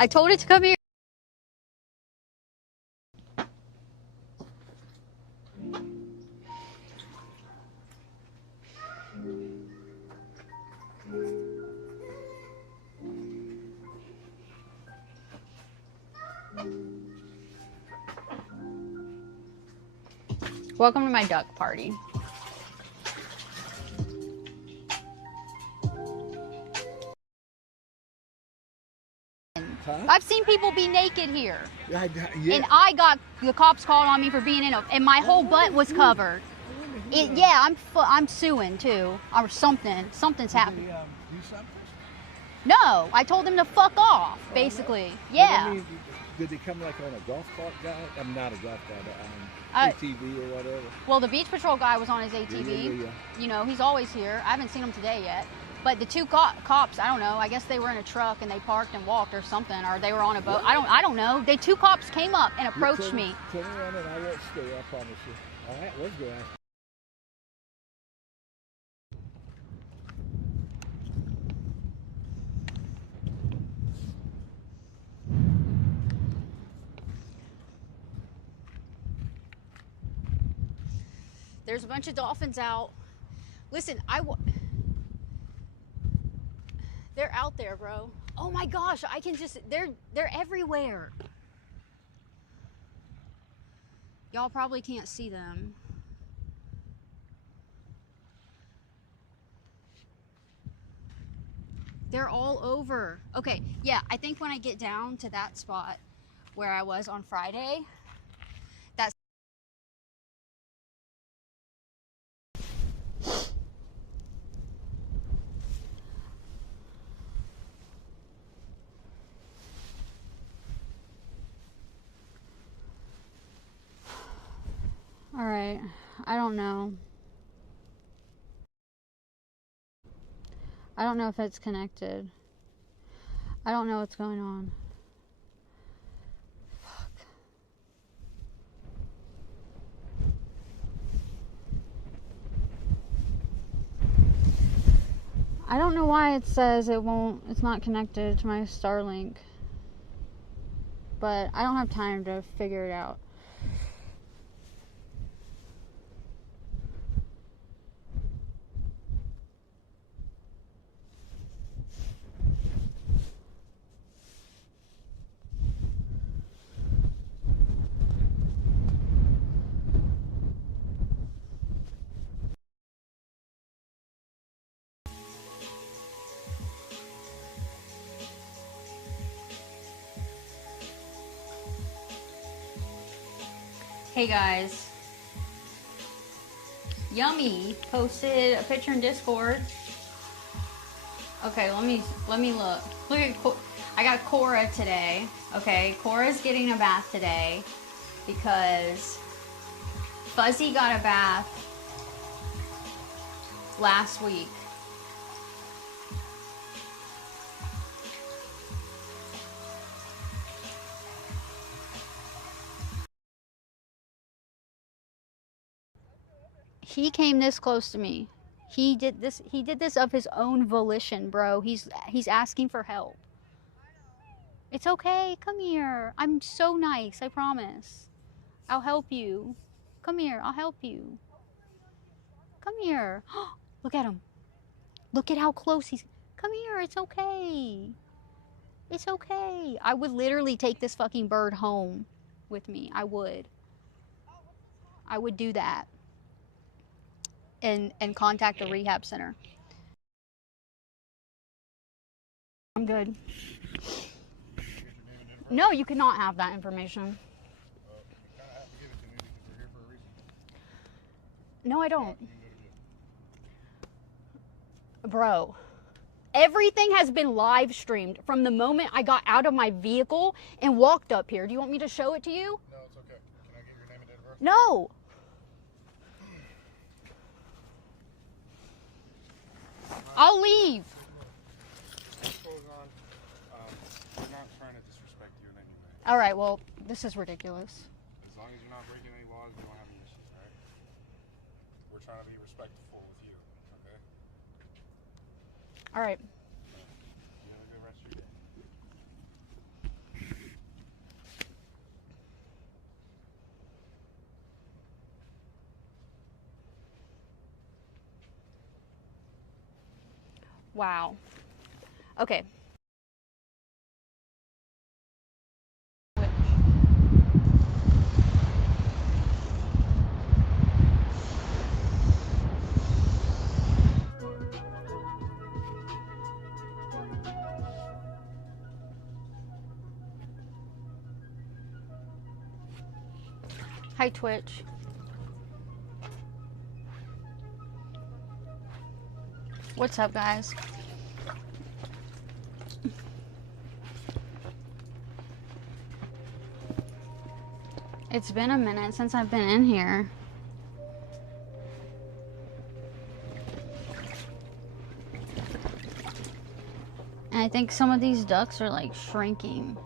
I told it to come here. Welcome to my duck party. Huh? I've seen people be naked here. Yeah. And I got the cops called on me for being in and my whole butt was covered. Yeah, I'm suing too, or something. Something's happening. Did they, do something? No, I told them to fuck off, basically. Yeah. I mean, did they come like on a golf cart guy? I'm not a golf guy, but ATV or whatever. Well, the beach patrol guy was on his ATV. Yeah. You know, he's always here. I haven't seen him today yet. But the two cops, I don't know. I guess they were in a truck and they parked and walked or something, or they were on a boat. I don't know. The two cops came up and approached me. Turn around and I won't stay. I promise you. All right, let's go. There's a bunch of dolphins out. Listen, they're out there, bro. Oh my gosh, I can just, they're everywhere. Y'all probably can't see them. They're all over. Okay, yeah, I think when I get down to that spot where I was on Friday, that's all right. I don't know. I don't know if it's connected. I don't know what's going on. Fuck. I don't know why it says it's not connected to my Starlink. But I don't have time to figure it out. Hey guys, Yummy posted a picture in Discord. Okay, let me look. Look at I got Cora today. Okay, Cora's getting a bath today because Fuzzy got a bath last week. He came this close to me. He did this of his own volition, bro. He's asking for help. It's okay. Come here. I'm so nice, I promise. I'll help you. Come here. I'll help you. Come here. Look at him. Look at how close he's. Come here. It's okay. It's okay. I would literally take this fucking bird home with me. I would do that. And contact a rehab center. I'm good. No, you cannot have that information. No, I don't. Bro, everything has been live streamed from the moment I got out of my vehicle and walked up here. Do you want me to show it to you? No, it's okay. Can I get your name and date of birth? No. I'll leave. What's going on? We're not trying to disrespect you in any way. All right, well, this is ridiculous. As long as you're not breaking any laws, we don't have any issues, all right? We're trying to be respectful with you, okay? All right. You have a good rest of your day. Wow. Okay. Hi, Twitch. What's up, guys? It's been a minute since I've been in here. And I think some of these ducks are like shrinking.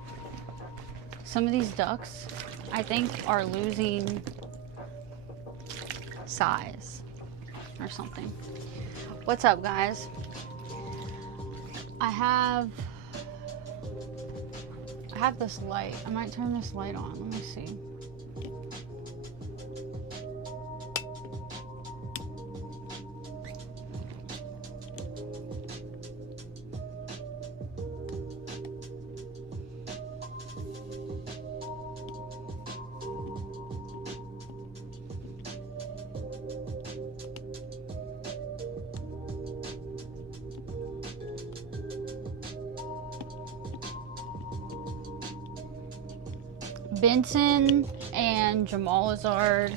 Some of these ducks, I think, are losing size or something. What's up, guys? I have this light. I might turn this light on. Let me see. Benson and Jamal Lazard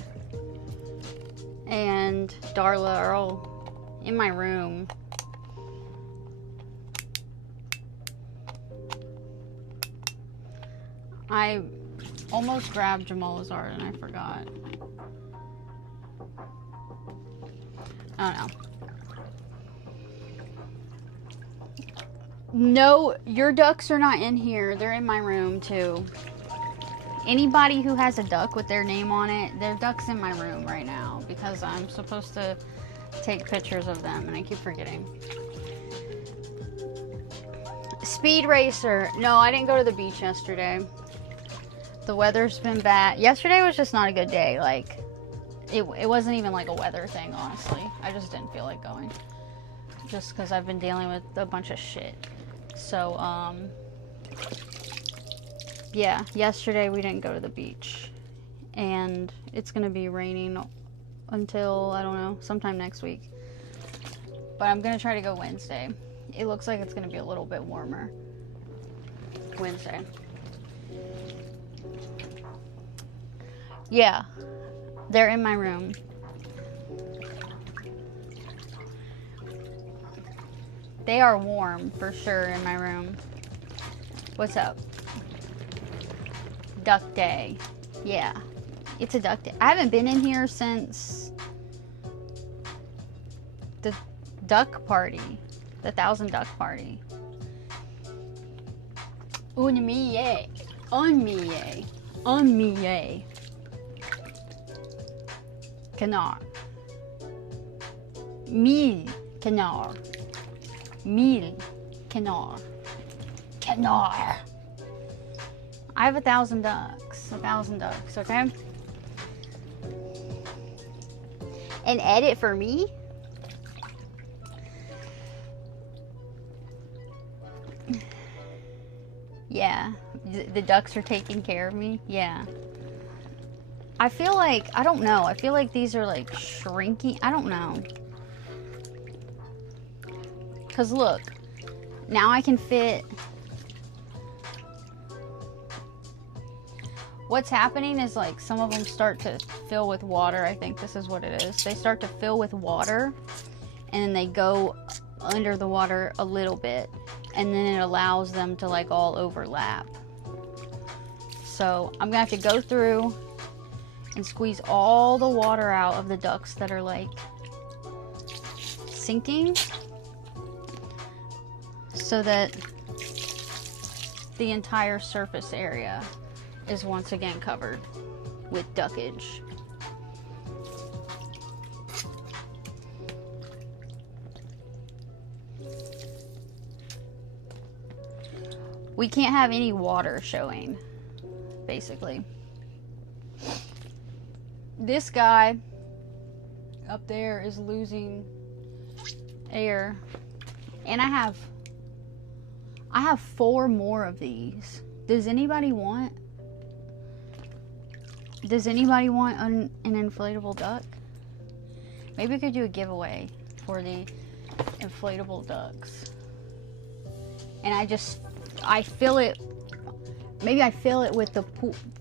and Darla are all in my room. I almost grabbed Jamal Lazard and I forgot. I don't know. No, your ducks are not in here. They're in my room too. Anybody who has a duck with their name on it, their duck's in my room right now because I'm supposed to take pictures of them and I keep forgetting. Speed Racer. No, I didn't go to the beach yesterday. The weather's been bad. Yesterday was just not a good day. Like, it wasn't even like a weather thing, honestly. I just didn't feel like going. Just because I've been dealing with a bunch of shit. So, yeah, yesterday we didn't go to the beach. And it's going to be raining until, I don't know, sometime next week. But I'm going to try to go Wednesday. It looks like it's going to be a little bit warmer Wednesday. Yeah, they're in my room. They are warm for sure in my room. What's up? Duck Day. Yeah, it's a duck day. I haven't been in here since the duck party, the 1,000 duck party. Un millet. Un millet. Un millet. Canard. 1000 canard. 1000 canard. Canard. I have 1,000 ducks. 1,000 ducks, okay? An edit for me? Yeah. The ducks are taking care of me? Yeah. I feel like, I don't know. I feel like these are like shrinking. I don't know. Because look, now I can fit. What's happening is like some of them start to fill with water. I think this is what it is. They start to fill with water and then they go under the water a little bit and then it allows them to like all overlap. So I'm gonna have to go through and squeeze all the water out of the ducks that are like sinking so that the entire surface area is once again covered with duckage. We can't have any water showing, basically. This guy up there is losing air And I have 4 more of these. Does anybody want an inflatable duck? Maybe we could do a giveaway for the inflatable ducks. And I fill it, maybe I fill it with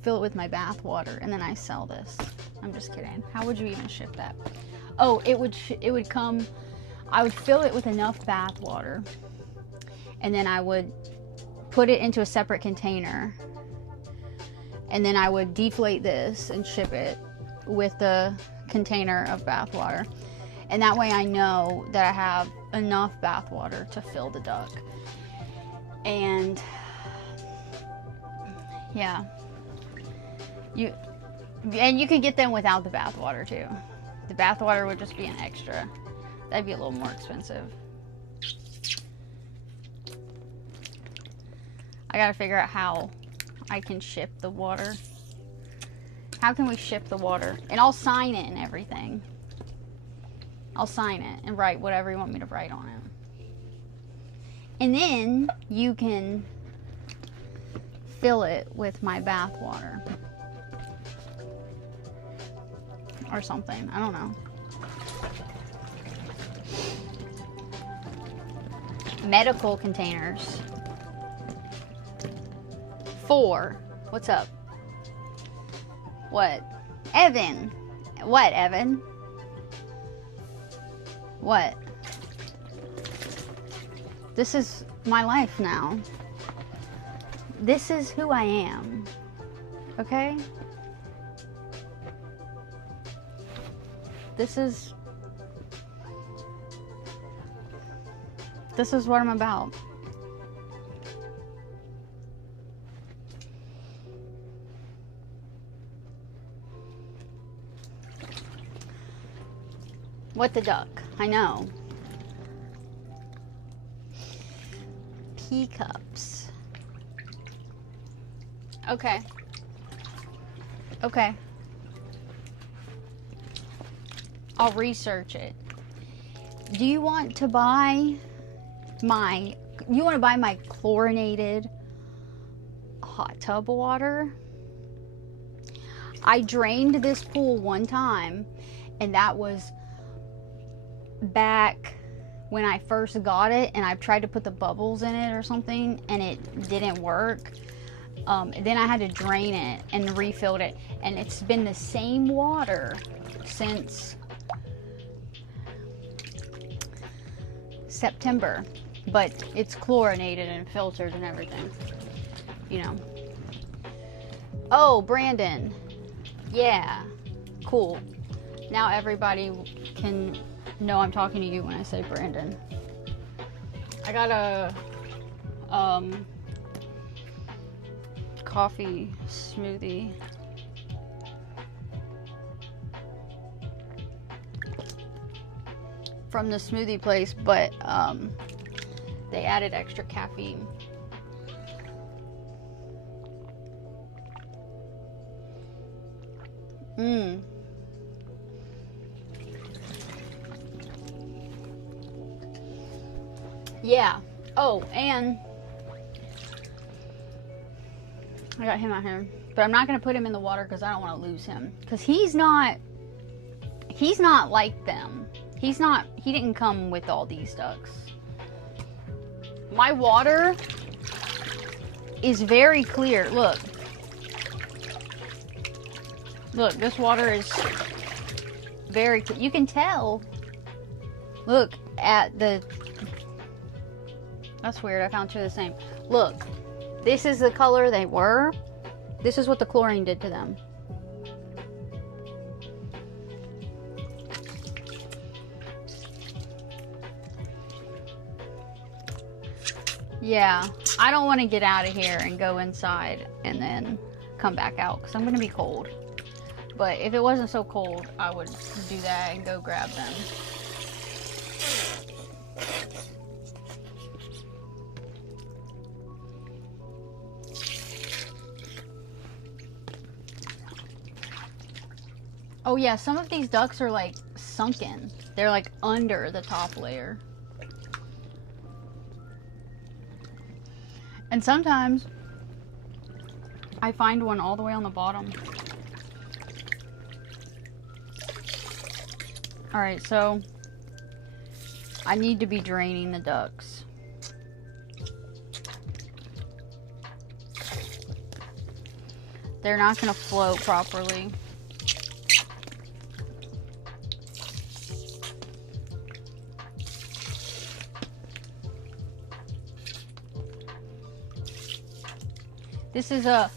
fill it with my bath water, and then I sell this. I'm just kidding. How would you even ship that? Oh, it would come, I would fill it with enough bath water, and then I would put it into a separate container, and then I would deflate this and ship it with the container of bath water. And that way I know that I have enough bath water to fill the duck. And yeah, you can get them without the bath water too. The bath water would just be an extra. That'd be a little more expensive. I gotta figure out how I can ship the water. How can we ship the water? And I'll sign it and everything. I'll sign it and write whatever you want me to write on it. And then you can fill it with my bath water. Or something. I don't know. Medical containers. 4. What's up? What? Evan. What, Evan? What? This is my life now. This is who I am. Okay? This is what I'm about. What the duck? I know. Pea cups. Okay. Okay. I'll research it. Do you want to buy my chlorinated hot tub water? I drained this pool one time, and that was back when I first got it, and I tried to put the bubbles in it or something, and it didn't work. Then I had to drain it and refilled it, and it's been the same water since September, but it's chlorinated and filtered and everything, you know. Oh, Brandon. Yeah, cool. Now everybody can know I'm talking to you when I say Brandon. I got a coffee smoothie. From the smoothie place, but they added extra caffeine. Yeah. Oh, and I got him out here, but I'm not gonna put him in the water because I don't want to lose him, because he's not like them. He didn't come with all these ducks. My water is very clear. Look, this water is very clear. You can tell. Look at the, that's weird, I found two of the same. Look, this is the color they were. This is what the chlorine did to them. Yeah, I don't want to get out of here and go inside and then come back out because I'm going to be cold. But if it wasn't so cold, I would do that and go grab them. Oh yeah, some of these ducks are like sunken. They're like under the top layer. And sometimes I find one all the way on the bottom. Alright, so I need to be draining the ducks. They're not going to float properly. This is I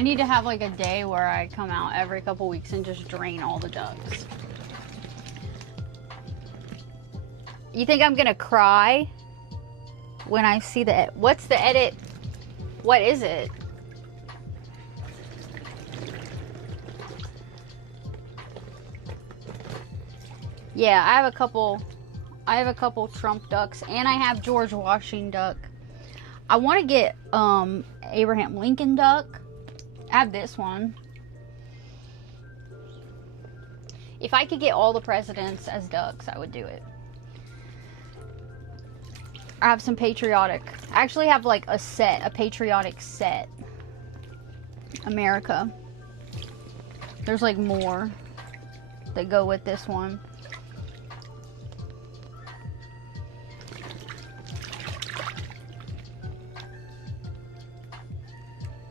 need to have like a day where I come out every couple weeks and just drain all the ducks. You think I'm gonna cry when I see what's the edit? What is it? Yeah, I have a couple Trump ducks, and I have George Washington duck. I want to get Abraham Lincoln duck. I have this one. If I could get all the presidents as ducks, I would do it. I have some patriotic. I actually have like a patriotic set. America. There's like more that go with this one.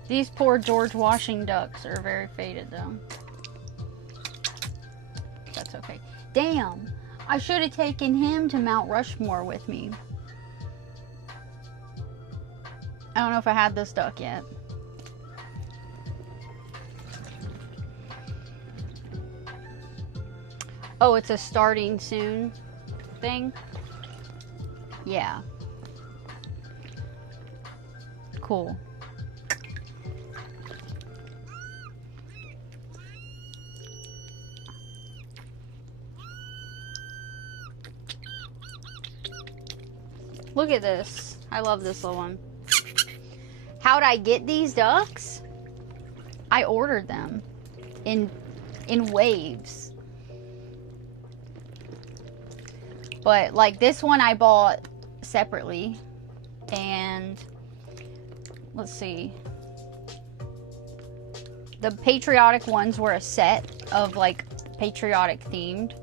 These poor George Washington ducks are very faded though. That's okay. Damn! I should have taken him to Mount Rushmore with me. I don't know if I had this duck yet. Oh, it's a starting soon thing? Yeah. Cool. Look at this. I love this little one. How'd I get these ducks? I ordered them in waves. But like this one I bought separately. And let's see. The patriotic ones were a set of like patriotic themed.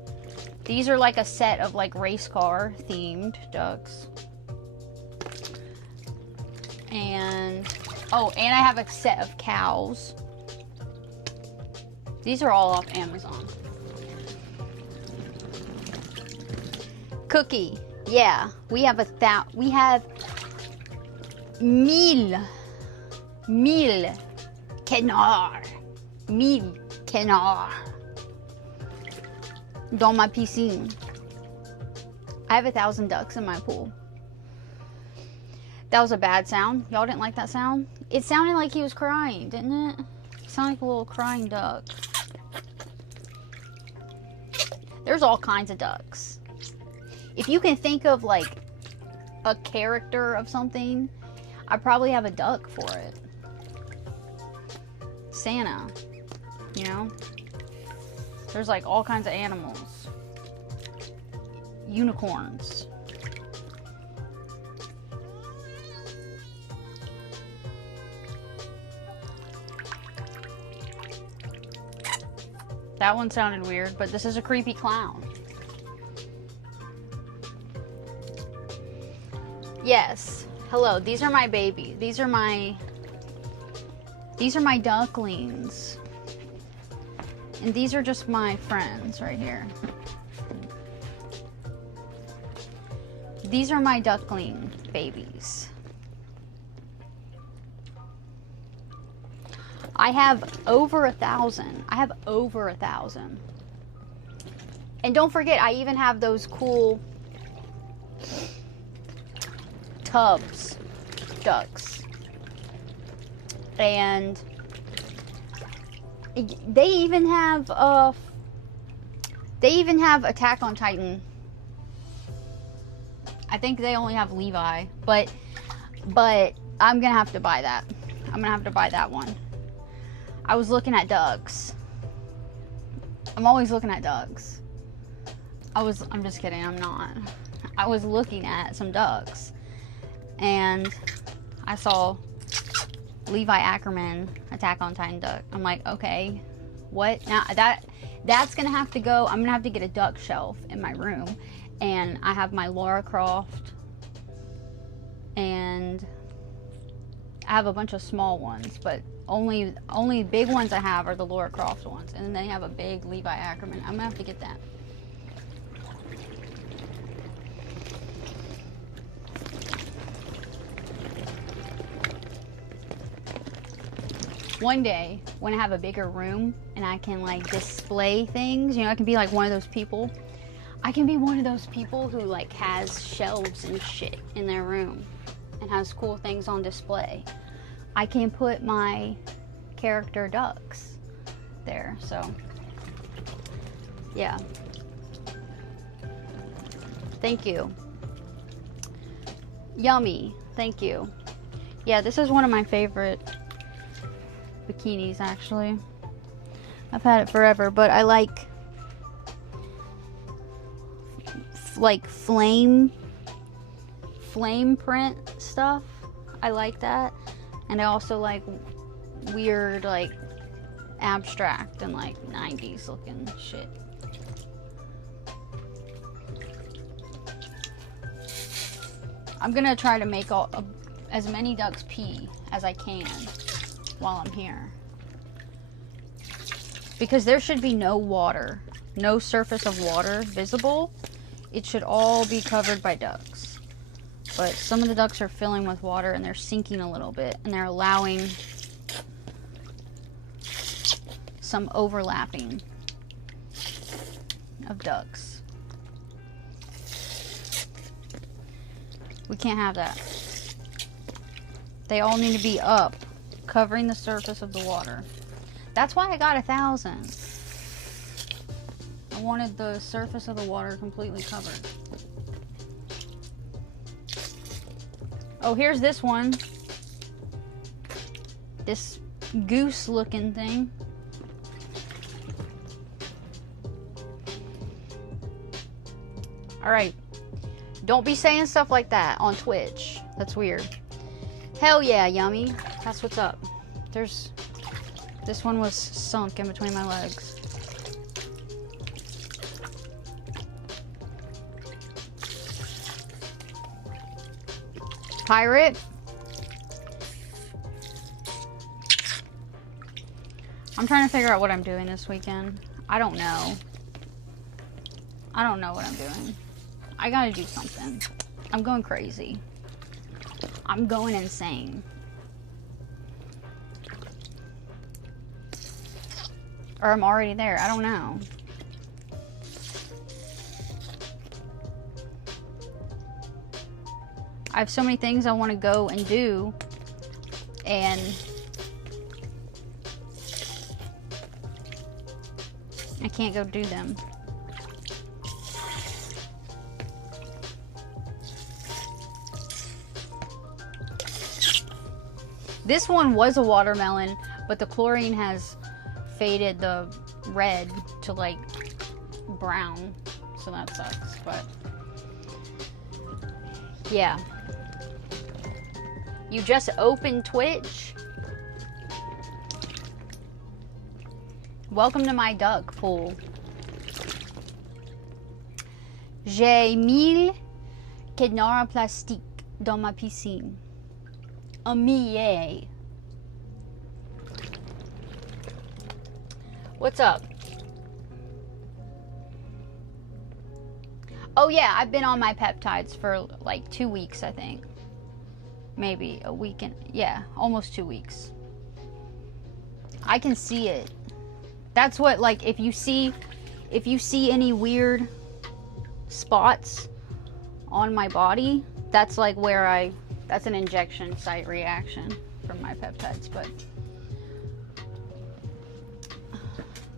These are like a set of like race car themed ducks. And oh, and I have a set of cows. These are all off Amazon. Cookie, yeah, we have mille canards dans ma piscine. I have 1,000 ducks in my pool. That was a bad sound. Y'all didn't like that sound? It sounded like he was crying, didn't it? It sounded like a little crying duck. There's all kinds of ducks. If you can think of like a character of something, I probably have a duck for it. Santa, you know? There's like all kinds of animals. Unicorns. That one sounded weird, but this is a creepy clown. Yes. Hello, these are my babies. These are my ducklings. And these are just my friends right here. These are my duckling babies. I have over 1,000. I have over 1,000. And don't forget, I even have those cool Tubbs ducks. And they even have Attack on Titan. I think they only have Levi, but I'm gonna have to buy that. I'm gonna have to buy that one. I was looking at ducks. I'm always looking at ducks. I'm just kidding, I'm not. I was looking at some ducks and I saw Levi Ackerman Attack on Titan duck. I'm like, okay, what? Now that's gonna have to go. I'm gonna have to get a duck shelf in my room, and I have my Lara Croft, and I have a bunch of small ones, but only big ones I have are the Lara Croft ones, and then they have a big Levi Ackerman. I'm gonna have to get that. One day, when I have a bigger room and I can like display things, you know, I can be like one of those people. I can be one of those people who like has shelves and shit in their room and has cool things on display. I can put my character ducks there, so yeah. Thank you. Yummy, thank you. Yeah, this is one of my favorite bikinis, actually. I've had it forever, but I like flame print stuff. I like that, and I also like weird, like abstract and like 90s looking shit. I'm gonna try to make as many ducks pee as I can while I'm here, because there should be no water, no surface of water visible. It should all be covered by ducks, but some of the ducks are filling with water and they're sinking a little bit, and they're allowing some overlapping of ducks. We can't have that. They all need to be up, covering the surface of the water. That's why I got 1,000. I wanted the surface of the water completely covered. Oh, here's this one. This goose looking thing. Alright. Don't be saying stuff like that on Twitch. That's weird. Hell yeah, Yummy. That's what's up. This one was sunk in between my legs. Pirate. I'm trying to figure out what I'm doing this weekend. I don't know. I don't know what I'm doing. I gotta do something. I'm going crazy. I'm going insane. Or I'm already there. I don't know. I have so many things I want to go and do, and I can't go do them. This one was a watermelon, but the chlorine has faded the red to like brown, so that sucks. But yeah, you just opened Twitch. Welcome to my duck pool. J'ai 1000 canards plastiques dans ma piscine. A millier. What's up? Oh yeah, I've been on my peptides for like 2 weeks, I think. Maybe a week and yeah, almost 2 weeks. I can see it. That's what, like, if you see any weird spots on my body, that's like where that's an injection site reaction from my peptides, but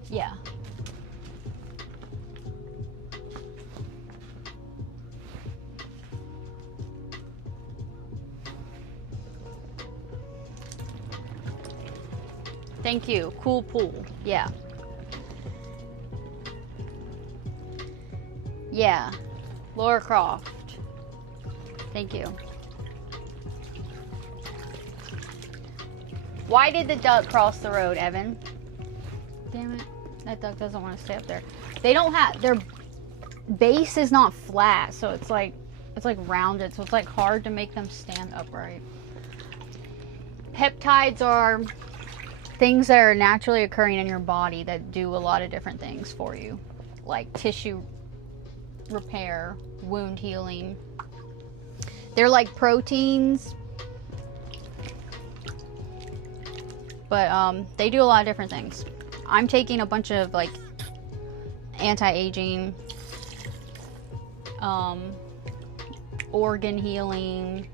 yeah. Thank you. Cool pool. Yeah. Yeah. Lara Croft. Thank you. Why did the duck cross the road, Evan? Damn it. That duck doesn't want to stay up there. They don't have, their base is not flat, so it's like rounded, so it's like hard to make them stand upright. Peptides are things that are naturally occurring in your body that do a lot of different things for you, like tissue repair, wound healing. They're like proteins, but they do a lot of different things. I'm taking a bunch of like anti-aging, organ healing,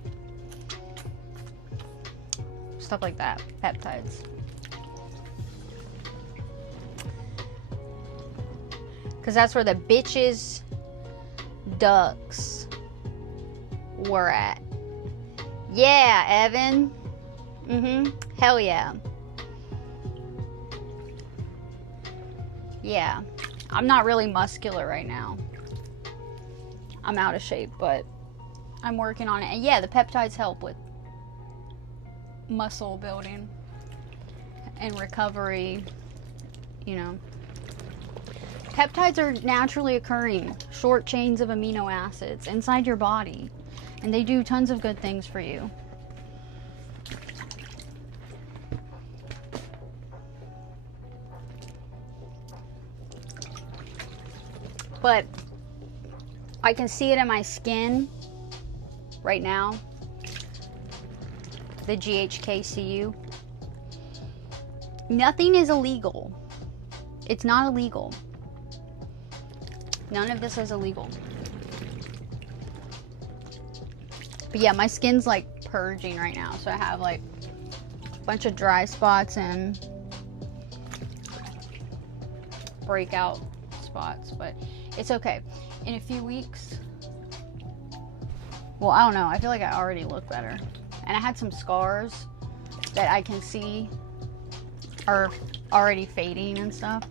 stuff like that, peptides. Because that's where the bitches ducks were at. Yeah, Evan. Hell yeah. Yeah. I'm not really muscular right now. I'm out of shape, but I'm working on it. And yeah, the peptides help with muscle building and recovery, you know. Peptides are naturally occurring short chains of amino acids inside your body, and they do tons of good things for you. But I can see it in my skin right now. The GHKCU. Nothing is illegal. It's not illegal. None of this is illegal. But yeah, my skin's like purging right now. So I have like a bunch of dry spots and breakout spots. But it's okay. In a few weeks, well, I don't know. I feel like I already look better. And I had some scars that I can see are already fading and stuff.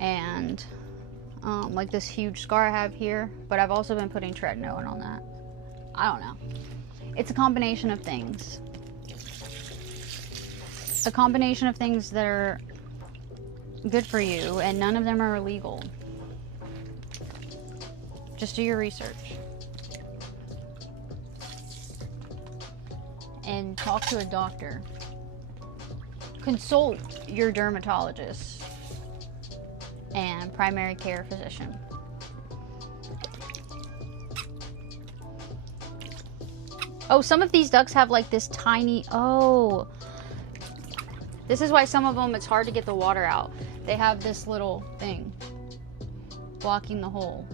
And like this huge scar I have here, but I've also been putting tretinoin on that. I don't know. It's a combination of things. A combination of things that are good for you, and none of them are illegal. Just do your research. And talk to a doctor. Consult your dermatologist and primary care physician. Oh, some of these ducks have like this tiny, oh. This is why some of them, it's hard to get the water out. They have this little thing blocking the hole.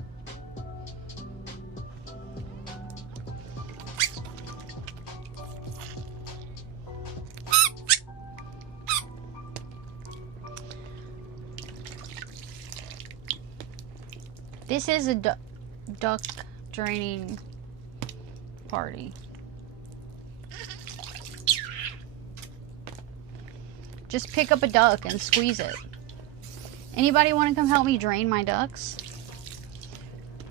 This is a duck draining party. Just pick up a duck and squeeze it. Anybody want to come help me drain my ducks?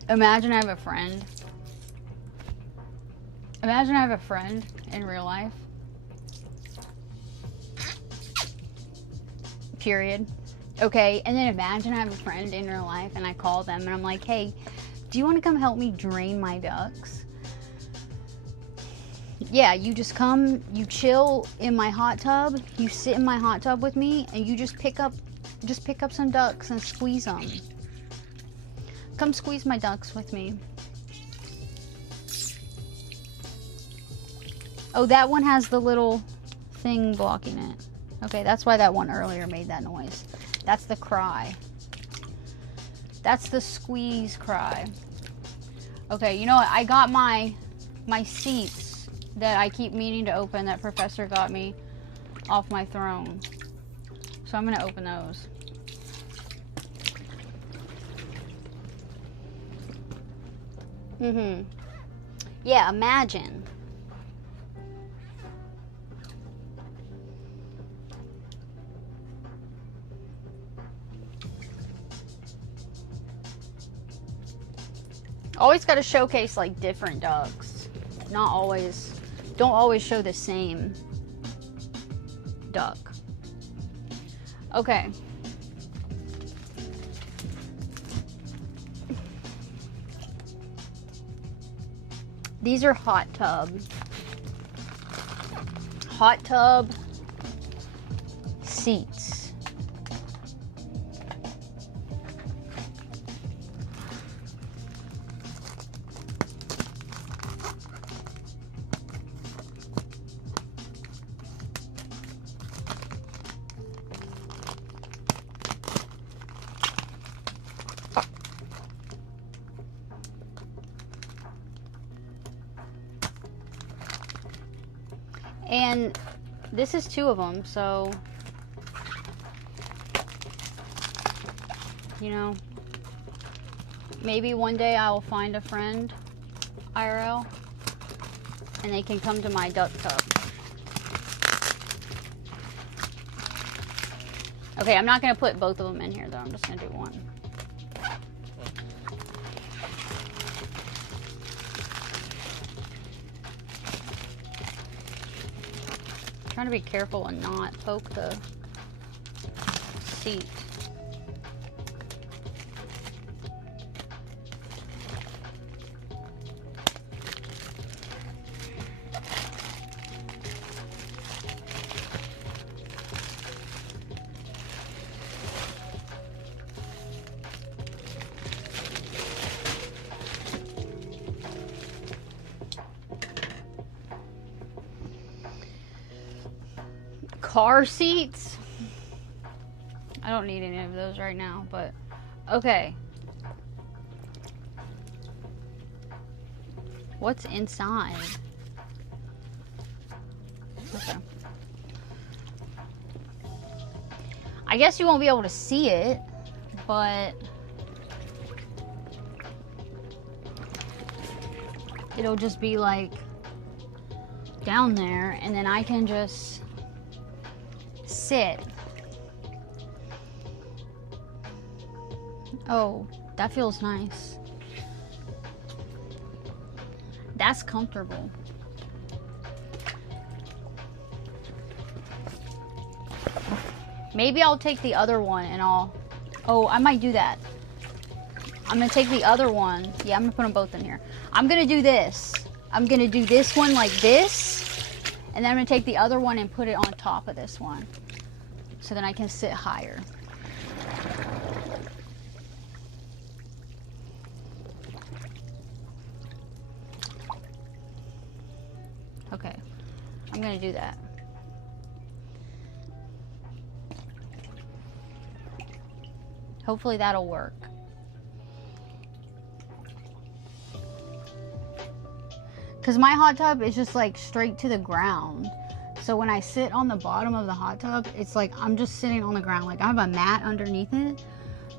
Imagine I have a friend. Imagine I have a friend in real life. Period. Okay, and then imagine I have a friend in real life and I call them and I'm like, hey, do you want to come help me drain my ducks? Yeah, you just come, you chill in my hot tub, you sit in my hot tub with me, and you just pick up some ducks and squeeze them. Come squeeze my ducks with me. Oh, that one has the little thing blocking it. Okay, that's why that one earlier made that noise. That's the cry. That's the squeeze cry. Okay, you know what? I got my seats that I keep meaning to open that Professor got me off my throne. So I'm gonna open those. Yeah, imagine. Always got to showcase like different ducks. Not always, don't always show the same. duck. Okay. These are hot tub seats. And this is 2 of them, so, you know, maybe one day I will find a friend, IRL, and they can come to my duck tub. Okay, I'm not going to put both of them in here, though. I'm just going to do one. Trying to be careful and not poke the seat. Car seats. I don't need any of those right now, but okay. What's inside? Okay. I guess you won't be able to see it, but it'll just be like down there, and then I can just sit. Oh, that feels nice. That's comfortable. Maybe I'll take the other one and oh, I might do that. I'm gonna take the other one. Yeah, I'm gonna put them both in here. I'm gonna do this. I'm gonna do this one like this, and then I'm gonna take the other one and put it on top of this one, so then I can sit higher. Okay, I'm gonna do that. Hopefully that'll work. Because my hot tub is just like straight to the ground. So when I sit on the bottom of the hot tub, it's like I'm just sitting on the ground. Like I have a mat underneath it,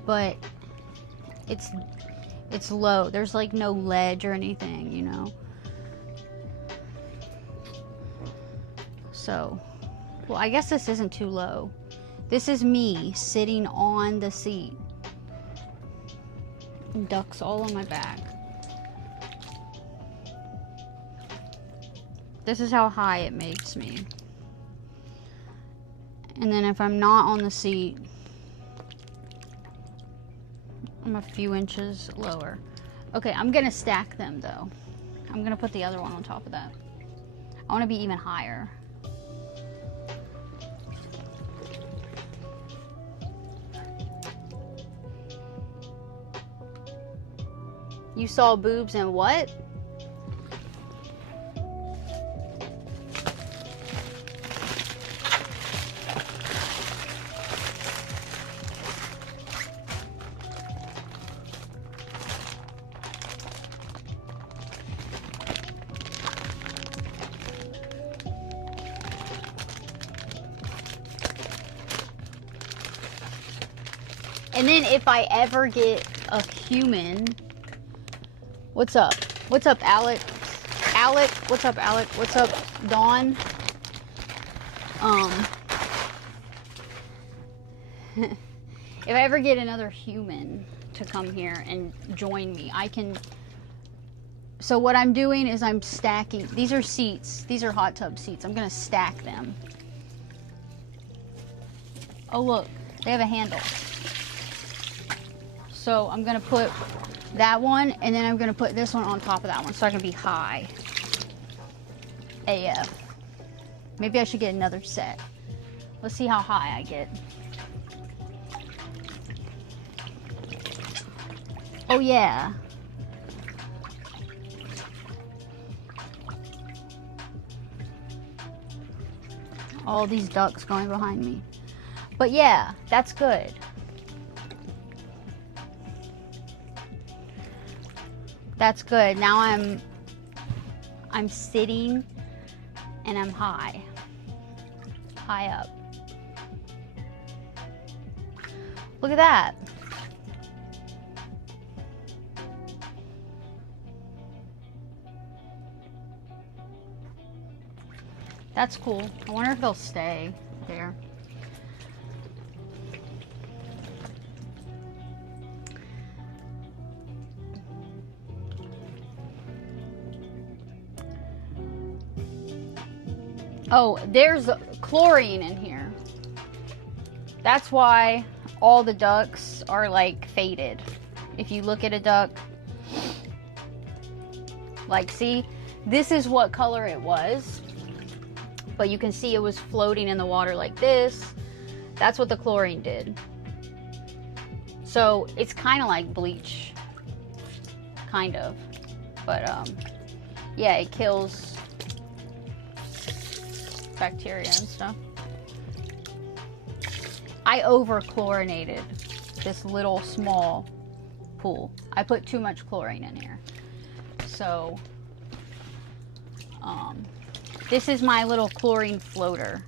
but it's low. There's like no ledge or anything, you know. So, well, I guess this isn't too low. This is me sitting on the seat. Ducks all on my back. This is how high it makes me. And then if I'm not on the seat, I'm a few inches lower. Okay, I'm gonna stack them though. I'm gonna put the other one on top of that. I wanna be even higher. You saw boobs and what? And then if I ever get a human, what's up? What's up, Alec? Alec, what's up, Alec? What's up, Dawn? If I ever get another human to come here and join me, I can. So what I'm doing is I'm stacking. These are seats. These are hot tub seats. I'm gonna stack them. Oh look, they have a handle. So I'm gonna put that one, and then I'm gonna put this one on top of that one so I can be high AF. Maybe I should get another set. Let's see how high I get. Oh yeah. All these ducks going behind me. But yeah, that's good. That's good. Now I'm sitting and I'm high. High up. Look at that. That's cool. I wonder if they'll stay there. Oh, there's chlorine in here. That's why all the ducks are like faded. If you look at a duck, like see, this is what color it was. But you can see it was floating in the water like this. That's what the chlorine did. So it's kind of like bleach. Kind of. But yeah, it kills bacteria and stuff. I over chlorinated this little small pool. I put too much chlorine in here. So this is my little chlorine floater.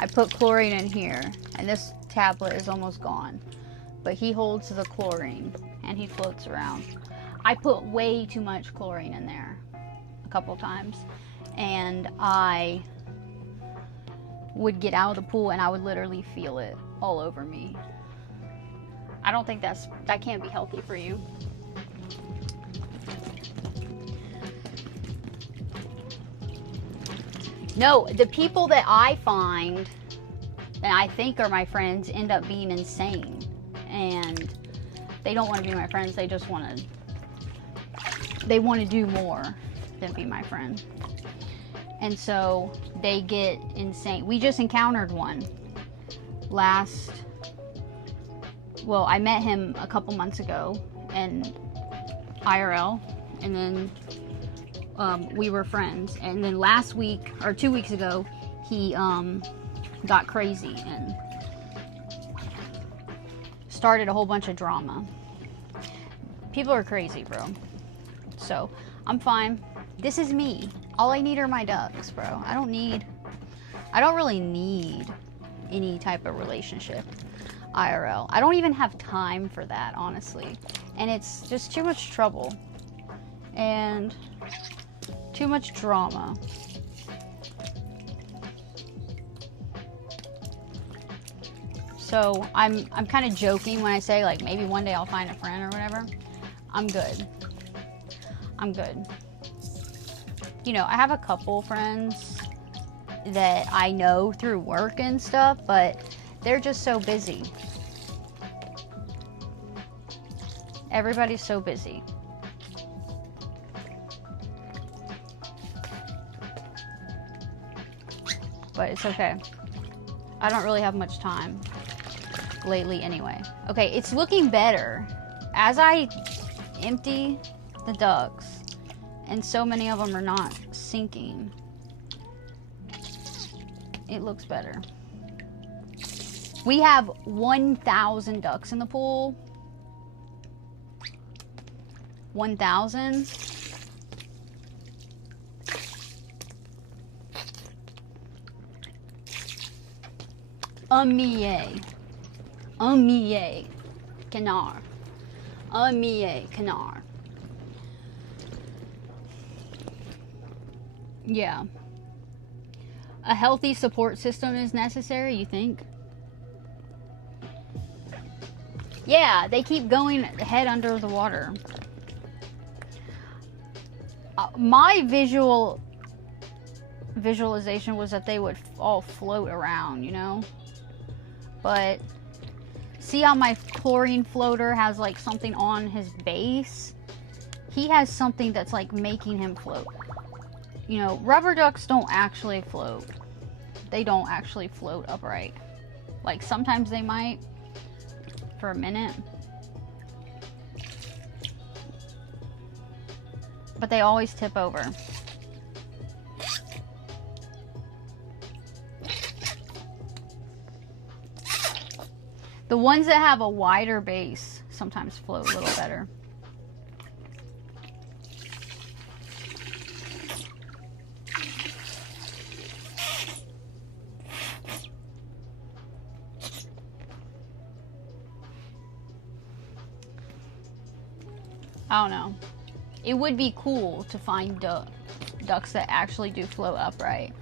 I put chlorine in here, and this tablet is almost gone. But he holds the chlorine, and he floats around. I put way too much chlorine in there a couple times, and I would get out of the pool, and I would literally feel it all over me. I don't think that can't be healthy for you. No, the people that I find that I think are my friends end up being insane. And they don't want to be my friends. They just want to do more than be my friend. And so they get insane. We just encountered one well, I met him a couple months ago in IRL, and then we were friends, and then last week or 2 weeks ago he got crazy and started a whole bunch of drama. People are crazy, bro. So I'm fine. This is me. All I need are my ducks, bro. I don't really need any type of relationship IRL. I don't even have time for that, honestly, and it's just too much trouble and too much drama. So I'm kind of joking when I say like maybe one day I'll find a friend or whatever. I'm good. I'm good. You know, I have a couple friends that I know through work and stuff, but they're just so busy. Everybody's so busy. But it's okay. I don't really have much time lately anyway. Okay, it's looking better. As I empty the ducks, and so many of them are not sinking, it looks better. We have 1,000 ducks in the pool. 1,000. Un millier. Canard. Un millier canard. Yeah. A healthy support system is necessary, you think? Yeah, they keep going head under the water. My visualization was that they would all float around, you know? But see how my chlorine floater has like something on his base? He has something that's like making him float. You know, rubber ducks don't actually float. They don't actually float upright. Like sometimes they might for a minute. But they always tip over. The ones that have a wider base sometimes float a little better. I don't know. It would be cool to find ducks that actually do float upright.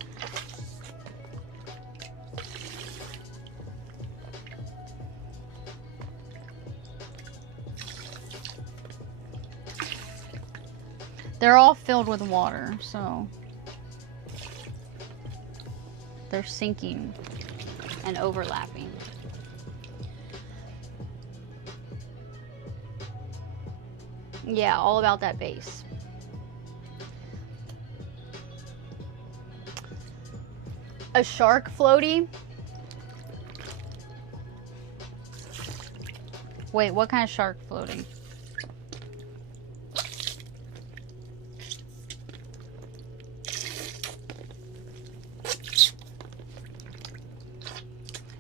They're all filled with water, so they're sinking and overlapping. Yeah, all about that base. A shark floaty? Wait, what kind of shark floating?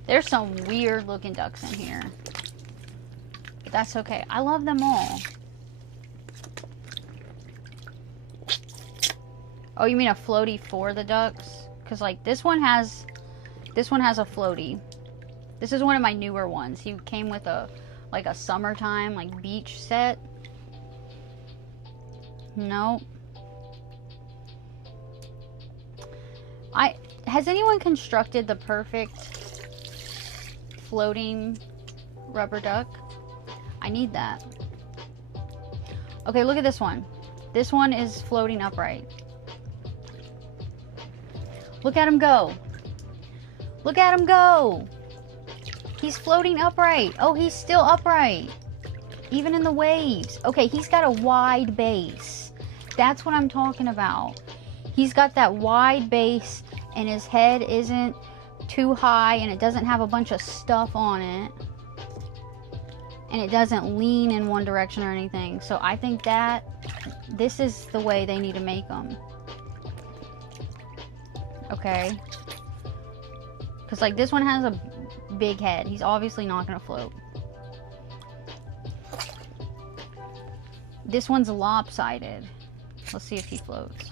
There's some weird looking ducks in here. But that's okay. I love them all. Oh, you mean a floaty for the ducks? Because like this one has a floaty. This is one of my newer ones. He came with a like a summertime like beach set. Nope. Has anyone constructed the perfect floating rubber duck? I need that. Okay, look at this one. This one is floating upright. Look at him go. Look at him go. He's floating upright. Oh, he's still upright. Even in the waves. Okay, he's got a wide base. That's what I'm talking about. He's got that wide base and his head isn't too high and it doesn't have a bunch of stuff on it. And it doesn't lean in one direction or anything. So I think that this is the way they need to make them. Okay. Because like this one has a big head. He's obviously not going to float. This one's lopsided. Let's see if he floats.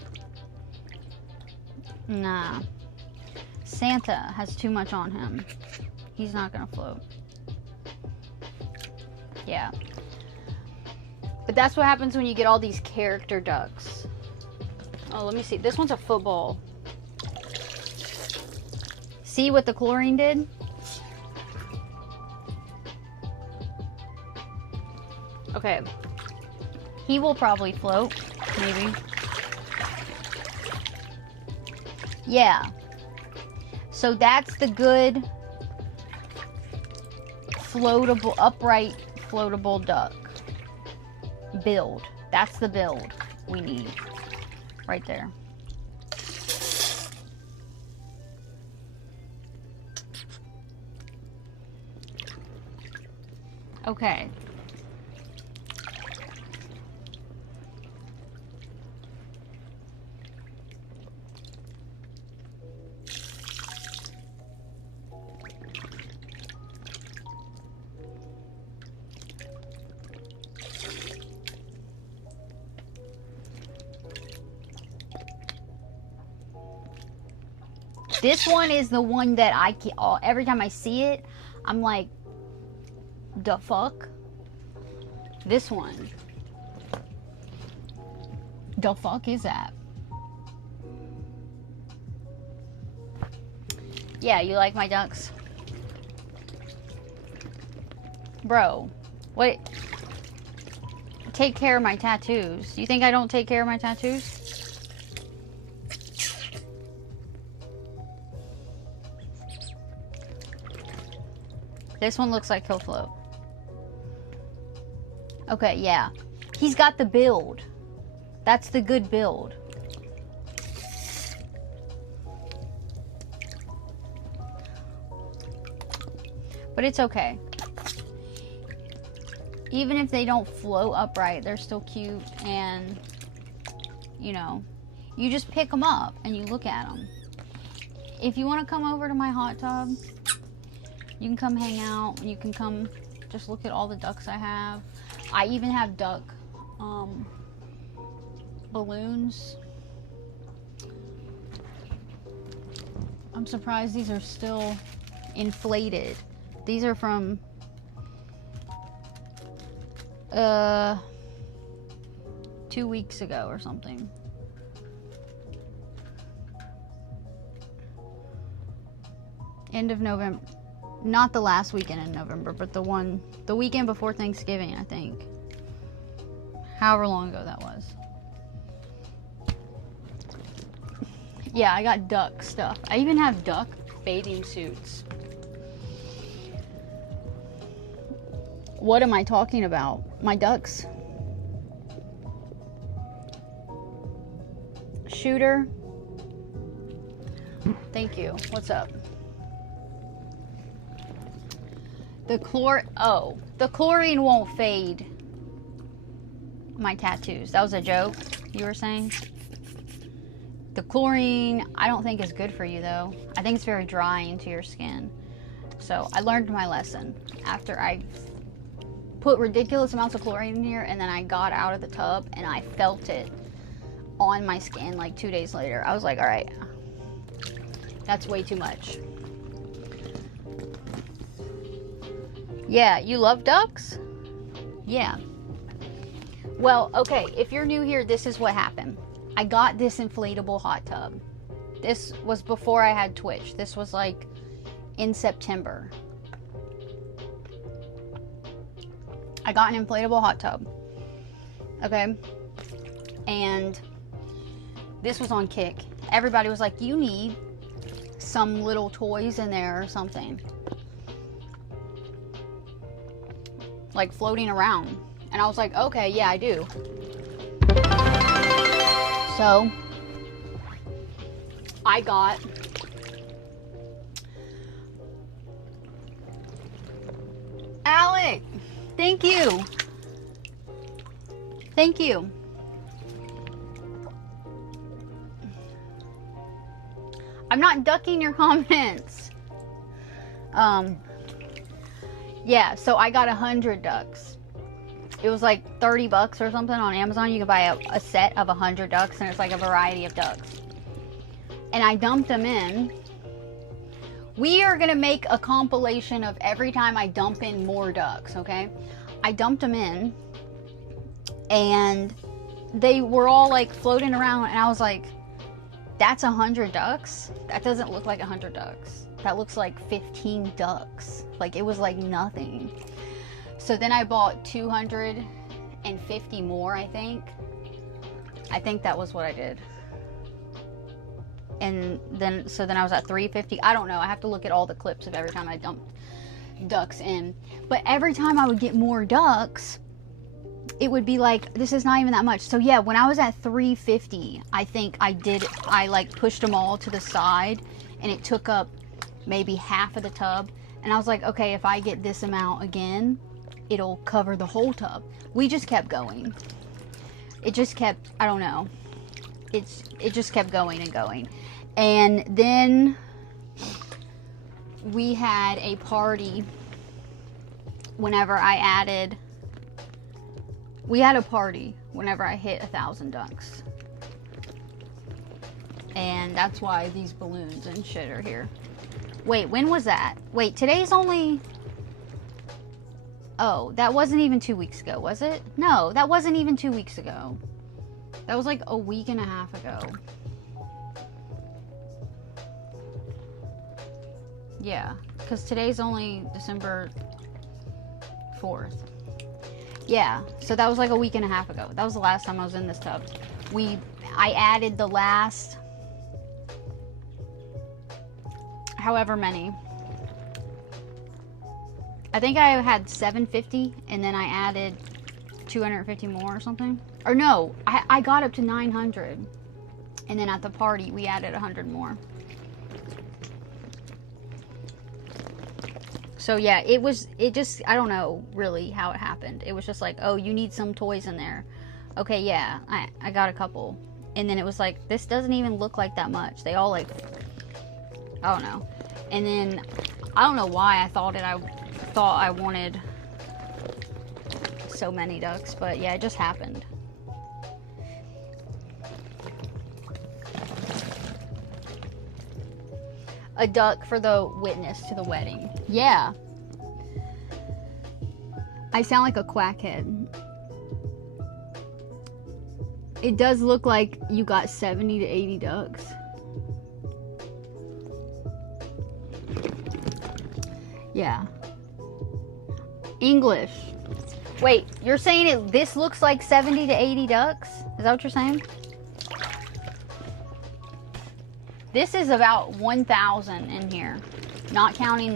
Nah. Santa has too much on him. He's not going to float. Yeah. But that's what happens when you get all these character ducks. Oh, let me see. This one's a football. See what the chlorine did? Okay. He will probably float. Maybe. Yeah. So that's the good floatable, upright floatable duck build. That's the build we need right there. Okay. This one is the one that every time I see it, I'm like, the fuck? This one. The fuck is that? Yeah, you like my ducks? Bro, what? Take care of my tattoos. You think I don't take care of my tattoos? This one looks like he'll float. Okay, yeah. He's got the build. That's the good build. But it's okay. Even if they don't float upright, they're still cute, and, you know, you just pick them up and you look at them. If you want to come over to my hot tub, you can come hang out. You can come just look at all the ducks I have. I even have duck balloons. I'm surprised these are still inflated. These are from 2 weeks ago or something. End of November. Not the last weekend in November, but the weekend before Thanksgiving, I think. However long ago that was. Yeah, I got duck stuff. I even have duck bathing suits. What am I talking about? My ducks. Shooter. Thank you. What's up? The chlorine won't fade my tattoos. That was a joke, you were saying? The chlorine, I don't think is good for you though. I think it's very drying to your skin. So I learned my lesson after I put ridiculous amounts of chlorine in here, and then I got out of the tub and I felt it on my skin like 2 days later. I was like, all right, that's way too much. Yeah, you love ducks? Yeah. Well, okay, if you're new here, this is what happened. I got this inflatable hot tub. This was before I had Twitch. This was like in September. I got an inflatable hot tub. Okay? And this was on Kick. Everybody was like, you need some little toys in there or something. Like floating around. And I was like, okay, yeah, I do. So I got Alec, thank you. Thank you. I'm not ducking your comments. Yeah, so I got 100 ducks. It was like 30 bucks or something on Amazon. You can buy a set of 100 ducks, and it's like a variety of ducks. And I dumped them in. We are going to make a compilation of every time I dump in more ducks, okay? I dumped them in, and they were all like floating around, and I was like, that's 100 ducks? That doesn't look like 100 ducks. That looks like 15 ducks. Like, it was like nothing. So then I bought 250 more, I think. I think that was what I did. And then, so then I was at 350. I don't know. I have to look at all the clips of every time I dumped ducks in. But every time I would get more ducks, it would be like, this is not even that much. So yeah, when I was at 350, I think I like pushed them all to the side, and it took up maybe half of the tub. And I was like, okay, if I get this amount again, it'll cover the whole tub. We just kept going. It just kept, I don't know. It just kept going and going. And then we had a party whenever I added, we had a party whenever I hit 1,000 ducks. And that's why these balloons and shit are here. Wait, when was that? Wait, today's only... Oh, that wasn't even 2 weeks ago, was it? No, that wasn't even 2 weeks ago. That was like a week and a half ago. Yeah, because today's only December 4th. Yeah, so that was like a week and a half ago. That was the last time I was in this tub. I added the last... however many. I think I had 750 and then I added 250 more or something. Or no, I got up to 900. And then at the party, we added 100 more. So yeah, it just, I don't know really how it happened. It was just like, oh, you need some toys in there. Okay, yeah, I got a couple. And then it was like, this doesn't even look like that much. They all like, I don't know. And then, I don't know why I thought I wanted so many ducks, but yeah, it just happened. A duck for the witness to the wedding. Yeah. I sound like a quackhead. It does look like you got 70 to 80 ducks. Yeah. English. Wait, you're saying this looks like 70 to 80 ducks? Is that what you're saying? This is about 1,000 in here, not counting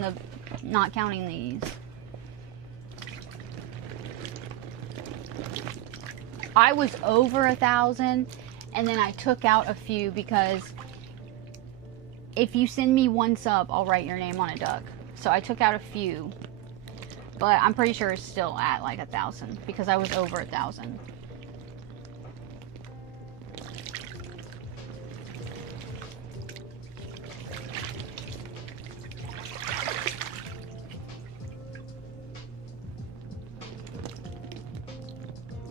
these. I was over 1,000, and then I took out a few because if you send me one sub, I'll write your name on a duck. So I took out a few, but I'm pretty sure it's still at like 1,000 because I was over 1,000.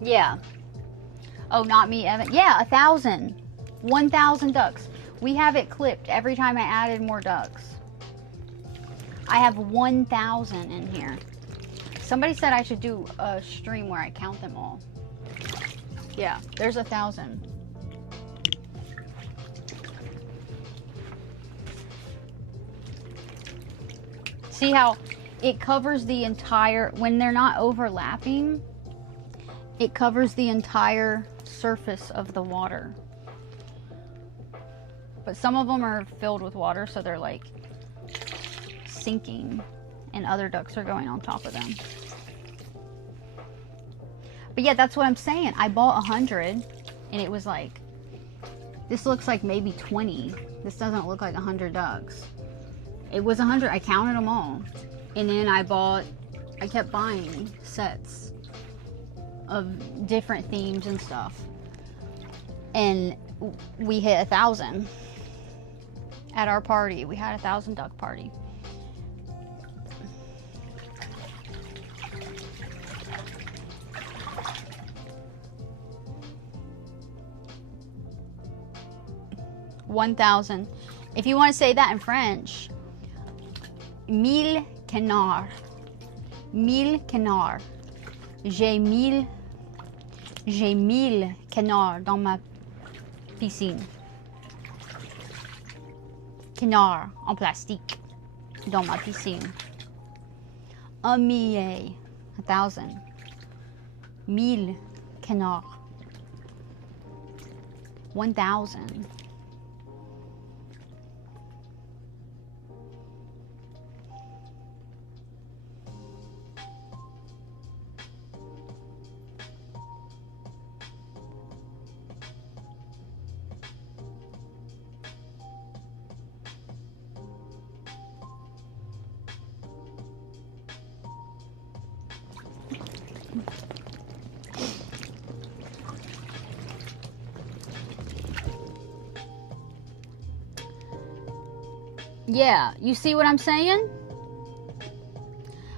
Yeah. Oh, not me, Evan. Yeah, 1,000. 1,000 ducks. We have it clipped every time I added more ducks. I have 1,000 in here. Somebody said I should do a stream where I count them all. Yeah, there's 1,000. See how it covers the entire, when they're not overlapping, it covers the entire surface of the water. But some of them are filled with water, so they're like sinking, and other ducks are going on top of them. But yeah, that's what I'm saying. I bought 100, and it was like, this looks like maybe 20. This doesn't look like 100 ducks. It was 100. I counted them all. And then I kept buying sets of different themes and stuff, and we hit 1,000 at our party. We had 1,000 duck party. $1,000. If you want to say that in French, 1000 canards. 1000 canards. J'ai 1000 canards dans ma piscine. Canards en plastique dans ma piscine. 1,000,000. 1,000. 1000 canards. 1,000. Yeah, you see what I'm saying?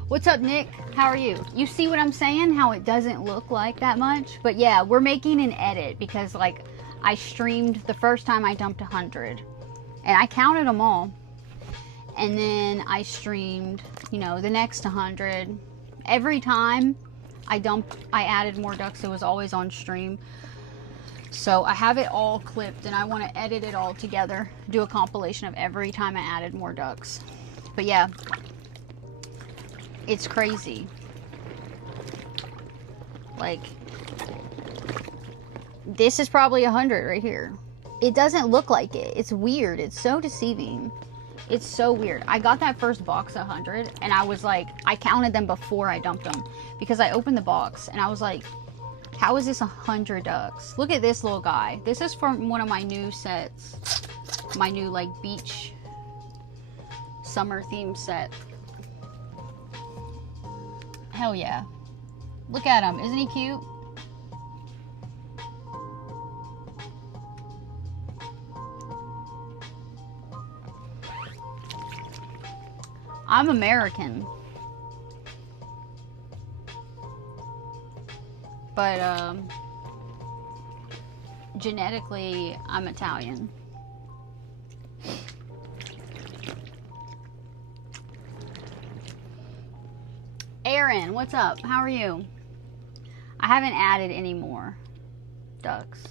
What's up, Nick? How are you? You see what I'm saying? How it doesn't look like that much? But yeah, we're making an edit because like I streamed the first time I dumped 100 and I counted them all. And then I streamed, you know, the next 100. Every time I added more ducks. It was always on stream. So I have it all clipped and I want to edit it all together, do a compilation of every time I added more ducks. But yeah, it's crazy. Like, this is probably 100 right here. It doesn't look like it. It's weird. It's so deceiving. It's so weird. I got that first box 100 and I was like, I counted them before I dumped them because I opened the box and I was like, how is this 100 ducks? Look at this little guy. This is from one of my new sets. My new like beach summer theme set. Hell yeah. Look at him. Isn't he cute? I'm American. But, genetically, I'm Italian. Aaron, what's up? How are you? I haven't added any more ducks.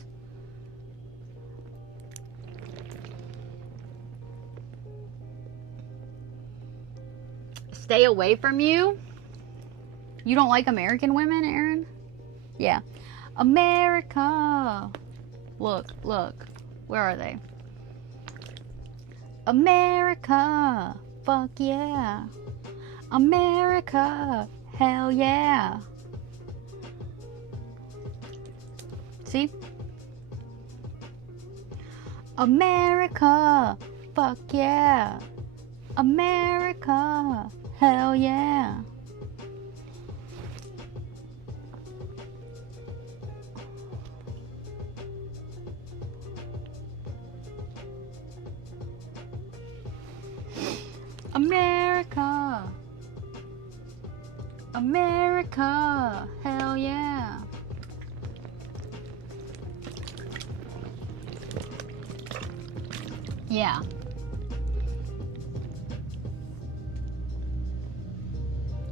Stay away from you? You don't like American women, Aaron? Yeah. America. Look, look. Where are they? America. Fuck yeah. America. Hell yeah. See? America. Fuck yeah. America. Hell yeah. America. America. Hell yeah. Yeah.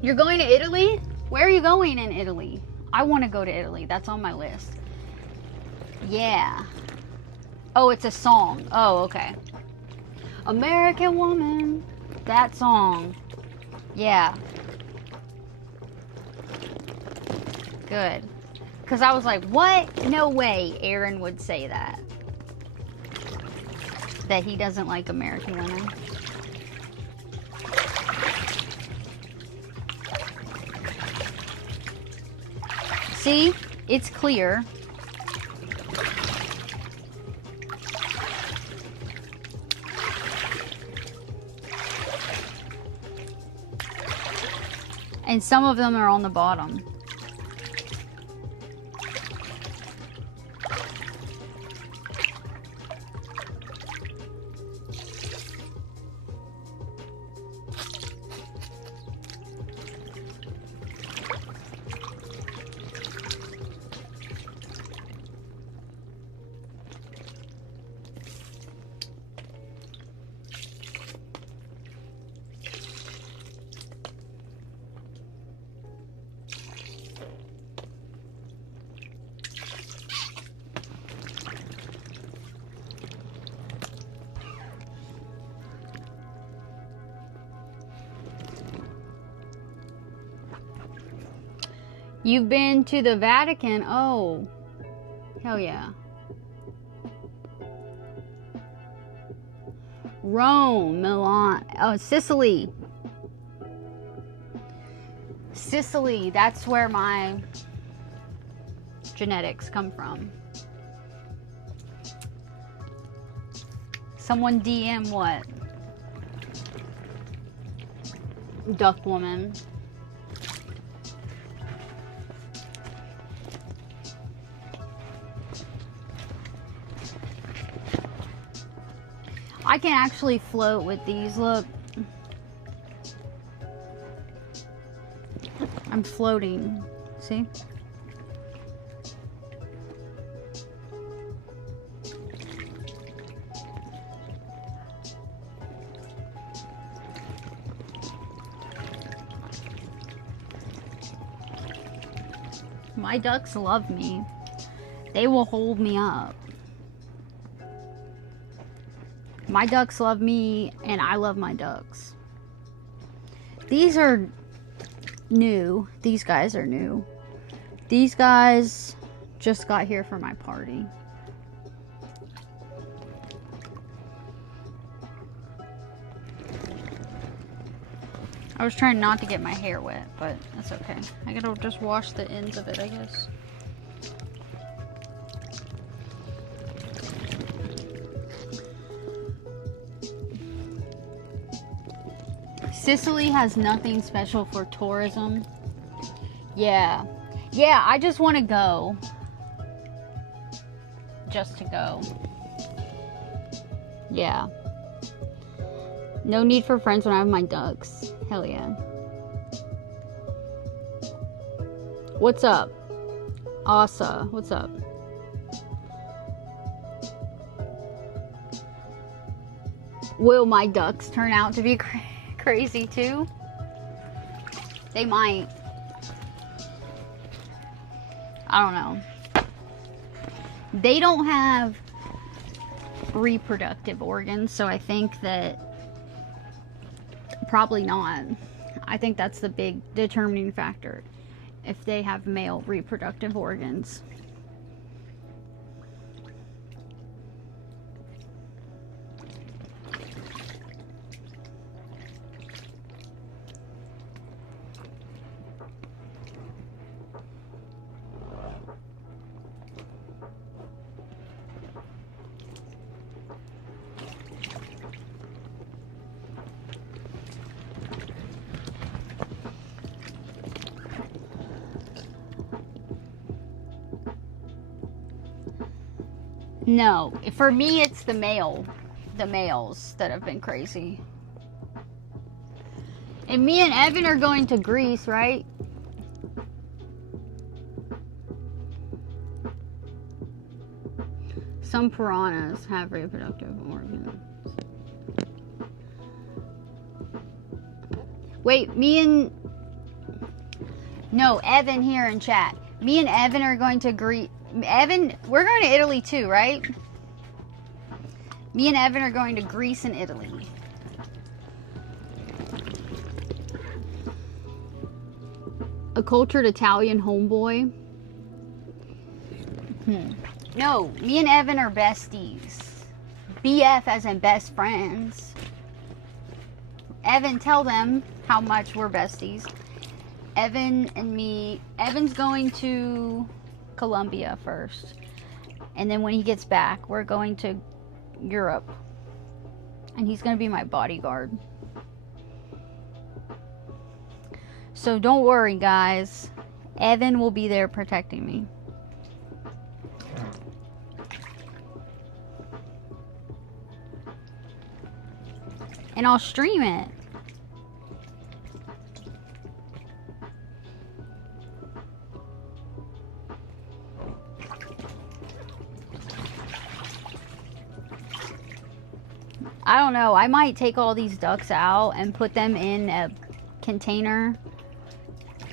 You're going to Italy? Where are you going in Italy? I want to go to Italy. That's on my list. Yeah. Oh, it's a song. Oh, okay. American Woman. That song. Yeah. Good. Because I was like, what? No way Aaron would say that. That he doesn't like American women. See? It's clear. And some of them are on the bottom. You've been to the Vatican? Oh, hell yeah. Rome, Milan, oh, Sicily. Sicily, that's where my genetics come from. Someone DM what? Duck woman. I can actually float with these, look. I'm floating, see? My ducks love me. They will hold me up. My ducks love me, and I love my ducks. These are new. These guys are new. These guys just got here for my party. I was trying not to get my hair wet, but that's okay. I gotta just wash the ends of it, I guess. Sicily has nothing special for tourism. Yeah. Yeah, I just want to go. Just to go. Yeah. No need for friends when I have my ducks. Hell yeah. What's up? Asa, what's up? Will my ducks turn out to be crazy too? They might. I don't know. They don't have reproductive organs, so I think that probably not. I think that's the big determining factor, if they have male reproductive organs. No, for me it's the males that have been crazy. And me and Evan are going to Greece, right? Some piranhas have reproductive organs. Wait, no, Evan here in chat. Me and Evan are going to Greece. Evan, we're going to Italy too, right? Me and Evan are going to Greece and Italy. A cultured Italian homeboy. No, me and Evan are besties. BF as in best friends. Evan, tell them how much we're besties. Evan and me, Evan's going to Colombia first, and then when he gets back we're going to Europe, and he's going to be my bodyguard. So don't worry guys, Evan will be there protecting me. And I'll stream it. I don't know. I might take all these ducks out and put them in a container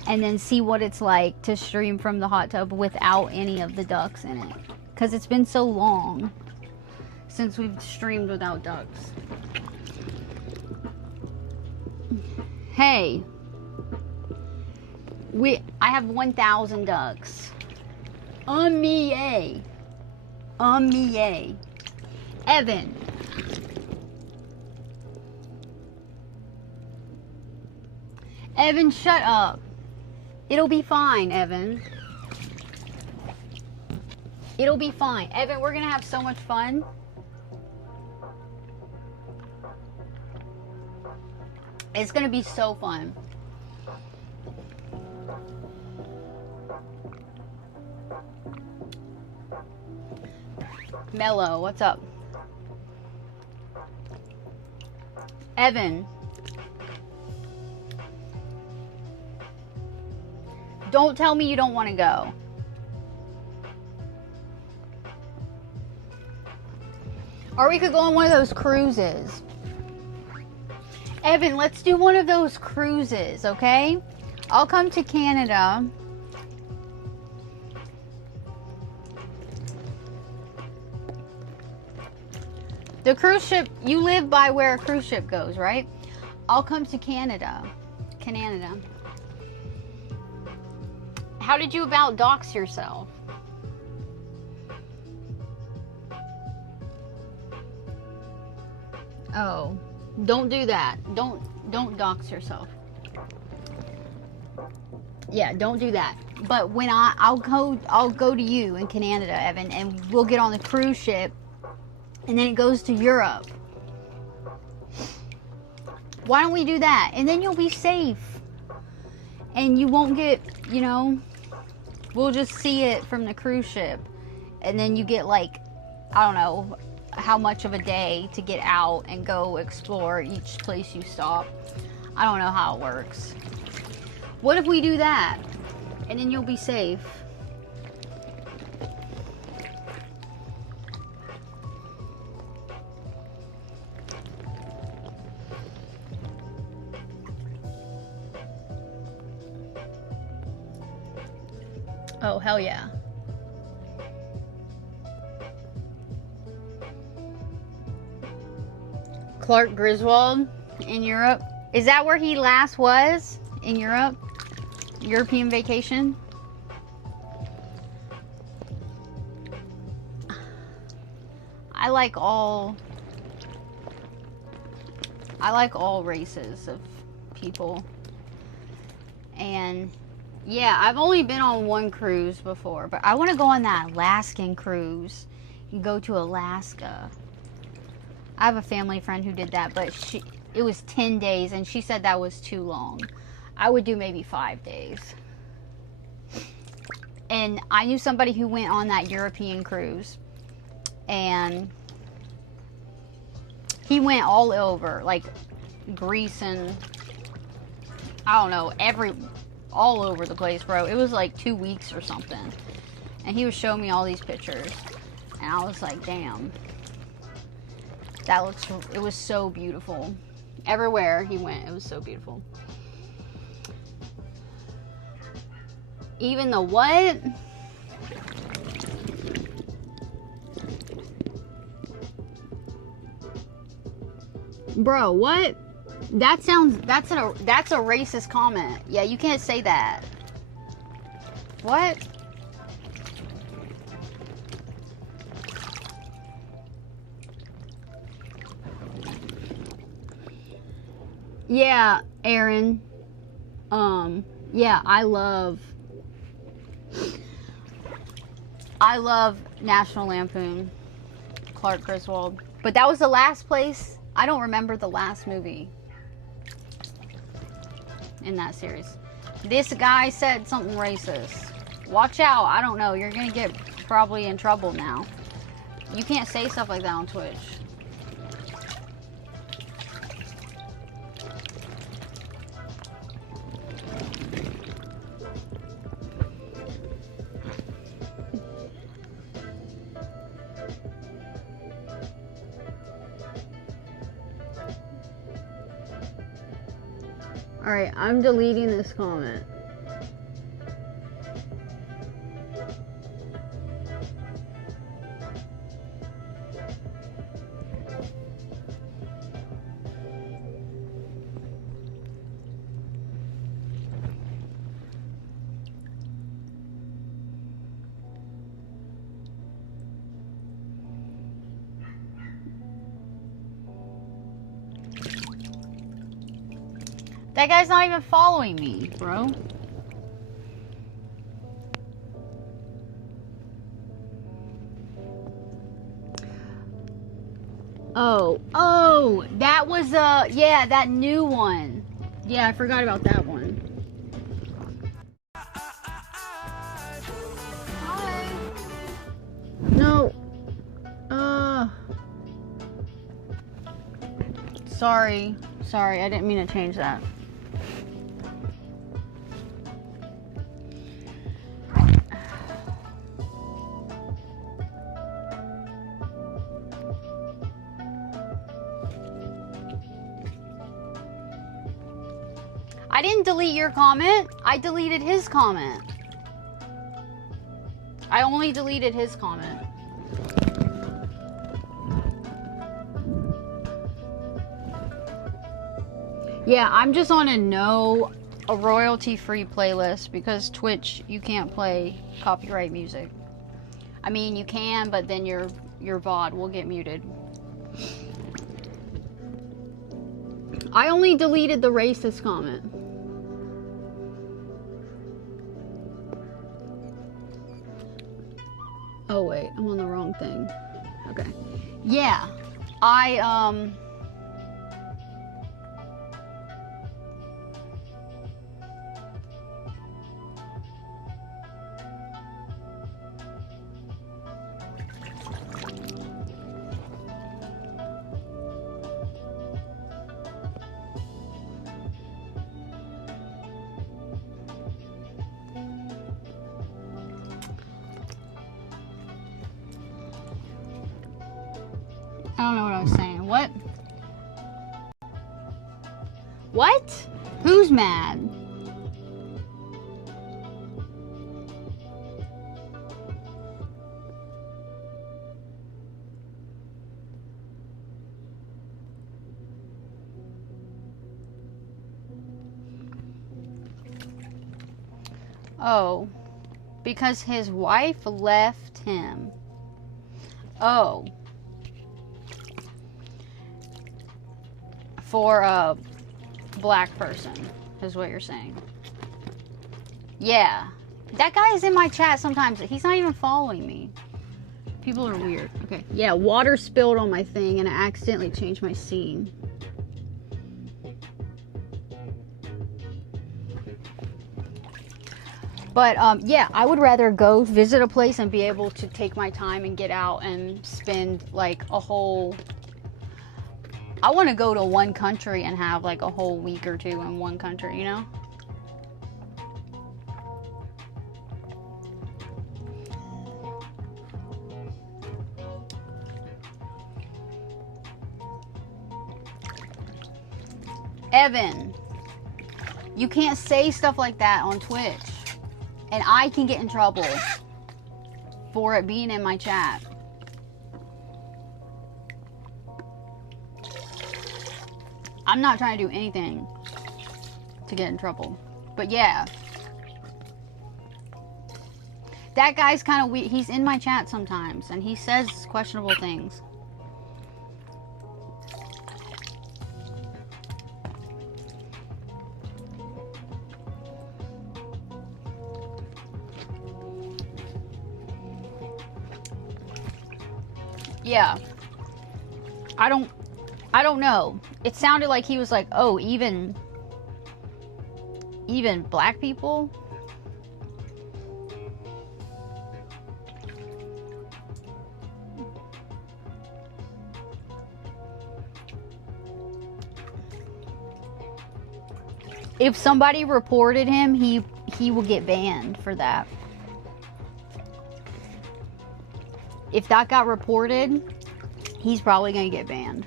and then see what it's like to stream from the hot tub without any of the ducks in it. Because it's been so long since we've streamed without ducks. Hey. I have 1,000 ducks. Me. Evan. Evan, shut up. It'll be fine, Evan. It'll be fine. Evan, we're gonna have so much fun. It's gonna be so fun. Mello, what's up? Evan. Don't tell me you don't want to go. Or we could go on one of those cruises. Evan, let's do one of those cruises, okay? I'll come to Canada. The cruise ship, you live by where a cruise ship goes, right? I'll come to Canada. Canada. How did you about dox yourself? Oh, don't do that. Don't dox yourself. Yeah, don't do that. But when I'll go to you in Canada, Evan, and we'll get on the cruise ship, and then it goes to Europe. Why don't we do that? And then you'll be safe. And you won't get, you know, we'll just see it from the cruise ship. And then you get like, I don't know how much of a day to get out and go explore each place you stop. I don't know how it works. What if we do that? And then you'll be safe. Oh, hell yeah. Clark Griswold in Europe. Is that where he last was? In Europe? European vacation? I like all races of people. And yeah, I've only been on one cruise before, but I want to go on that Alaskan cruise and go to Alaska. I have a family friend who did that, but it was 10 days, and she said that was too long. I would do maybe 5 days. And I knew somebody who went on that European cruise, and he went all over, like Greece and I don't know, all over the place, bro. It was like 2 weeks or something. And he was showing me all these pictures, and I was like, damn. It was so beautiful. Everywhere he went, it was so beautiful. Even the what? Bro, what? That's a racist comment. Yeah, you can't say that. What? Yeah, Aaron. Yeah, I love National Lampoon, Clark Griswold. But that was the last place. I don't remember the last movie in that series. This guy said something racist. Watch out. I don't know. You're going to get probably in trouble now. You can't say stuff like that on Twitch. Alright, I'm deleting this comment. That guy's not even following me, bro. Oh, that was yeah, that new one. Yeah, I forgot about that one. Hi. No. Sorry, I didn't mean to change that. I didn't delete your comment. I deleted his comment. I only deleted his comment. Yeah, I'm just on a royalty-free playlist because Twitch, you can't play copyright music. I mean, you can, but then your VOD will get muted. I only deleted the racist comment. Oh wait, I'm on the wrong thing. Okay. Yeah. I don't know what I was saying. What? What? Who's mad? Oh, because his wife left him. Oh. For a black person, is what you're saying. Yeah. That guy is in my chat sometimes. He's not even following me. People are weird. Okay. Yeah, water spilled on my thing and I accidentally changed my scene. But, yeah, I would rather go visit a place and be able to take my time and get out and spend, like, a whole... I want to go to one country and have, like, a whole week or two in one country, you know? Evan, you can't say stuff like that on Twitch. And I can get in trouble for it being in my chat. I'm not trying to do anything to get in trouble. But yeah. That guy's kind of weird. He's in my chat sometimes. And he says questionable things. Yeah. I don't know. It sounded like he was like, oh, even black people? If somebody reported him, he will get banned for that. If that got reported, he's probably going to get banned.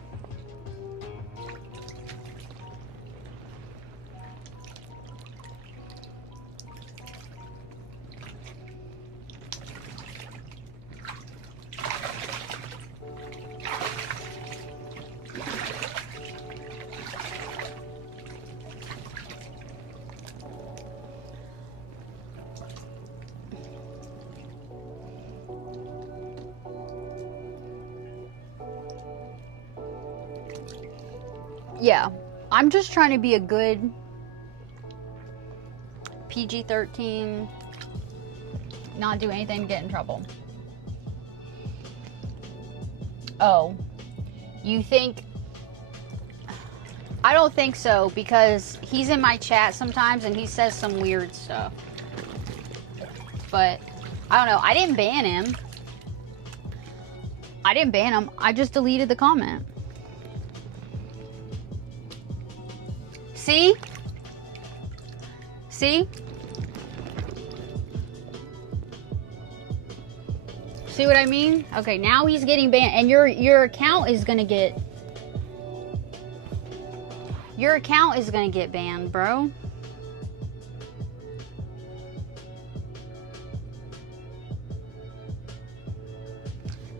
Yeah, I'm just trying to be a good PG-13, not do anything to get in trouble. Oh, you think... I don't think so, because he's in my chat sometimes and he says some weird stuff. But, I don't know, I didn't ban him. I just deleted the comment. See? See? See what I mean? Okay, now he's getting banned, and your account is gonna get... Your account is gonna get banned, bro.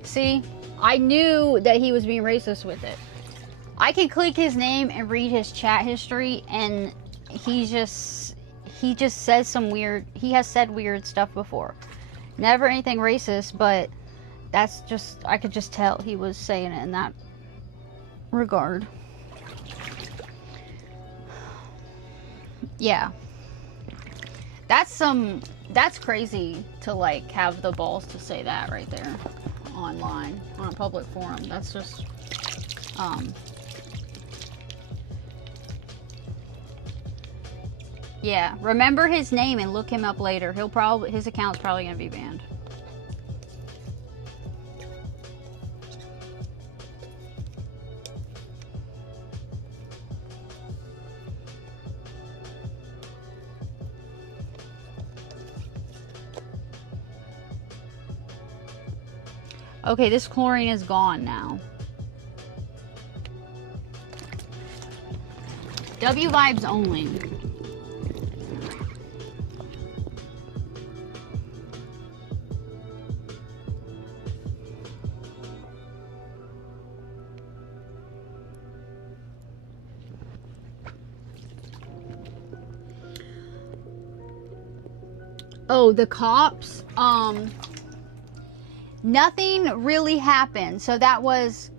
See? I knew that he was being racist with it. I can click his name and read his chat history, and he just says some weird... He has said weird stuff before. Never anything racist, but that's just... I could just tell he was saying it in that regard. Yeah. That's some That's crazy to like have the balls to say that right there online on a public forum. That's just yeah, remember his name and look him up later. His account's probably gonna be banned. Okay, this chlorine is gone now. W vibes only. Oh, the cops, nothing really happened. So that was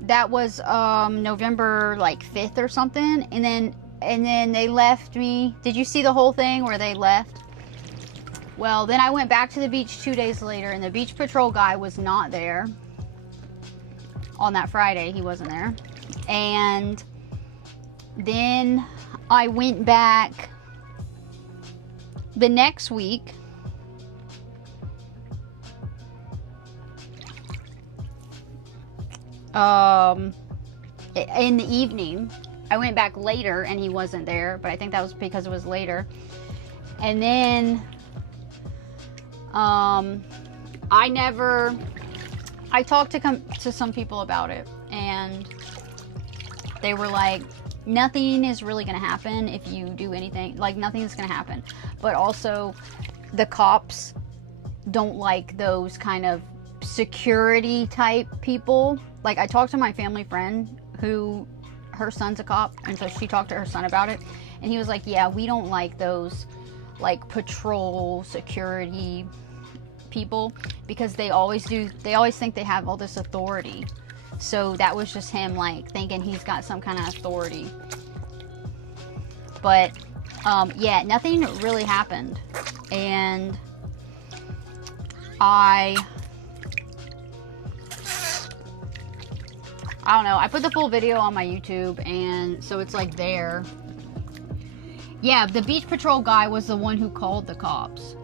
November like 5th or something. And then they left me. Did you see the whole thing where they left? Well, then I went back to the beach 2 days later and the beach patrol guy was not there. On that Friday, he wasn't there. And then I went back the next week. In the evening. I went back later and he wasn't there, but I think that was because it was later. And then I talked to some people about it and they were like, nothing is really going to happen if you do anything. Like, nothing's going to happen. But also, the cops don't like those kind of security type people. Like, I talked to my family friend who, her son's a cop, and so she talked to her son about it. And he was like, yeah, we don't like those, like, patrol security people because they always think they have all this authority. So that was just him, like, thinking he's got some kind of authority. But, yeah, nothing really happened. And I don't know. I put the full video on my YouTube, and so it's, like, there. Yeah, the beach patrol guy was the one who called the cops.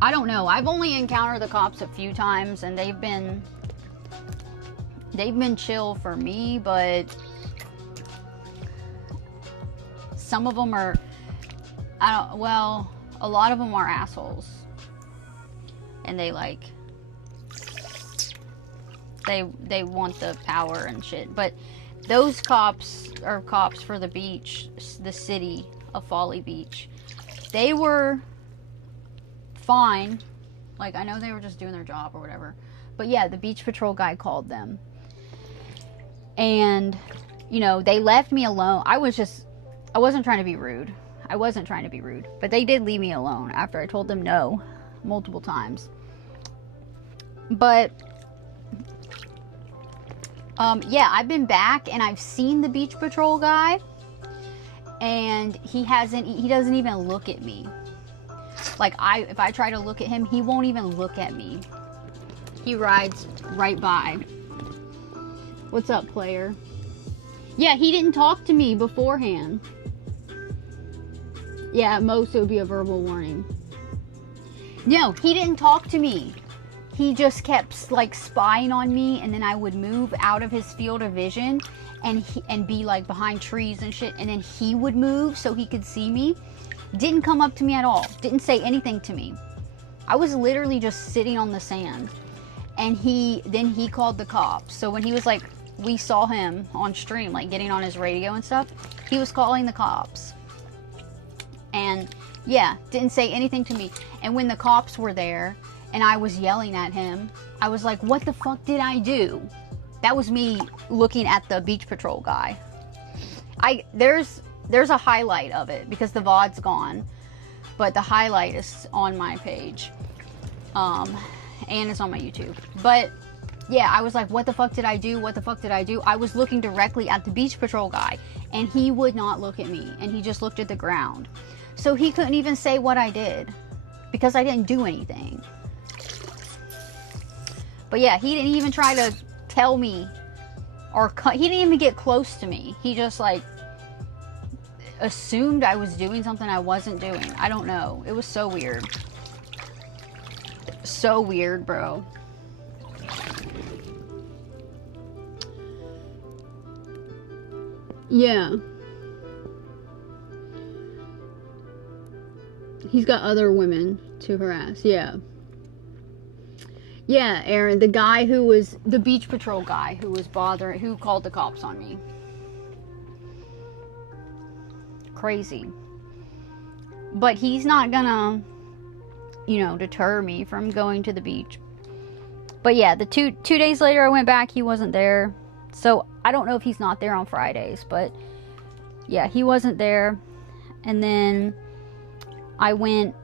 I don't know. I've only encountered the cops a few times, and they've been chill for me, but some of them are, a lot of them are assholes. And they like, they want the power and shit. But those cops are cops for the beach, the city of Folly Beach. They were fine. Like, I know they were just doing their job or whatever. But yeah, the beach patrol guy called them. And, you know, they left me alone. I wasn't trying to be rude. But they did leave me alone after I told them no multiple times. But, yeah, I've been back and I've seen the beach patrol guy. And he doesn't even look at me. Like, if I try to look at him, he won't even look at me. He rides right by. What's up, player? Yeah, he didn't talk to me beforehand. Yeah, at most it would be a verbal warning. No, he didn't talk to me. He just kept, like, spying on me, and then I would move out of his field of vision and be, like, behind trees and shit, and then he would move so he could see me. Didn't come up to me at all. Didn't say anything to me. I was literally just sitting on the sand. And then he called the cops. So when he was like, we saw him on stream, like getting on his radio and stuff, he was calling the cops. And yeah, didn't say anything to me. And when the cops were there and I was yelling at him, I was like, what the fuck did I do? That was me looking at the beach patrol guy. There's a highlight of it because the VOD's gone, but the highlight is on my page, and it's on my YouTube. But Yeah, I was like, what the fuck did I do? What the fuck did I do? I was looking directly at the beach patrol guy, and he would not look at me, and he just looked at the ground. So he couldn't even say what I did, because I didn't do anything. But yeah, he didn't even try to tell me, or he didn't even get close to me. He just like assumed I was doing something I wasn't doing. I don't know. It was so weird. So weird, bro. Yeah. He's got other women to harass. Yeah. Yeah, Aaron, the guy who was the beach patrol guy who was bothering, who called the cops on me. Crazy. But he's not gonna, you know, deter me from going to the beach. But yeah, the two days later I went back, he wasn't there. So I don't know if he's not there on Fridays, but yeah, he wasn't there. And then I went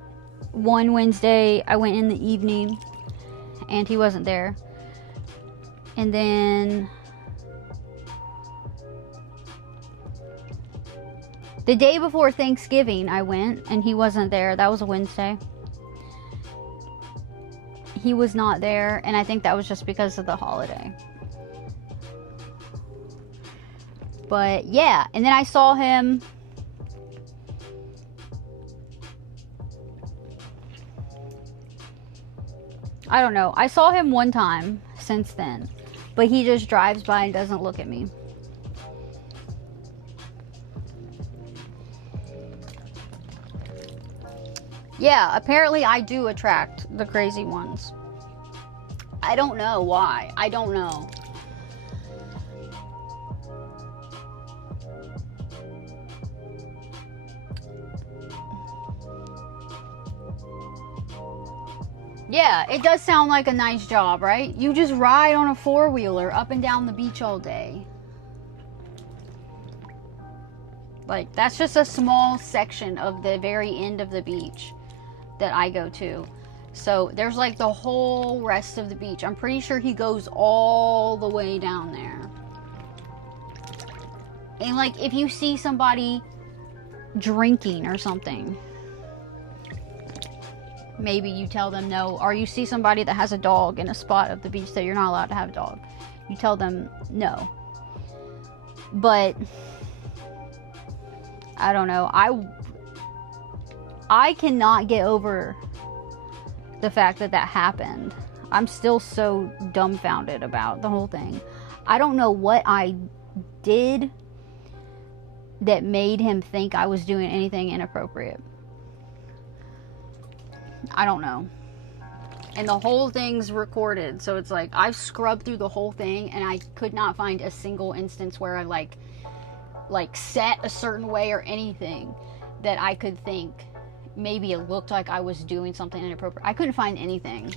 one Wednesday, I went in the evening, and he wasn't there. And then the day before Thanksgiving I went, and he wasn't there. That was a Wednesday. He was not there, and I think that was just because of the holiday. But yeah, and then I saw him I don't know. I saw him one time since then, but he just drives by and doesn't look at me. Yeah, apparently I do attract the crazy ones. I don't know why. I don't know. Yeah, it does sound like a nice job, right? You just ride on a four-wheeler up and down the beach all day. Like, that's just a small section of the very end of the beach that I go to. So, there's like the whole rest of the beach. I'm pretty sure he goes all the way down there. And like, if you see somebody drinking or something, maybe you tell them no. Or you see somebody that has a dog in a spot of the beach that you're not allowed to have a dog. You tell them no. But I don't know. I cannot get over the fact that that happened. I'm still so dumbfounded about the whole thing. I don't know what I did that made him think I was doing anything inappropriate. I don't know. And the whole thing's recorded, so it's like I've scrubbed through the whole thing and I could not find a single instance where I like sat a certain way or anything that I could think maybe it looked like I was doing something inappropriate. I couldn't find anything.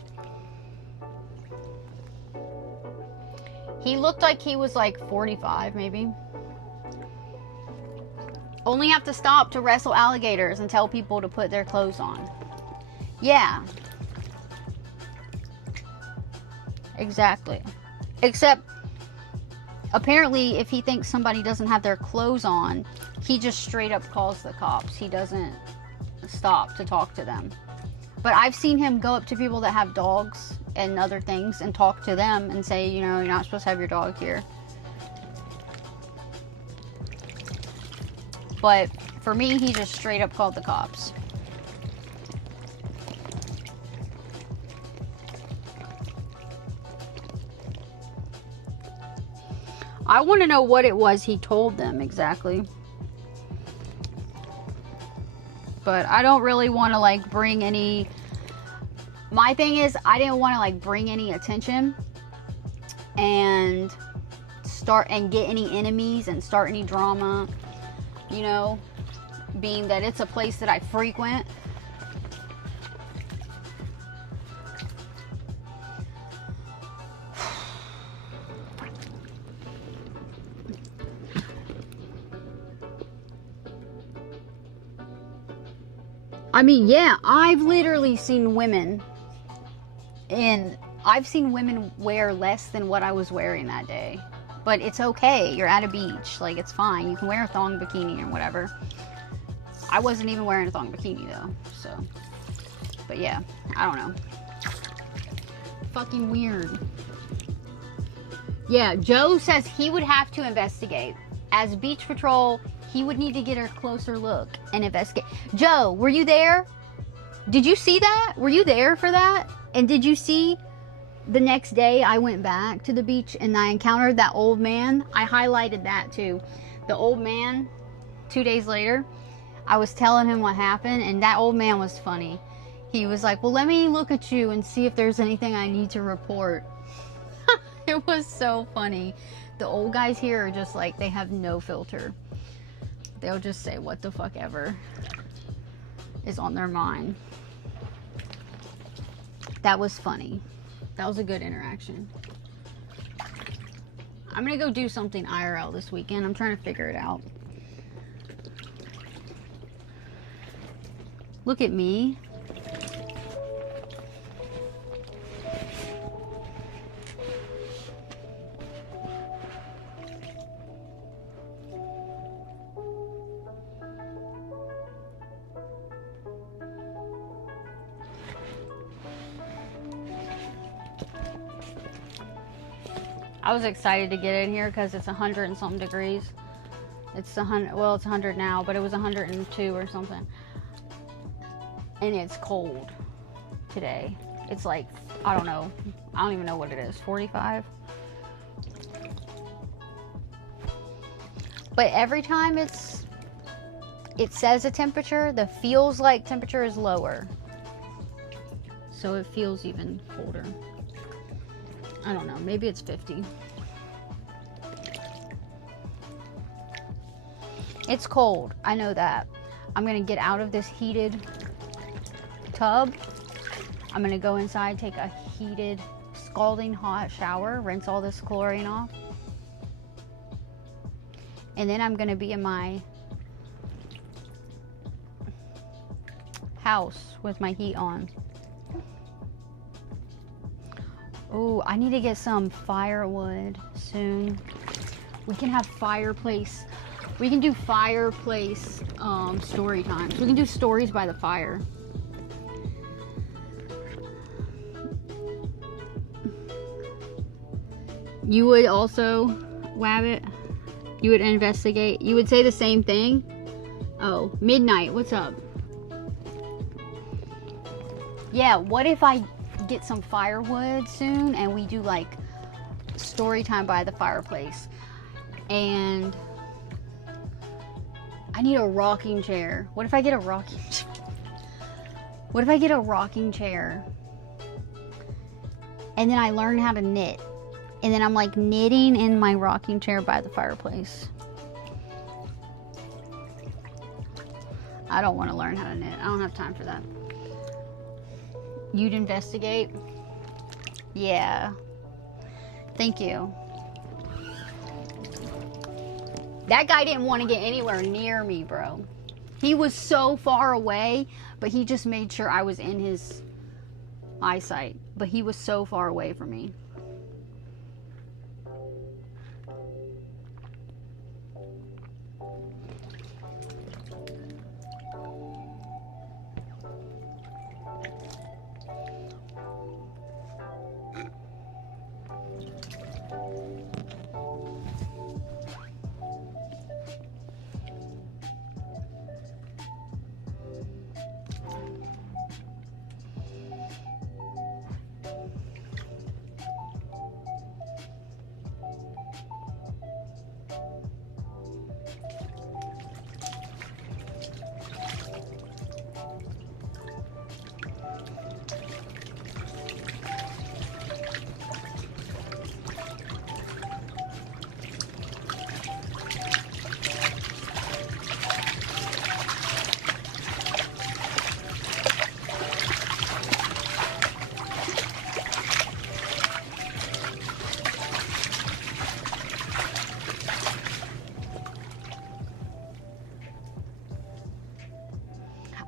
He looked like he was like 45 maybe. Only have to stop to wrestle alligators and tell people to put their clothes on. Yeah. Exactly. Except, apparently, if he thinks somebody doesn't have their clothes on, he just straight up calls the cops. He doesn't stop to talk to them. But I've seen him go up to people that have dogs and other things and talk to them and say, you know, you're not supposed to have your dog here. But for me, he just straight up called the cops. I want to know what it was he told them exactly. But I don't really want to like bring any... My thing is, I didn't want to like bring any attention and start and get any enemies and start any drama, you know, being that it's a place that I frequent. I mean, yeah, I've literally seen women, and I've seen women wear less than what I was wearing that day. But it's okay. You're at a beach. Like, it's fine. You can wear a thong bikini or whatever. I wasn't even wearing a thong bikini, though. So, but yeah, I don't know. Fucking weird. Yeah, Joe says he would have to investigate. As beach patrol, he would need to get a closer look and investigate. Joe, were you there? Did you see that? Were you there for that? And did you see the next day I went back to the beach and I encountered that old man? I highlighted that too. The old man, 2 days later, I was telling him what happened, and that old man was funny. He was like, well, let me look at you and see if there's anything I need to report. It was so funny. The old guys here are just like, they have no filter. They'll just say what the fuck ever is on their mind. That was funny. That was a good interaction. I'm gonna go do something IRL this weekend. I'm trying to figure it out. Look at me. I was excited to get in here because it's 100 and something degrees. It's 100, well, it's 100 now, but it was 102 or something. And it's cold today. It's like, I don't know. I don't even know what it is. 45? But every time it says a temperature, the feels like temperature is lower. So it feels even colder. I don't know. Maybe it's 50. It's cold. I know that. I'm going to get out of this heated tub. I'm going to go inside, take a heated, scalding hot shower, rinse all this chlorine off. And then I'm going to be in my house with my heat on. Oh, I need to get some firewood soon. We can have fireplace. We can do fireplace story times. We can do stories by the fire. You would also, Wabbit, you would investigate. You would say the same thing. Oh, Midnight, what's up? Yeah, what if I get some firewood soon and we do like story time by the fireplace? And I need a rocking chair. What if I get a rocking chair? What if I get a rocking chair and then I learn how to knit, and then I'm like knitting in my rocking chair by the fireplace? I don't want to learn how to knit. I don't have time for that. You'd investigate? Yeah. Thank you. That guy didn't want to get anywhere near me, bro. He was so far away, but he just made sure I was in his eyesight. But he was so far away from me.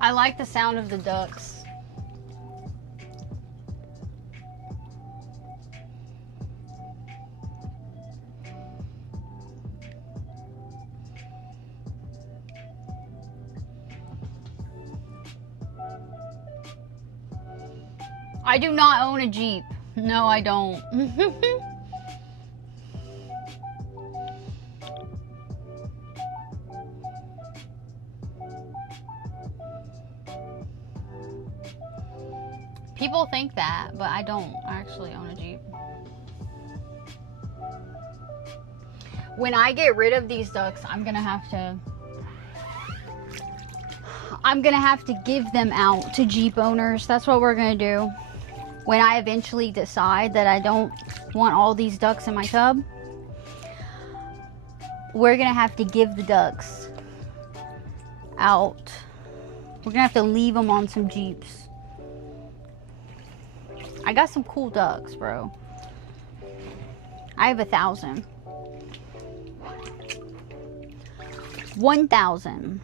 I like the sound of the ducks. I do not own a Jeep. No, I don't. People think that, but I don't actually own a Jeep. When I get rid of these ducks, I'm gonna have to give them out to Jeep owners. That's what we're gonna do. When I eventually decide that I don't want all these ducks in my tub, we're gonna have to give the ducks out. We're gonna have to leave them on some Jeeps. I got some cool ducks, bro. I have 1,000. 1,000.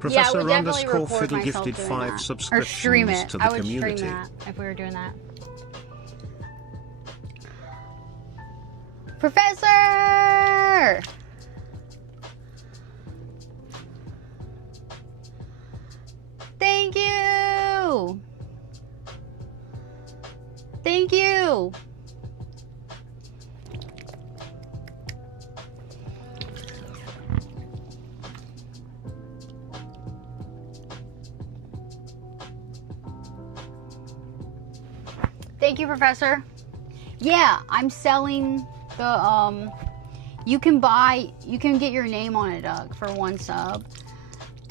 Professor yeah, I would definitely underscore record Fiddle myself gifted doing 5 that. Or subscriptions stream it. to the I would community. stream that if we were doing that. Professor! Thank you! Thank you! Thank you, Professor. Yeah, I'm selling the, you can get your name on a duck for 1 sub.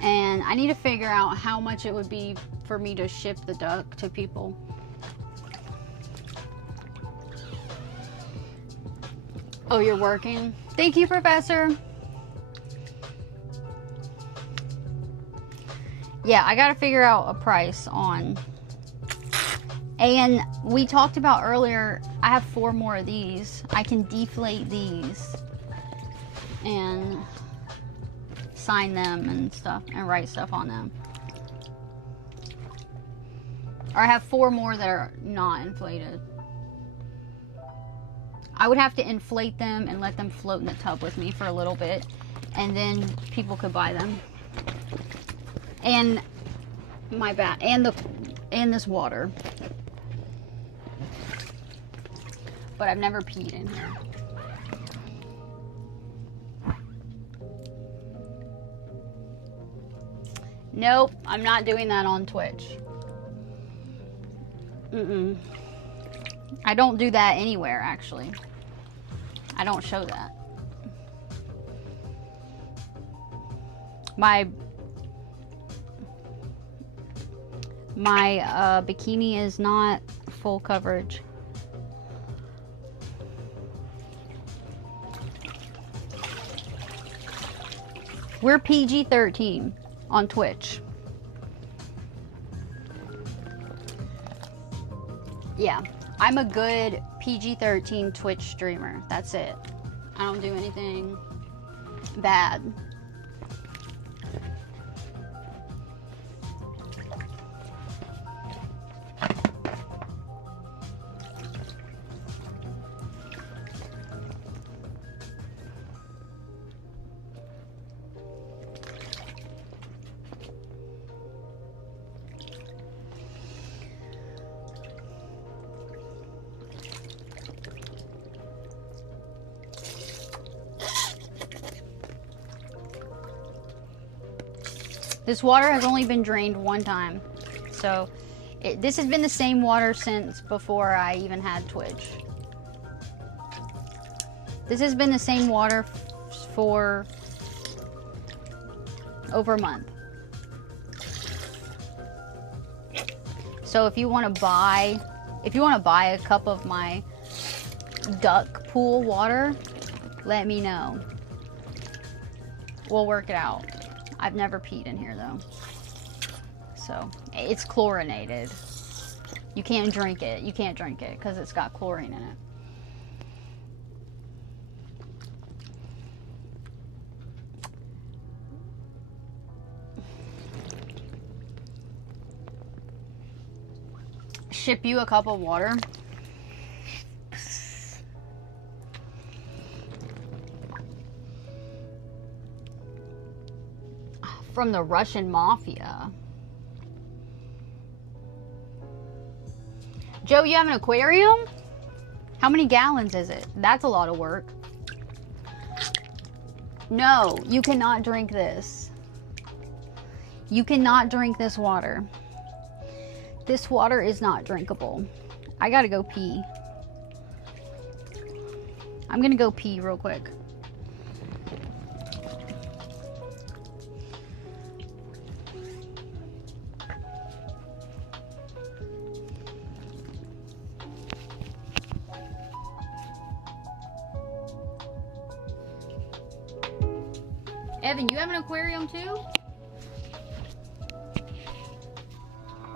And I need to figure out how much it would be for me to ship the duck to people. Oh, you're working? Thank you, Professor. Yeah, I gotta figure out a price on... And we talked about earlier, I have 4 more of these. I can deflate these and sign them and stuff and write stuff on them. Or I have 4 more that are not inflated. I would have to inflate them and let them float in the tub with me for a little bit, and then people could buy them. And my bat and this water. But I've never peed in here. Nope, I'm not doing that on Twitch. I don't do that anywhere, actually. I don't show that. My bikini is not full coverage. We're PG-13 on Twitch. Yeah, I'm a good PG-13 Twitch streamer. That's it. I don't do anything bad. This water has only been drained 1 time. So, this has been the same water since before I even had Twitch. This has been the same water for over a month. So if you want to buy a cup of my duck pool water, let me know. We'll work it out. I've never peed in here though. So it's chlorinated. You can't drink it. You can't drink it because it's got chlorine in it. Ship you a cup of water. From the Russian mafia. Joe, you have an aquarium? How many gallons is it? That's a lot of work. No, you cannot drink this. You cannot drink this water. This water is not drinkable. I gotta go pee. I'm gonna go pee real quick. Evan, you have an aquarium too?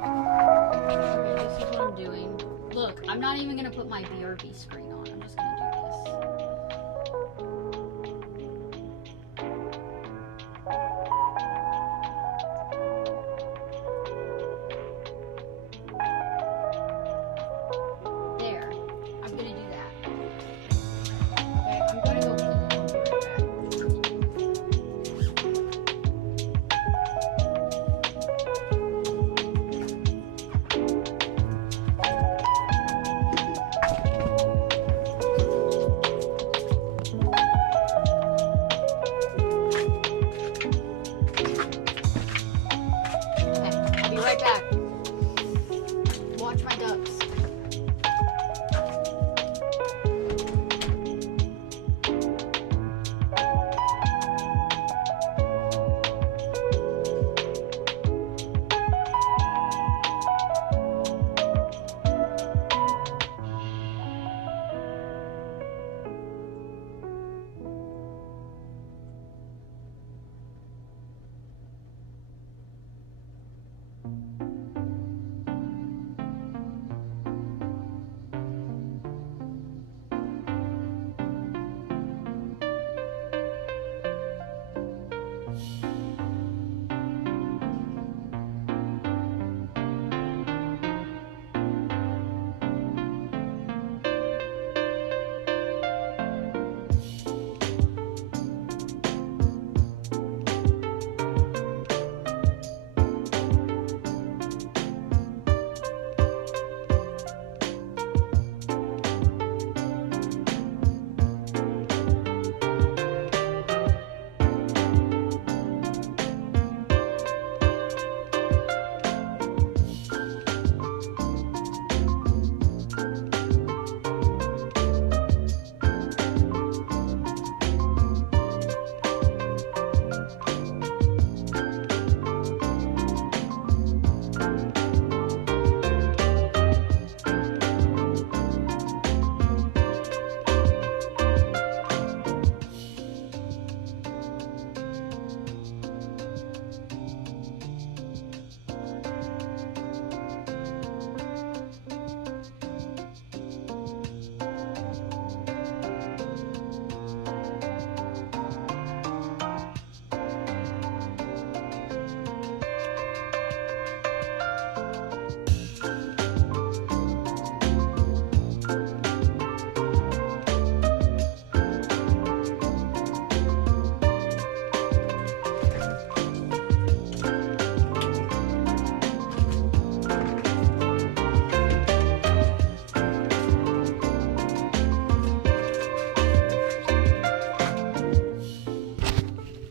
Okay, this is what I'm doing. Look, I'm not even gonna put my BRB screen on. I'm just gonna do this. There. I'm gonna do that. Okay, I'm gonna go pee. I'll be right back. Okay, I'll be right back. Watch my ducks.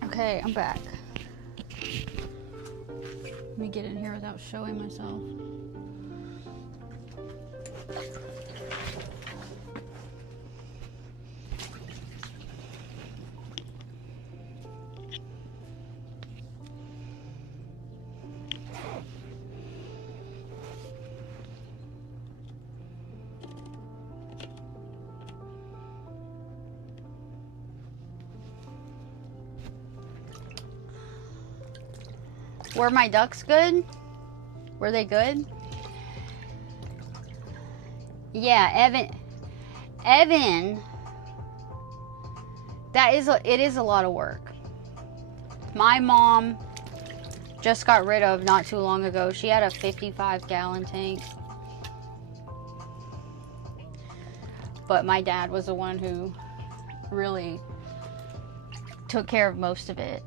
Okay, I'm back. Let me get in here without showing myself. Were my ducks good? Were they good? Yeah, Evan, it is a lot of work. My mom just got rid of not too long ago. She had a 55-gallon tank. But my dad was the one who really took care of most of it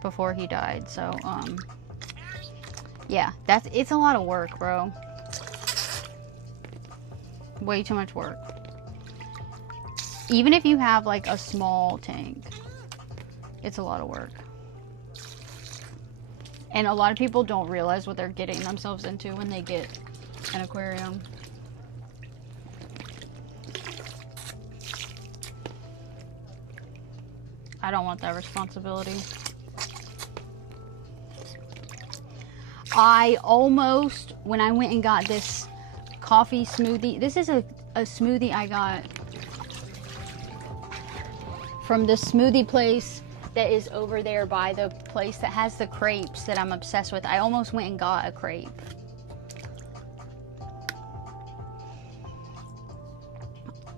before he died. So, yeah, it's a lot of work, bro. Way too much work. Even if you have like a small tank, it's a lot of work. And a lot of people don't realize what they're getting themselves into when they get an aquarium. I don't want that responsibility. I almost, when I went and got this coffee smoothie, this is a smoothie I got from the smoothie place that is over there by the place that has the crepes that I'm obsessed with. I almost went and got a crepe.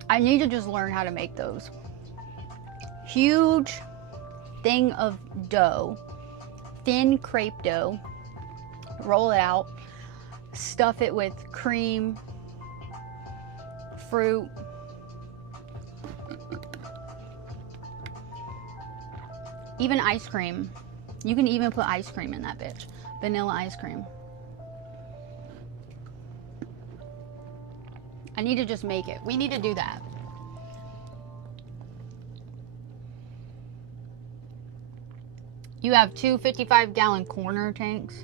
I need to just learn how to make those. Huge thing of dough, thin crepe dough, roll it out, stuff it with cream, fruit, even ice cream. You can even put ice cream in that bitch. Vanilla ice cream. I need to just make it. We need to do that. You have two 55-gallon corner tanks.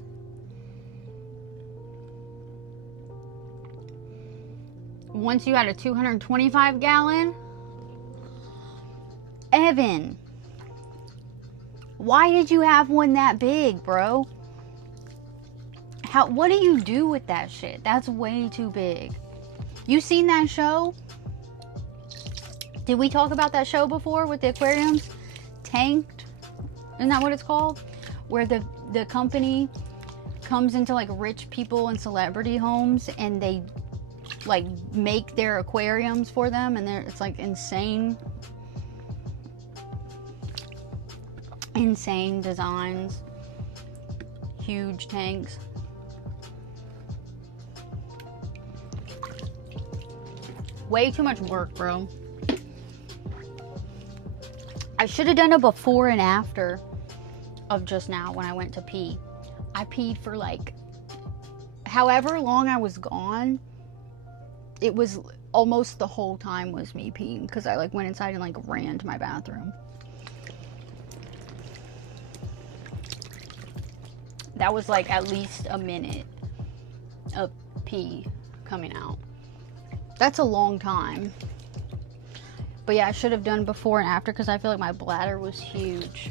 Once you had a 225-gallon. Evan, why did you have one that big, bro? What do you do with that shit? That's way too big. You seen that show? Did we talk about that show before with the aquariums? Tanked? Isn't that what it's called? Where the company comes into like rich people and celebrity homes and they like make their aquariums for them, and it's like insane designs, huge tanks. Way too much work, bro. I should have done a before and after of just now when I went to pee. I peed for like however long I was gone. It was almost the whole time was me peeing because I like went inside and like ran to my bathroom. That was like at least a minute of pee coming out. That's a long time. But yeah, I should have done before and after because I feel like my bladder was huge.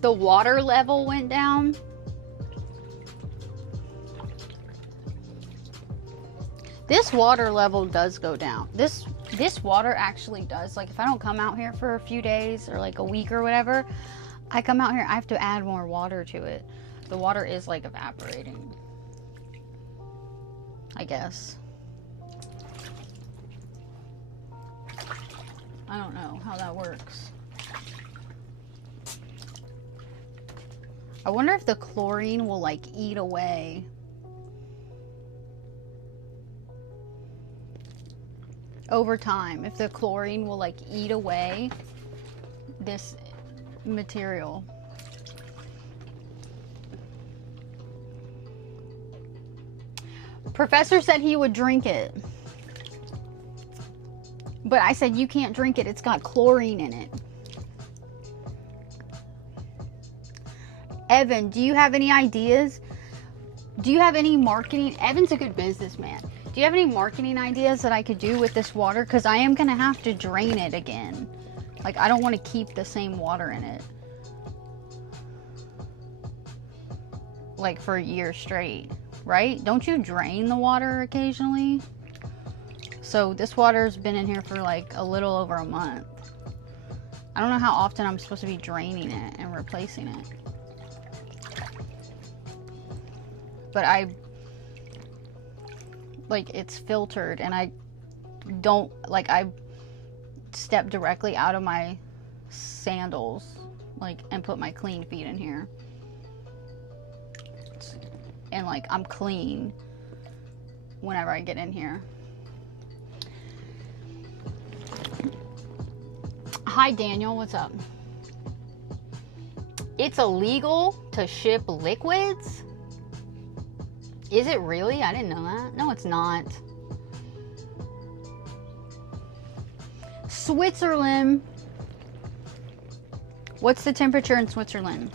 The water level went down. This water level does go down. This water actually does. Like if I don't come out here for a few days or like a week or whatever, I come out here, I have to add more water to it. The water is like evaporating, I guess. I don't know how that works. I wonder if the chlorine will like eat away. Over time, if the chlorine will like eat away this material. Professor said he would drink it. But I said you can't drink it. It's got chlorine in it. Evan, do you have any ideas? Do you have any marketing? Evan's a good businessman. Do you have any marketing ideas that I could do with this water? Because I am going to have to drain it again. Like, I don't want to keep the same water in it. Like, for a year straight, right? Don't you drain the water occasionally? So, this water's been in here for like a little over a month. I don't know how often I'm supposed to be draining it and replacing it. But it's filtered, and I don't, like, I step directly out of my sandals, like, and put my clean feet in here. And, like, I'm clean whenever I get in here. Hi, Daniel, what's up? It's illegal to ship liquids? Is it really? I didn't know that. No, it's not. Switzerland. What's the temperature in Switzerland?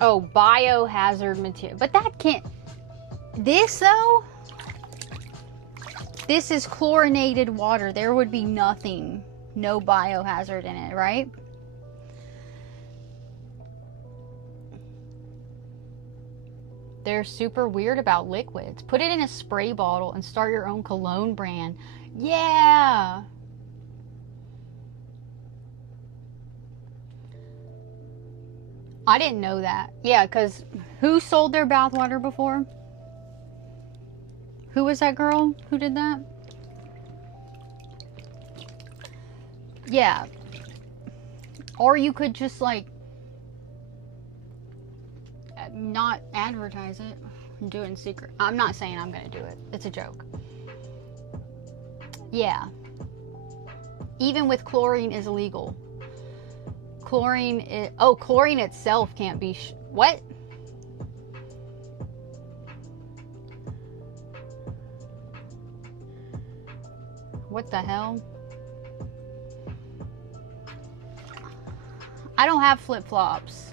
Oh, biohazard material. But that can't... This, though? This is chlorinated water. There would be nothing. No biohazard in it, right? They're super weird about liquids. Put it in a spray bottle and start your own cologne brand. Yeah! I didn't know that. Yeah, because who sold their bathwater before? Who was that girl who did that? Yeah. Or you could just, like, not advertise it and do it in secret. I'm not saying I'm gonna do it. It's a joke. Yeah. Even with chlorine is illegal. Chlorine is... Oh, chlorine itself can't be... What? What the hell? I don't have flip-flops.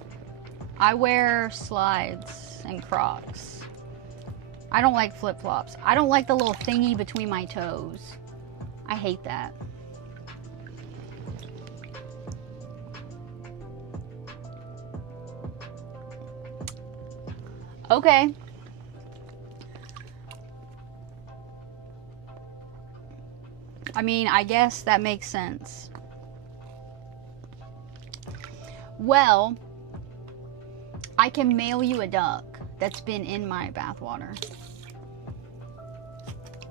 I wear slides and Crocs. I don't like flip-flops. I don't like the little thingy between my toes. I hate that. Okay. I mean, I guess that makes sense. Well, I can mail you a duck that's been in my bathwater.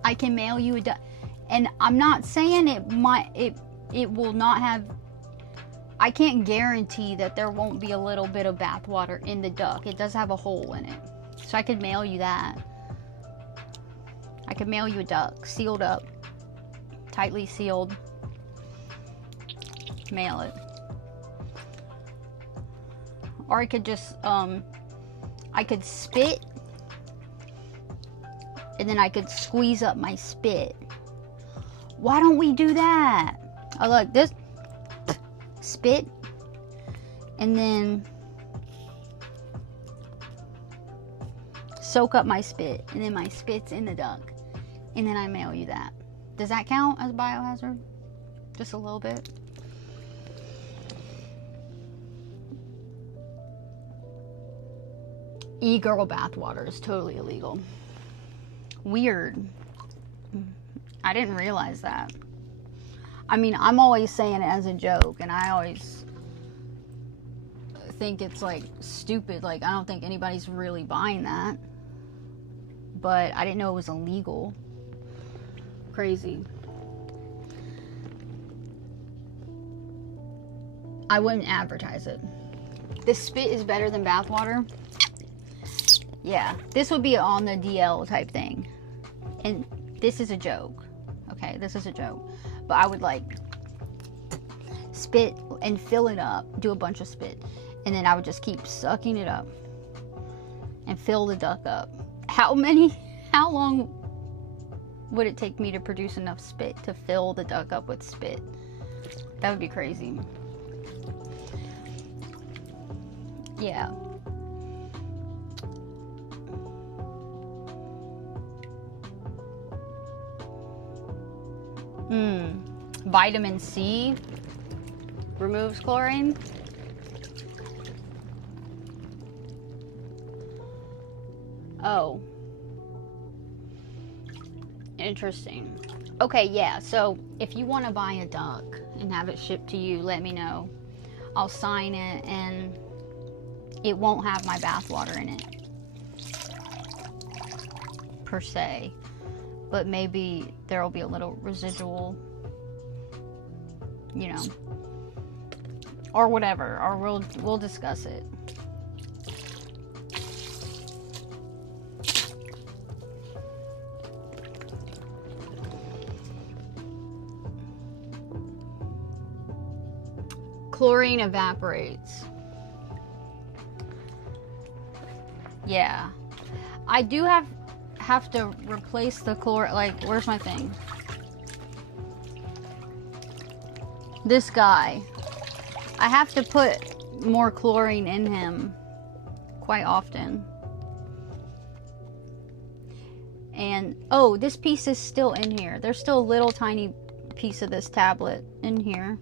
I can mail you a duck. And I'm not saying it will not have... I can't guarantee that there won't be a little bit of bathwater in the duck. It does have a hole in it. So I could mail you that. I could mail you a duck, sealed up. Tightly sealed. Mail it. Or I could just, I could spit. And then I could squeeze up my spit. Why don't we do that? Oh, look, this... Spit. And then... soak up my spit. And then my spit's in the duck. And then I mail you that. Does that count as biohazard? Just a little bit? E-girl bathwater is totally illegal. Weird. I didn't realize that. I mean, I'm always saying it as a joke, and I always think it's, like, stupid. Like, I don't think anybody's really buying that. But I didn't know it was illegal. Crazy. I wouldn't advertise it. The spit is better than bathwater. Yeah, this would be on the DL type thing. And this is a joke. Okay, this is a joke. But I would, like, spit and fill it up. Do a bunch of spit. And then I would just keep sucking it up. And fill the duck up. How long would it take me to produce enough spit to fill the duck up with spit? That would be crazy. Yeah. Vitamin C removes chlorine. Oh. Interesting. Okay, yeah, so if you want to buy a duck and have it shipped to you, let me know. I'll sign it, and it won't have my bathwater in it, per se. But maybe there will be a little residual, you know, or whatever, or we'll discuss it. Chlorine evaporates. Yeah, I do have to replace the chlorine. Like, where's my thing? This guy, I have to put more chlorine in him quite often. And oh, this piece is still in here. There's still a little tiny piece of this tablet in here.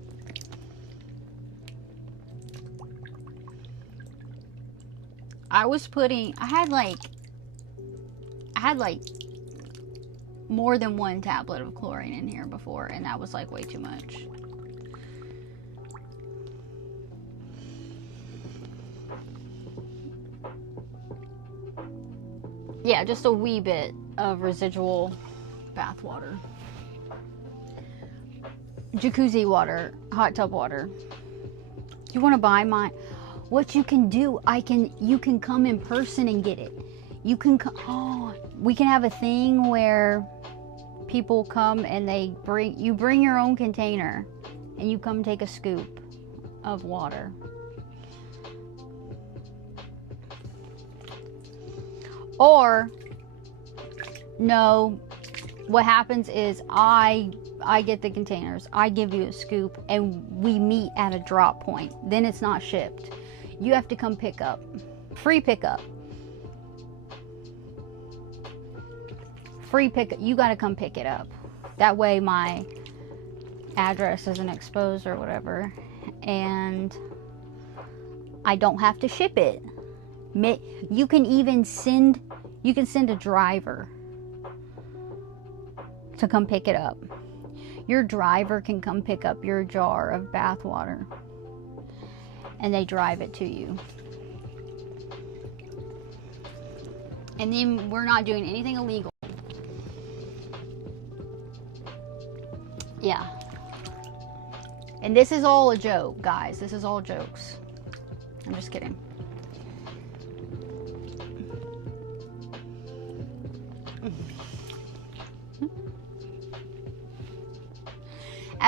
I had like more than one tablet of chlorine in here before, and that was like way too much. Yeah, just a wee bit of residual bath water. Jacuzzi water, hot tub water. You want to buy mine? What you can do, you can come in person and get it. You can come, we can have a thing where people come and you bring your own container and you come take a scoop of water. Or, no, what happens is I get the containers, I give you a scoop, and we meet at a drop point. Then it's not shipped. You have to come pick up. Free pickup. Free pickup. You gotta come pick it up. That way my address isn't exposed or whatever. And I don't have to ship it. You can even send a driver to come pick it up. Your driver can come pick up your jar of bath water, and they drive it to you. And then we're not doing anything illegal. Yeah. And this is all a joke, guys. This is all jokes. I'm just kidding.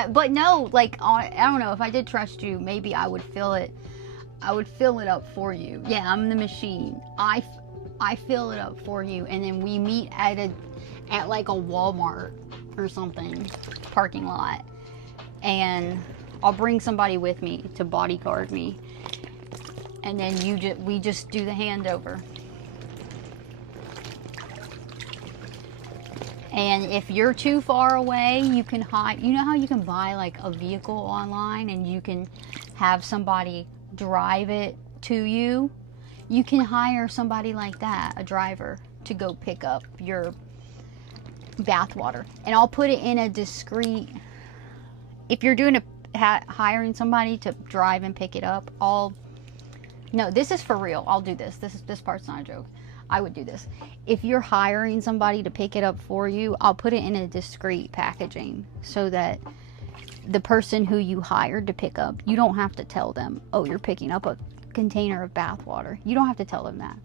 But no, like, I don't know, if I did trust you, maybe I would fill it up for you. Yeah, I'm the machine. I fill it up for you, and then we meet at like a Walmart or something parking lot, and I'll bring somebody with me to bodyguard me, and then we just do the handover. And if you're too far away, you can you know how you can buy like a vehicle online and you can have somebody drive it to you? You can hire somebody like that, a driver, to go pick up your bath water. And I'll put it in a discreet, if you're doing hiring somebody to drive and pick it up, no, this is for real. I'll do this. This part's not a joke. I would do this. If you're hiring somebody to pick it up for you, I'll put it in a discreet packaging so that the person who you hired to pick up, you don't have to tell them, oh, you're picking up a container of bath water. You don't have to tell them that.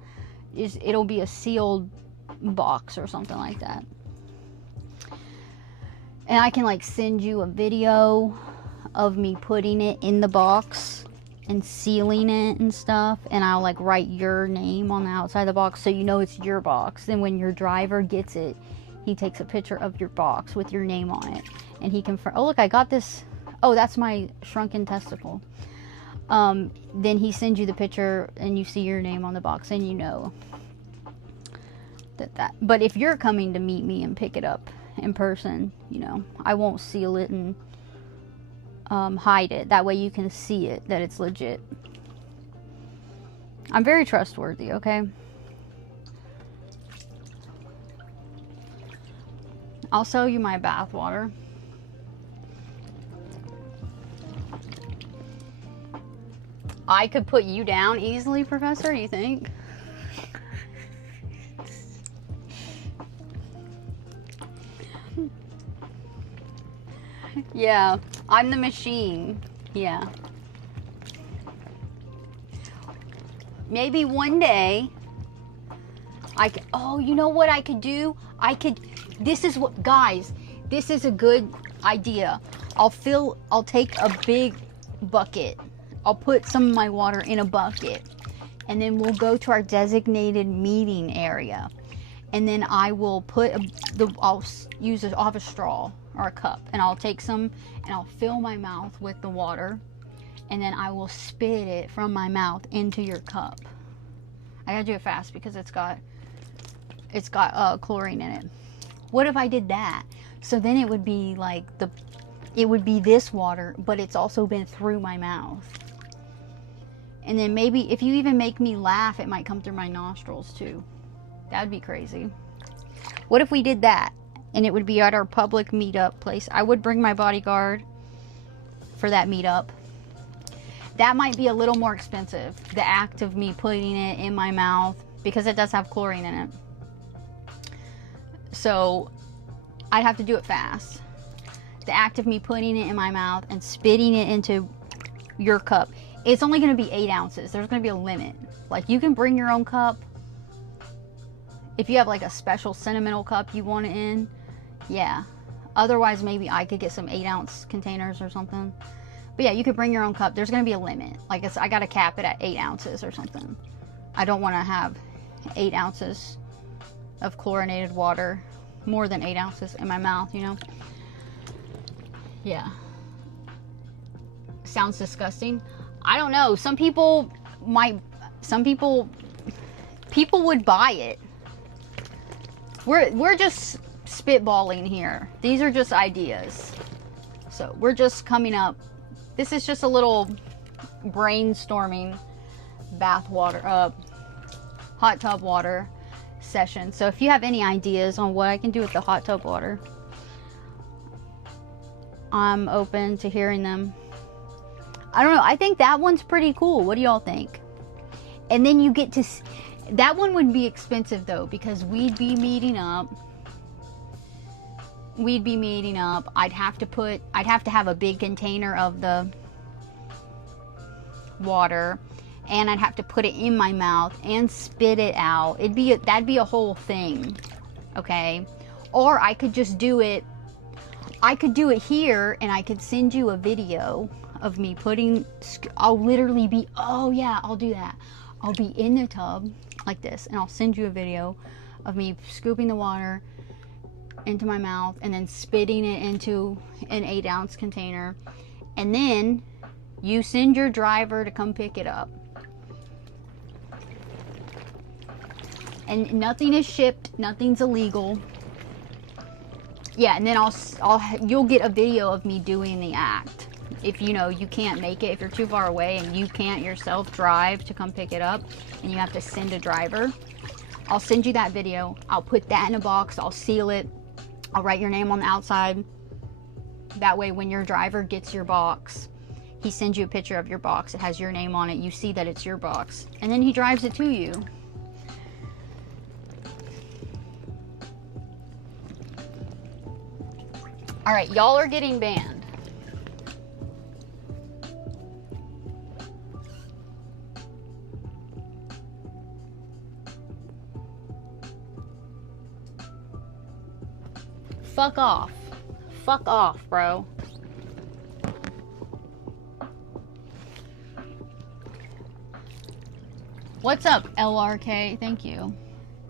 It'll be a sealed box or something like that. And I can like send you a video of me putting it in the box and sealing it and stuff, and I'll like write your name on the outside of the box so you know it's your box. Then when your driver gets it, he takes a picture of your box with your name on it, and he confirms, oh look, I got this, oh that's my shrunken testicle. Then he sends you the picture and you see your name on the box and you know that. But if you're coming to meet me and pick it up in person, you know, I won't seal it and hide it. That way you can see it, that it's legit. I'm very trustworthy, okay? I'll sell you my bath water. I could put you down easily, Professor, you think? Yeah, I'm the machine. Yeah. Maybe one day I could, oh, you know what I could do? This is what, guys, this is a good idea. I'll take a big bucket. I'll put some of my water in a bucket, and then we'll go to our designated meeting area. And then I will I'll use it off a straw or a cup, and I'll take some and I'll fill my mouth with the water, and then I will spit it from my mouth into your cup. I gotta do it fast because it's got chlorine in it. What if I did that? So then it would be like it would be this water, but it's also been through my mouth. And then maybe if you even make me laugh, it might come through my nostrils too. That'd be crazy. What if we did that? And it would be at our public meetup place. I would bring my bodyguard for that meetup. That might be a little more expensive. The act of me putting it in my mouth, because it does have chlorine in it. So I'd have to do it fast. The act of me putting it in my mouth and spitting it into your cup. It's only going to be 8 ounces. There's going to be a limit. Like, you can bring your own cup. If you have like a special sentimental cup you want it in, yeah. Otherwise, maybe I could get some 8-ounce containers or something. But yeah, you could bring your own cup. There's going to be a limit. Like, I got to cap it at 8 ounces or something. I don't want to have 8 ounces of chlorinated water, more than 8 ounces in my mouth, you know? Yeah. Sounds disgusting. I don't know. People would buy it. We're just spitballing here. These are just ideas. So we're just coming up. This is just a little brainstorming hot tub water session. So if you have any ideas on what I can do with the hot tub water, I'm open to hearing them. I don't know. I think that one's pretty cool. What do y'all think? And then you get to... That one would be expensive though, because we'd be meeting up. I'd have to have a big container of the water, and I'd have to put it in my mouth and spit it out. That'd be a whole thing. Okay? Or I could just do it. I could do it here, and I could send you a video of me I'll literally be, oh yeah, I'll do that. I'll be in the tub like this, and I'll send you a video of me scooping the water into my mouth and then spitting it into an 8-ounce container, and then you send your driver to come pick it up, and nothing is shipped, nothing's illegal. Yeah, and then you'll get a video of me doing the act. If you can't make it, if you're too far away and you can't yourself drive to come pick it up and you have to send a driver, I'll send you that video. I'll put that in a box. I'll seal it. I'll write your name on the outside. That way when your driver gets your box, he sends you a picture of your box. It has your name on it. You see that it's your box. And then he drives it to you. All right, y'all are getting banned. Fuck off. Fuck off, bro. What's up, LRK? Thank you.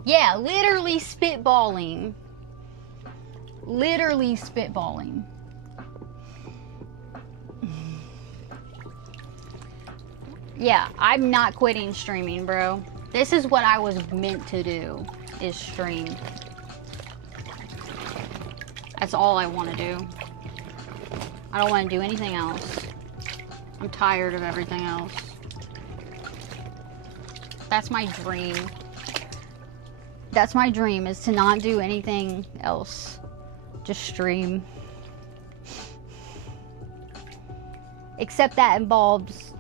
Yeah, literally spitballing. Literally spitballing. Yeah, I'm not quitting streaming, bro. This is what I was meant to do, is stream. That's all I want to do. I don't want to do anything else. I'm tired of everything else. That's my dream. That's my dream, is to not do anything else. Just stream. Except that involves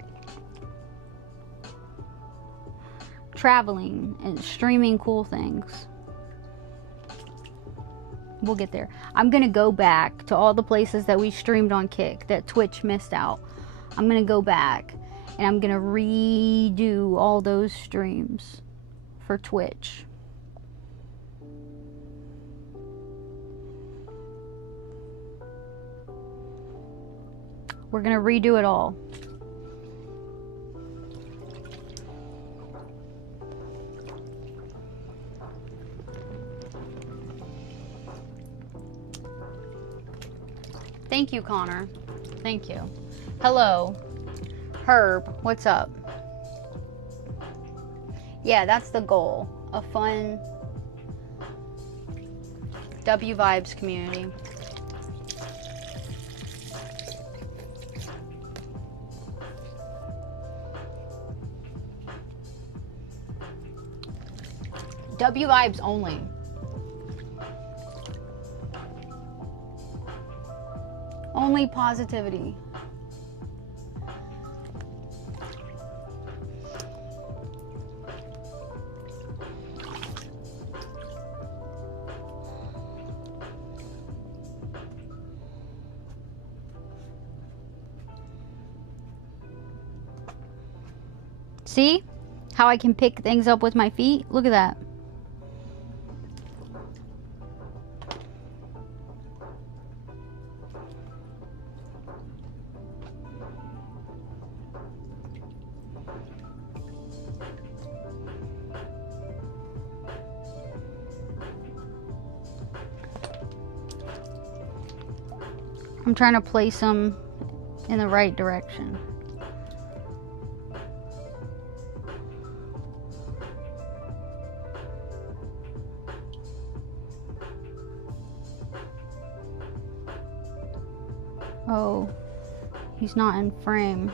traveling and streaming cool things. We'll get there. I'm gonna go back to all the places that we streamed on Kick that Twitch missed out. I'm gonna go back and I'm gonna redo all those streams for Twitch. We're gonna redo it all. Thank you, Connor. Thank you. Hello. Herb, what's up? Yeah, that's the goal. A fun W Vibes community. W Vibes only. Only positivity. See how I can pick things up with my feet? Look at that. I'm trying to place them in the right direction. Oh, he's not in frame.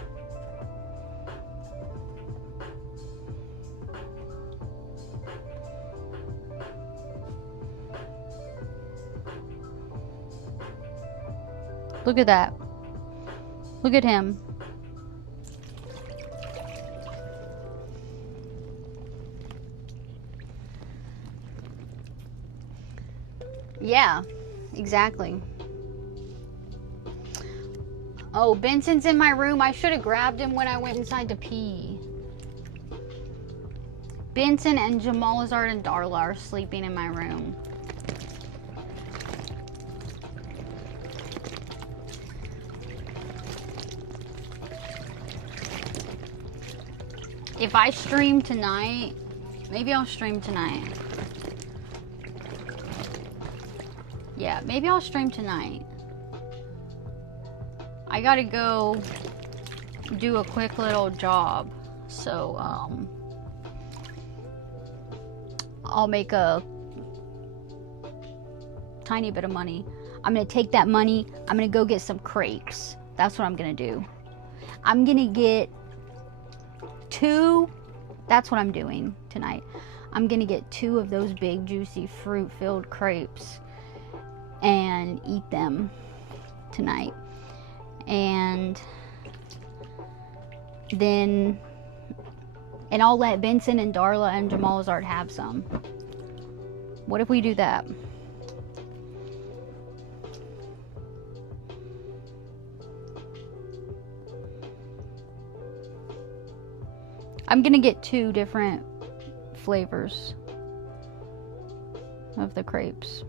Look at that. Look at him. Yeah, exactly. Oh, Benson's in my room. I should have grabbed him when I went inside to pee. Benson and Jamalazard and Darla are sleeping in my room. If I stream tonight, maybe I'll stream tonight. Yeah, maybe I'll stream tonight. I gotta go do a quick little job, so I'll make a tiny bit of money. I'm gonna take that money, I'm gonna go get some crepes. That's what I'm gonna do. I'm gonna get 2, that's what I'm doing tonight. I'm gonna get 2 of those big juicy fruit filled crepes and eat them tonight. And then I'll let Benson and Darla and Jamalazard have some. What if we do that? I'm gonna get 2 different flavors of the crepes.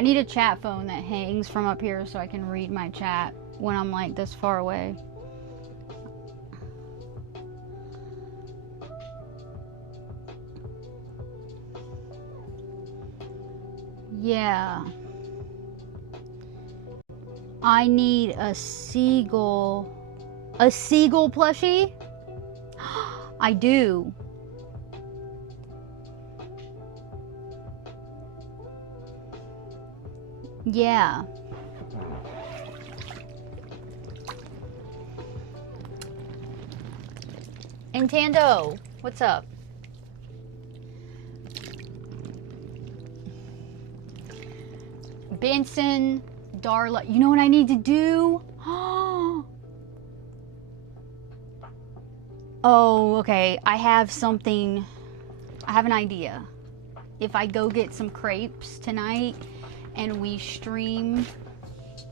I need a chat phone that hangs from up here so I can read my chat when I'm like this far away. Yeah. I need a seagull. A seagull plushie? I do. Yeah. Nintendo, what's up? Benson, Darla. You know what I need to do? Oh, okay. I have something. I have an idea. If I go get some crepes tonight and we stream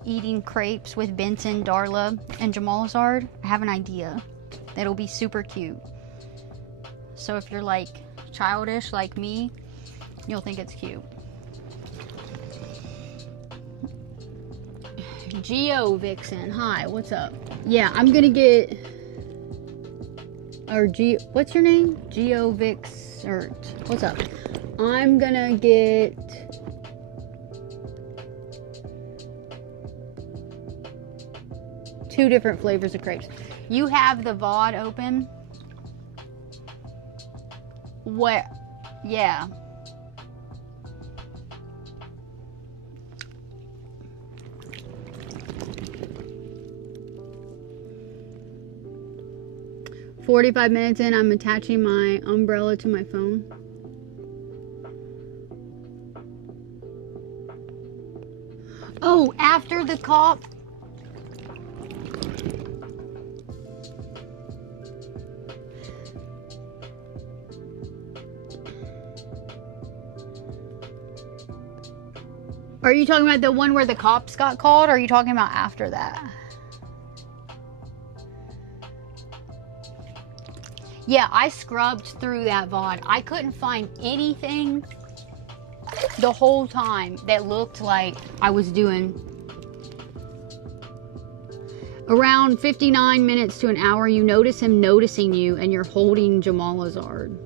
eating crepes with Benson, Darla, and Jamalazard, I have an idea that'll be super cute. So if you're like childish like me, you'll think it's cute. Geo Vixen, hi, what's up? Yeah, I'm gonna get, or what's your name? Geo Vixert, what's up? I'm gonna get two different flavors of crepes. You have the VOD open? What? Yeah. "45 minutes in, I'm attaching my umbrella to my phone." Oh, after the cop. Are you talking about the one where the cops got called, or are you talking about after that? Yeah, I scrubbed through that VOD. I couldn't find anything the whole time that looked like I was doing. Around 59 minutes to an hour, you notice him noticing you and you're holding Jamalazard.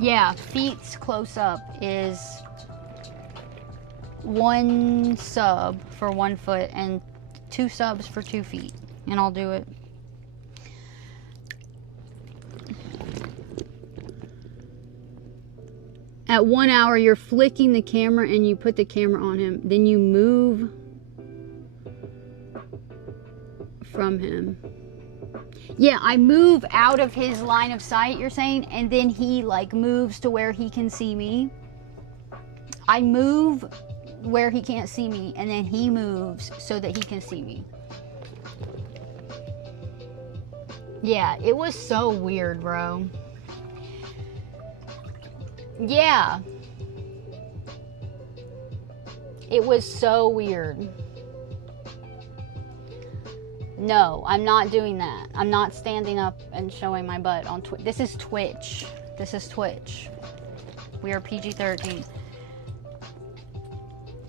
Yeah, feet's close up is 1 sub for 1 foot and 2 subs for 2 feet. And I'll do it. At 1 hour, you're flicking the camera and you put the camera on him. Then you move from him. Yeah, I move out of his line of sight, you're saying, and then he like moves to where he can see me. I move where he can't see me, and then he moves so that he can see me. Yeah, it was so weird, bro. Yeah. It was so weird. No, I'm not doing that. I'm not standing up and showing my butt on Twitch. This is Twitch. This is Twitch. We are PG-13.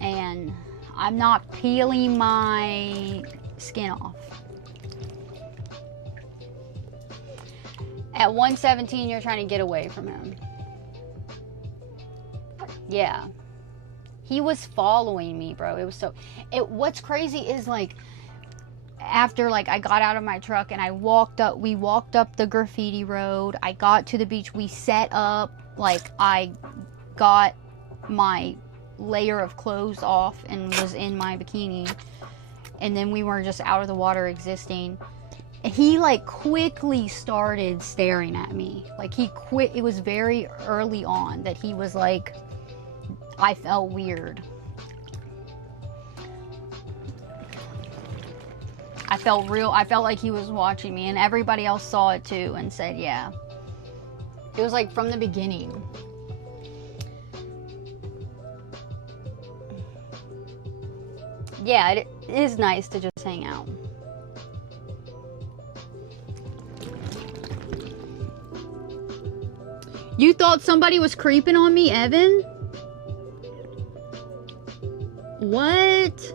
And I'm not peeling my skin off. At 117, you're trying to get away from him. Yeah. He was following me, bro. It was so... What's crazy is, like... After, like, I got out of my truck and we walked up the graffiti road. I got to the beach. We set up, like, I got my layer of clothes off and was in my bikini. And then we were just out of the water existing. He, like, quickly started staring at me. Like, it was very early on that he was, like, I felt weird. I felt like he was watching me, and everybody else saw it too and said, yeah. It was like from the beginning. Yeah, it is nice to just hang out. You thought somebody was creeping on me, Evan? What?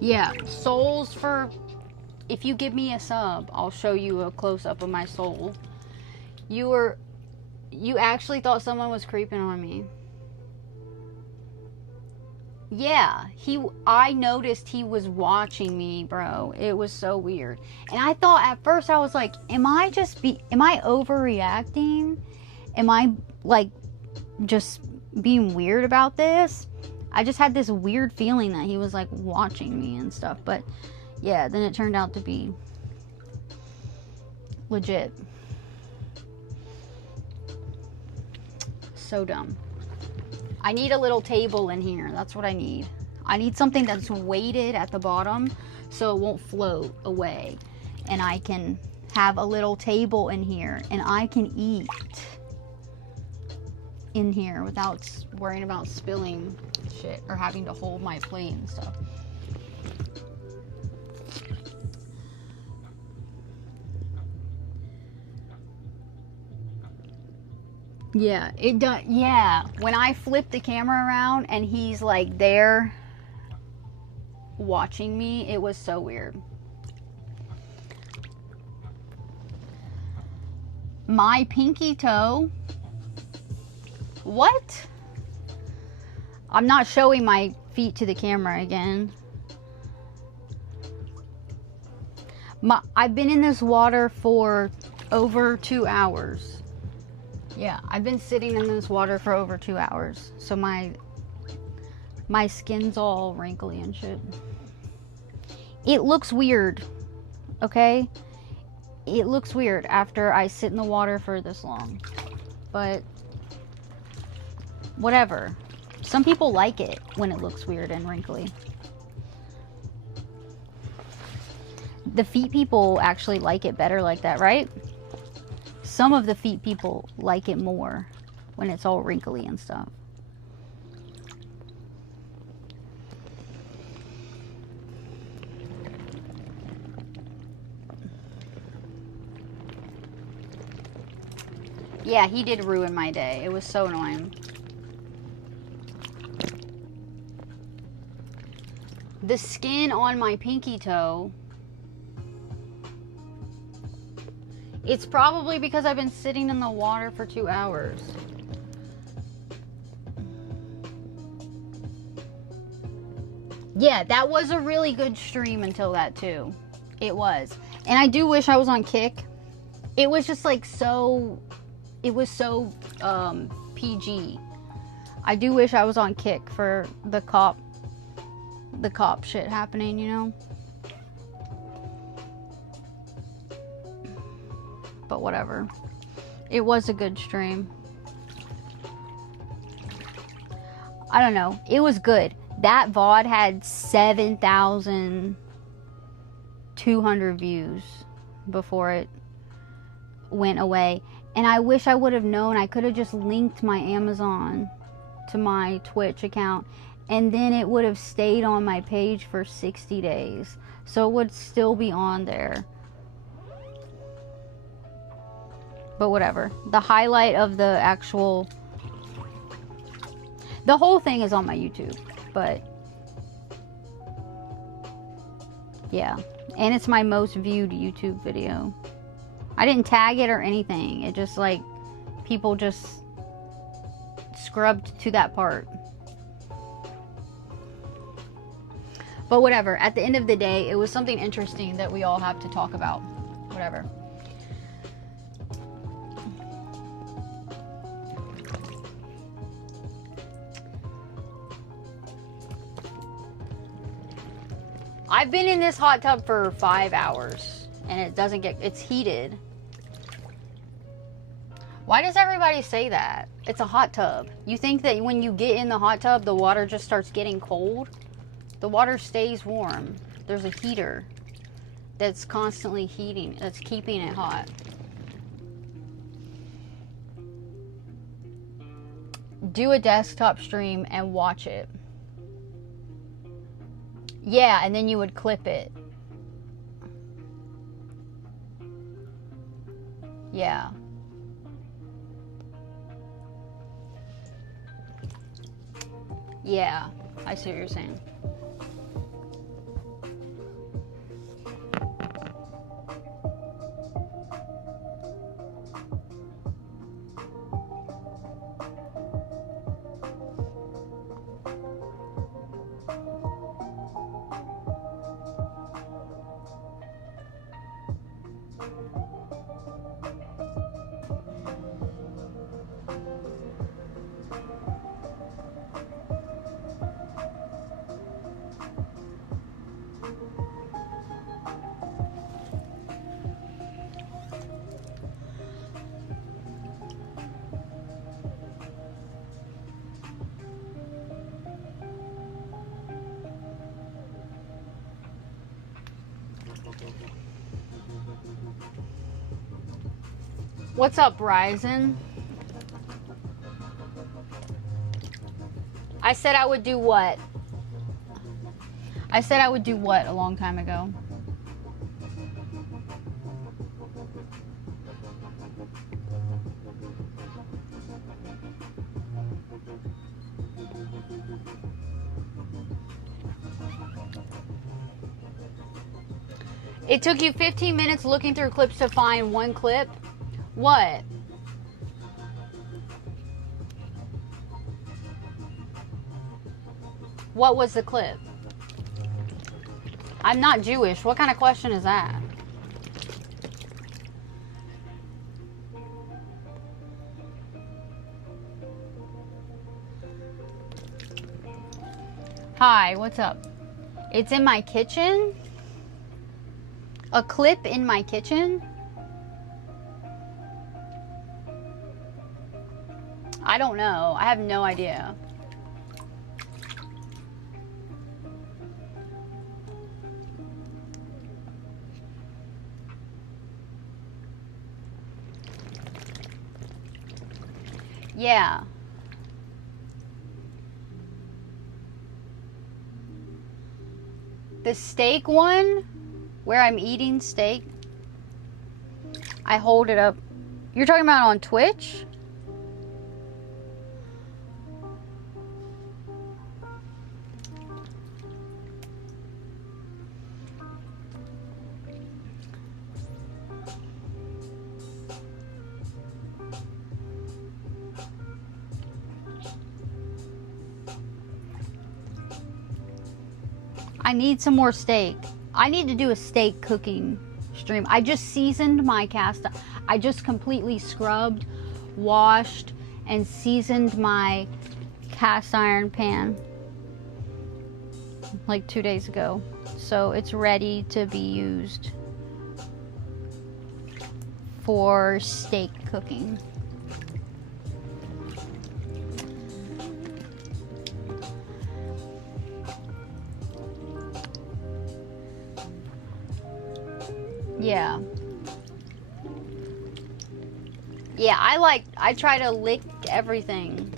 Yeah, souls for... If you give me a sub, I'll show you a close-up of my soul. You actually thought someone was creeping on me. Yeah, I noticed he was watching me, bro. It was so weird. And I thought at first, I was like, am I overreacting? Am I, like, just being weird about this? I just had this weird feeling that he was, like, watching me and stuff. But, yeah, then it turned out to be legit. So dumb. I need a little table in here. That's what I need. I need something that's weighted at the bottom so it won't float away. And I can have a little table in here and I can eat in here without worrying about spilling shit or having to hold my plate and stuff. Yeah, it does. Yeah, when I flip the camera around and he's like there watching me, it was so weird. My pinky toe. What? I'm not showing my feet to the camera again. I've been in this water for over 2 hours. Yeah, I've been sitting in this water for over 2 hours. So my skin's all wrinkly and shit. It looks weird, okay? It looks weird after I sit in the water for this long. But whatever. Some people like it when it looks weird and wrinkly. The feet people actually like it better like that, right? Some of the feet people like it more when it's all wrinkly and stuff. Yeah, he did ruin my day. It was so annoying. The skin on my pinky toe... It's probably because I've been sitting in the water for 2 hours. Yeah, that was a really good stream until that too. It was. And I do wish I was on Kick. It was just like so... It was so PG. I do wish I was on Kick for the cop shit happening, you know? But whatever. It was a good stream. I don't know. It was good. That VOD had 7,200 views before it went away. And I wish I would have known. I could have just linked my Amazon to my Twitch account. And then it would have stayed on my page for 60 days. So it would still be on there. But whatever. The highlight of the actual... The whole thing is on my YouTube. But... yeah. And it's my most viewed YouTube video. I didn't tag it or anything. It just like... people just... scrubbed to that part. But whatever. At the end of the day, it was something interesting that we all have to talk about. Whatever. I've been in this hot tub for 5 hours and it doesn't get, it's heated. Why does everybody say that? It's a hot tub. You think that when you get in the hot tub, the water just starts getting cold? The water stays warm. There's a heater that's constantly heating, that's keeping it hot. Do a desktop stream and watch it. Yeah, and then you would clip it. Yeah. Yeah, I see what you're saying. What's up, Ryzen? I said I would do what? I said I would do what a long time ago? It took you 15 minutes looking through clips to find one clip? What? What was the clip? I'm not Jewish. What kind of question is that? Hi, what's up? It's in my kitchen? A clip in my kitchen? I don't know. I have no idea. Yeah. The steak one, where I'm eating steak, I hold it up. You're talking about on Twitch? I need some more steak. I need to do a steak cooking stream. I just seasoned my cast. I just completely scrubbed, washed, and seasoned my cast iron pan like 2 days ago. So it's ready to be used for steak cooking. Yeah. Yeah, I try to lick everything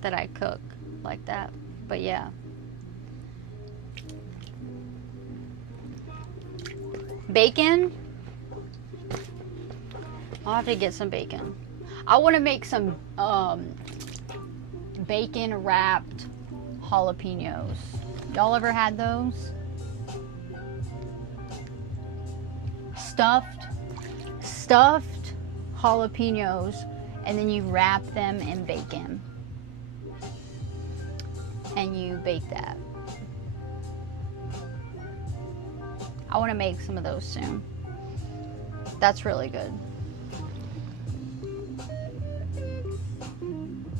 that I cook like that. But yeah. Bacon? I'll have to get some bacon. I want to make some bacon wrapped jalapenos. Y'all ever had those? Stuffed jalapenos, and then you wrap them in bacon and you bake that. I want to make some of those soon. That's really good.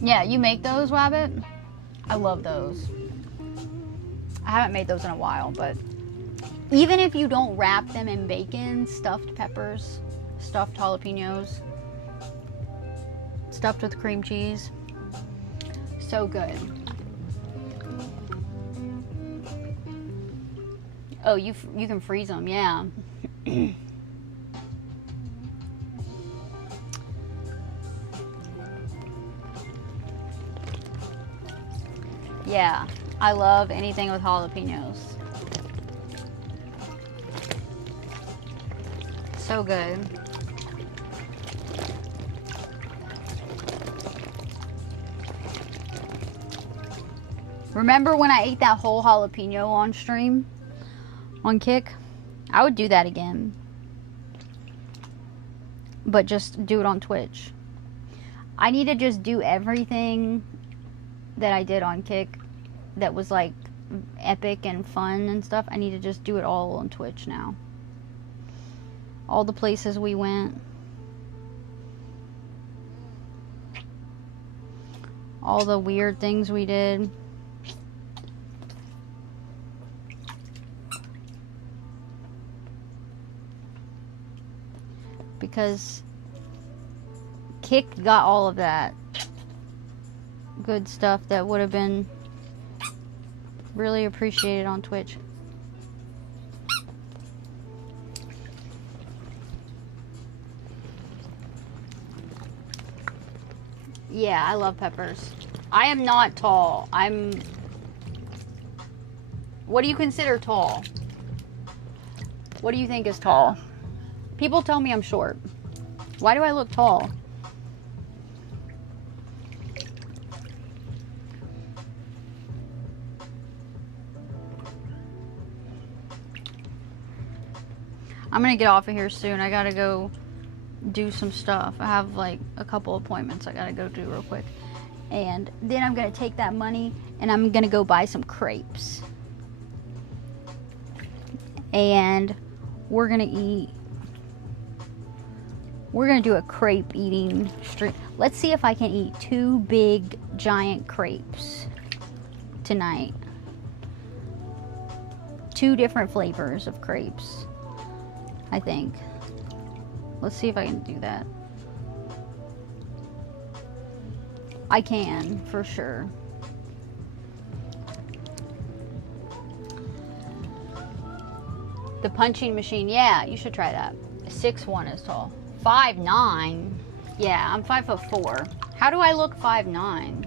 Yeah, you make those, Wabbit? I love those. I haven't made those in a while, but even if you don't wrap them in bacon, stuffed peppers, stuffed jalapenos, stuffed with cream cheese, so good. Oh, you can freeze them, yeah. Yeah, I love anything with jalapenos. So good. Remember when I ate that whole jalapeno on stream? On Kick? I would do that again. But just do it on Twitch. I need to just do everything that I did on Kick that was like epic and fun and stuff. I need to just do it all on Twitch now. All the places we went. All the weird things we did. Because Kick got all of that good stuff that would have been really appreciated on Twitch. Yeah, I love peppers. I am not tall. What do you consider tall? What do you think is tall? People tell me I'm short. Why do I look tall? I'm gonna get off of here soon. I gotta go do some stuff. I have like a couple appointments I gotta go do real quick. And then I'm gonna take that money and I'm gonna go buy some crepes. And we're gonna eat. We're gonna do a crepe eating stream. Let's see if I can eat 2 big giant crepes tonight. 2 different flavors of crepes, I think. Let's see if I can do that. I can, for sure. The punching machine, yeah, you should try that. 6'1" is tall. 5'9". Yeah, I'm 5'4". How do I look 5'9"?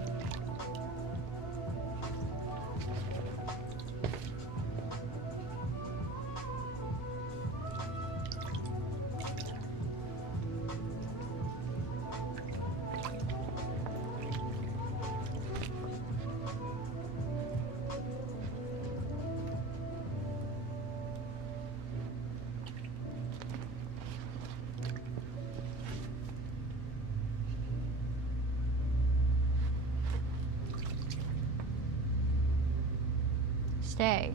Stay.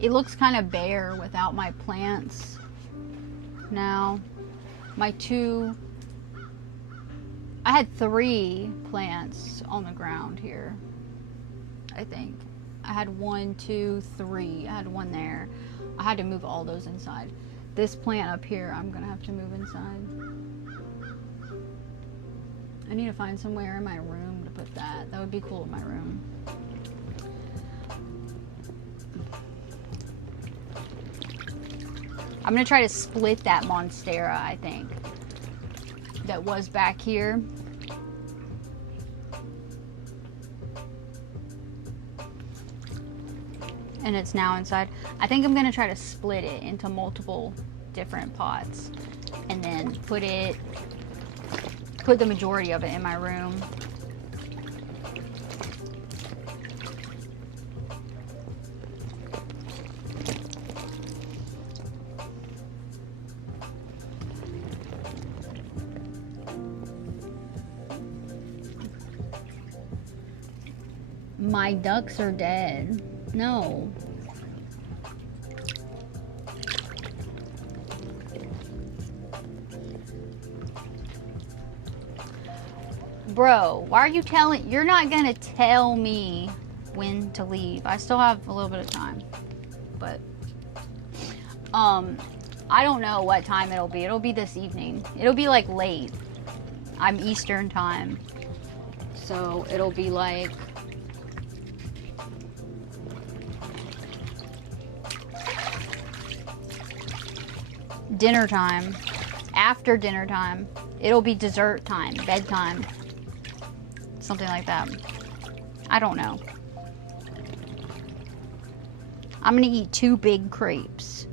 It looks kind of bare without my plants now. My 2, I had 3 plants on the ground here, I think. I had 1, 2, 3. I had 1 there. I had to move all those inside. This plant up here, I'm gonna have to move inside. I need to find somewhere in my room to put that. That would be cool in my room. I'm gonna try to split that Monstera, I think, that was back here. And it's now inside. I think I'm gonna try to split it into multiple different pots and then put the majority of it in my room. My ducks are dead. No. Bro, why are you telling? You're not gonna tell me when to leave. I still have a little bit of time, but I don't know what time it'll be. It'll be this evening. It'll be like late. I'm Eastern time, so it'll be like dinner time. After dinner time, it'll be dessert time, bedtime. Something like that. I don't know. I'm gonna eat 2 big crepes.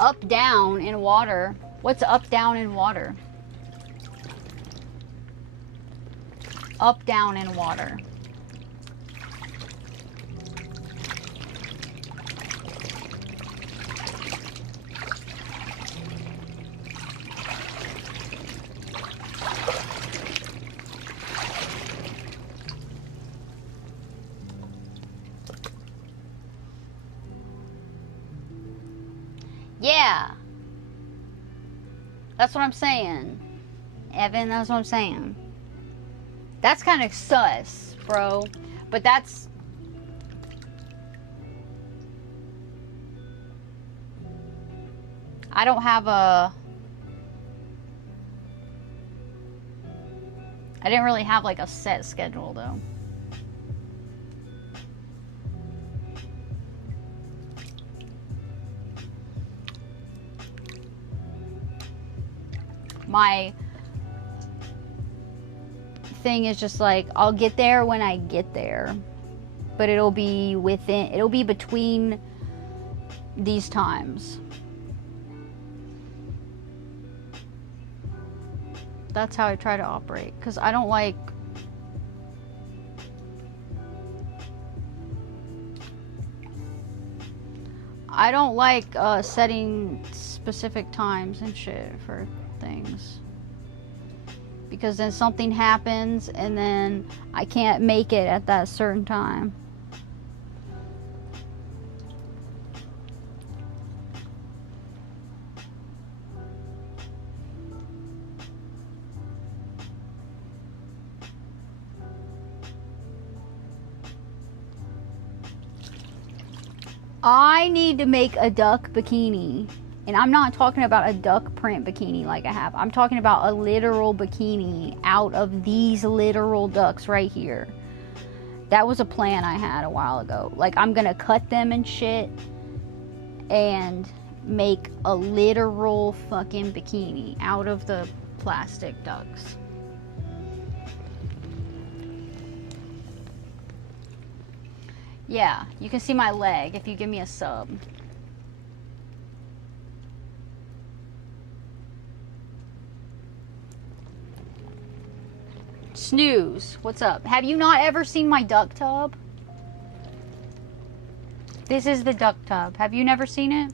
up, down in water? What's up, down in water? Up, down in water. Yeah. That's what I'm saying. Evan, that's what I'm saying. That's kind of sus, bro. But that's... I don't have a... I didn't really have like a set schedule though. My thing is just like, I'll get there when I get there, but it'll be between these times. That's how I try to operate, because I don't like setting specific times and shit for things, because then something happens and then I can't make it at that certain time. I need to make a duck bikini. And I'm not talking about a duck print bikini like I have. I'm talking about a literal bikini out of these literal ducks right here. That was a plan I had a while ago. Like, I'm gonna cut them and shit and make a literal fucking bikini out of the plastic ducks. Yeah, you can see my leg if you give me a sub. Snooze, what's up? Have you not ever seen my duck tub? This is the duck tub. Have you never seen it?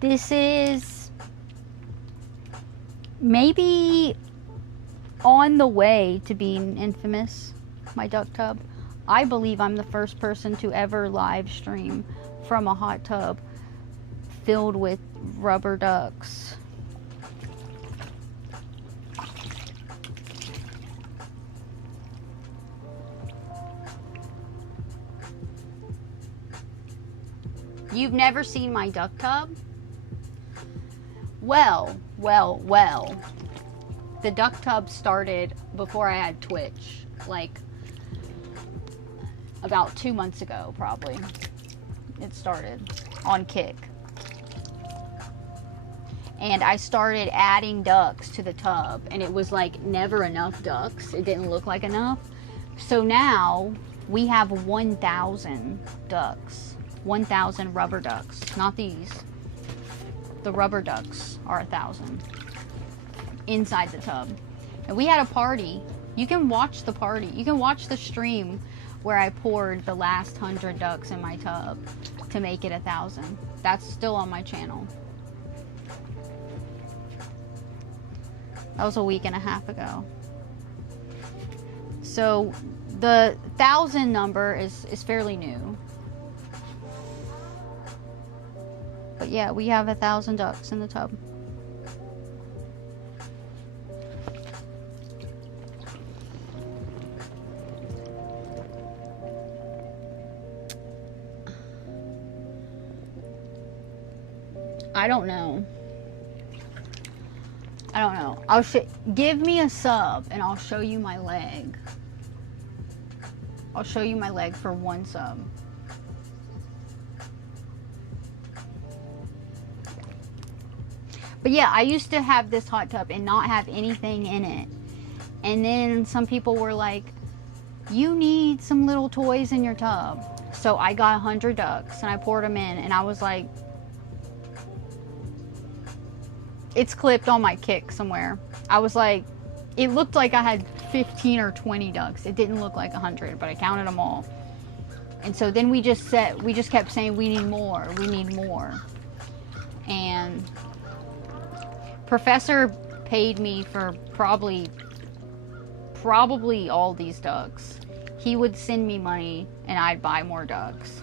This is maybe on the way to being infamous, my duck tub. I believe I'm the first person to ever live stream from a hot tub filled with rubber ducks. You've never seen my duck tub? Well. The duck tub started before I had Twitch. Like, about 2 months ago, probably. It started on Kick. And I started adding ducks to the tub. And it was like never enough ducks. It didn't look like enough. So now we have 1,000 ducks. 1,000 rubber ducks, not these. The rubber ducks are 1,000 inside the tub. And we had a party. You can watch the party. You can watch the stream where I poured the last 100 ducks in my tub to make it 1,000. That's still on my channel. That was a week and a half ago. So the 1,000 number is fairly new. But yeah, we have 1,000 ducks in the tub. I don't know. Give me a sub and I'll show you my leg. I'll show you my leg for 1 sub. But yeah, I used to have this hot tub and not have anything in it. And then some people were like, you need some little toys in your tub. So I got 100 ducks and I poured them in, and I was like, it's clipped on my kick somewhere. I was like, it looked like I had 15 or 20 ducks. It didn't look like 100, but I counted them all. And so then we just kept saying, we need more, we need more. And Professor paid me for probably all these ducks. He would send me money and I'd buy more ducks.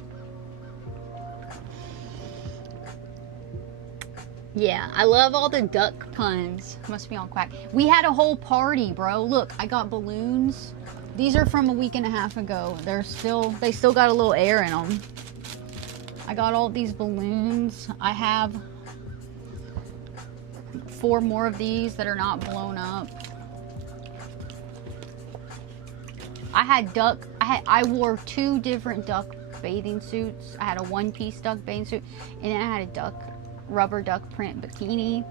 Yeah, I love all the duck puns. Must be on Quack. We had a whole party, bro. Look, I got balloons. These are from a week and a half ago. They still got a little air in them. I got all these balloons. I have 4 more of these that are not blown up. I wore 2 different duck bathing suits. I had a 1-piece duck bathing suit, and then I had a rubber duck print bikini.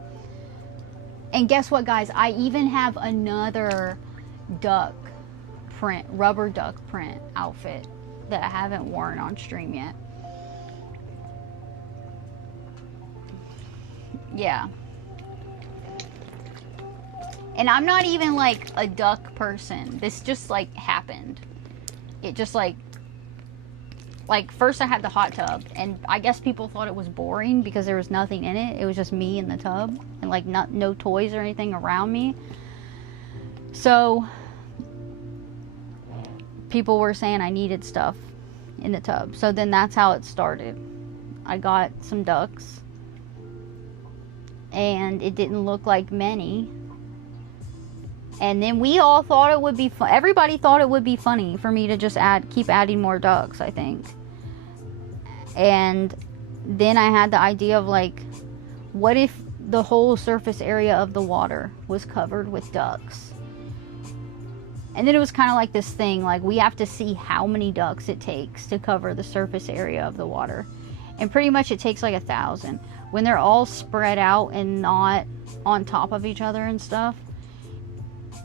And guess what, guys? I even have another rubber duck print outfit that I haven't worn on stream yet. Yeah. And I'm not even like a duck person. This just like happened. It just like first I had the hot tub, and I guess people thought it was boring because there was nothing in it. It was just me in the tub and like no toys or anything around me. So people were saying I needed stuff in the tub. So then that's how it started. I got some ducks, and it didn't look like many. And then we all thought it would be fun. Everybody thought it would be funny for me to just keep adding more ducks, I think. And then I had the idea of like, what if the whole surface area of the water was covered with ducks? And then it was kind of like this thing, like we have to see how many ducks it takes to cover the surface area of the water. And pretty much it takes like 1,000. When they're all spread out and not on top of each other and stuff,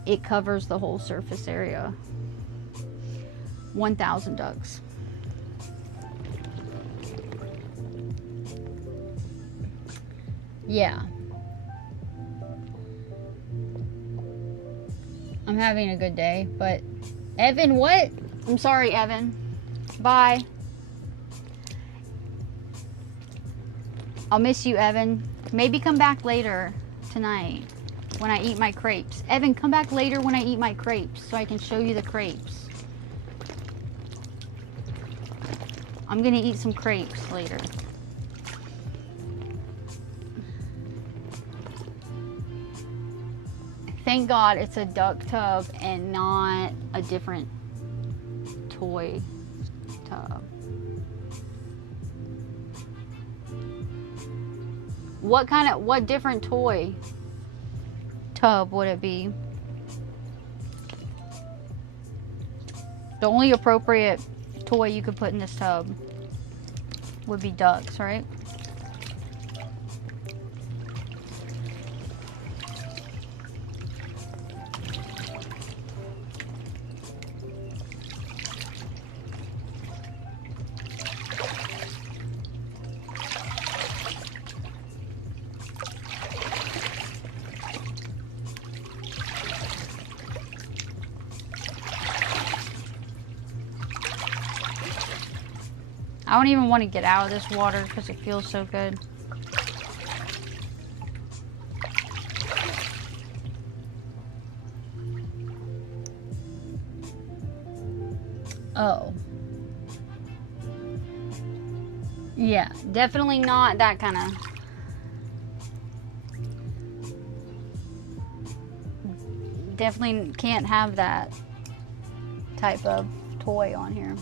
it covers the whole surface area. 1,000 ducks. Yeah. I'm having a good day, but Evan, what? I'm sorry, Evan. Bye. I'll miss you, Evan. Maybe come back later tonight when I eat my crepes. Evan, come back later when I eat my crepes so I can show you the crepes. I'm gonna eat some crepes later. Thank God it's a duck tub and not a different toy tub. What different toy tub would it be? The only appropriate toy you could put in this tub would be ducks, right? I don't even want to get out of this water because it feels so good. Oh. Yeah, definitely not that kind of... Definitely can't have that type of toy on here.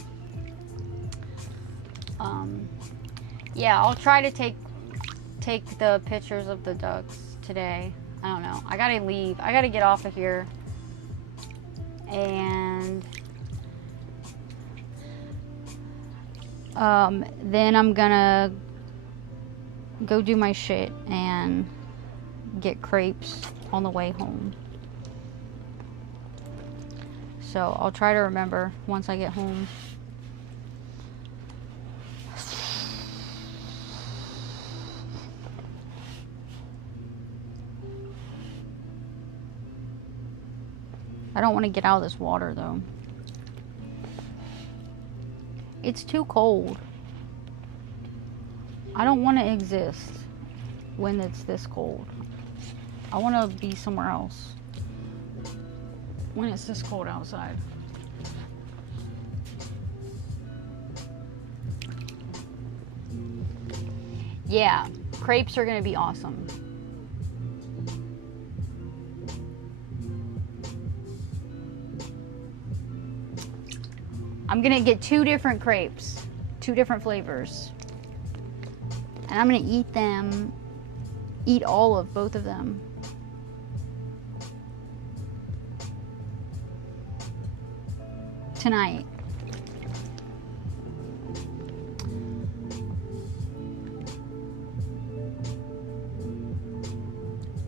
Yeah, I'll try to take the pictures of the ducks today. I don't know. I gotta leave. I gotta get off of here. And then I'm gonna go do my shit and get crepes on the way home. So I'll try to remember once I get home. I don't want to get out of this water, though. It's too cold. I don't want to exist when it's this cold. I want to be somewhere else when it's this cold outside. Yeah, crepes are going to be awesome. I'm going to get 2 different crepes, 2 different flavors. And I'm going to eat them, eat all of both of them. Tonight.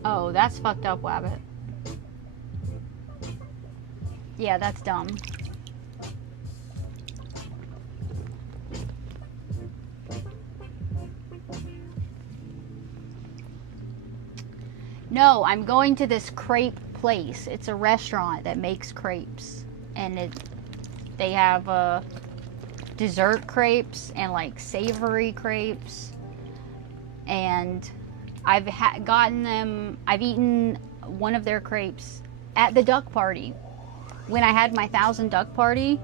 Oh, that's fucked up, Wabbit. Yeah, that's dumb. No, I'm going to this crepe place. It's a restaurant that makes crepes. And they have dessert crepes and like savory crepes. And I've gotten them, I've eaten one of their crepes at the duck party. When I had my 1,000 duck party,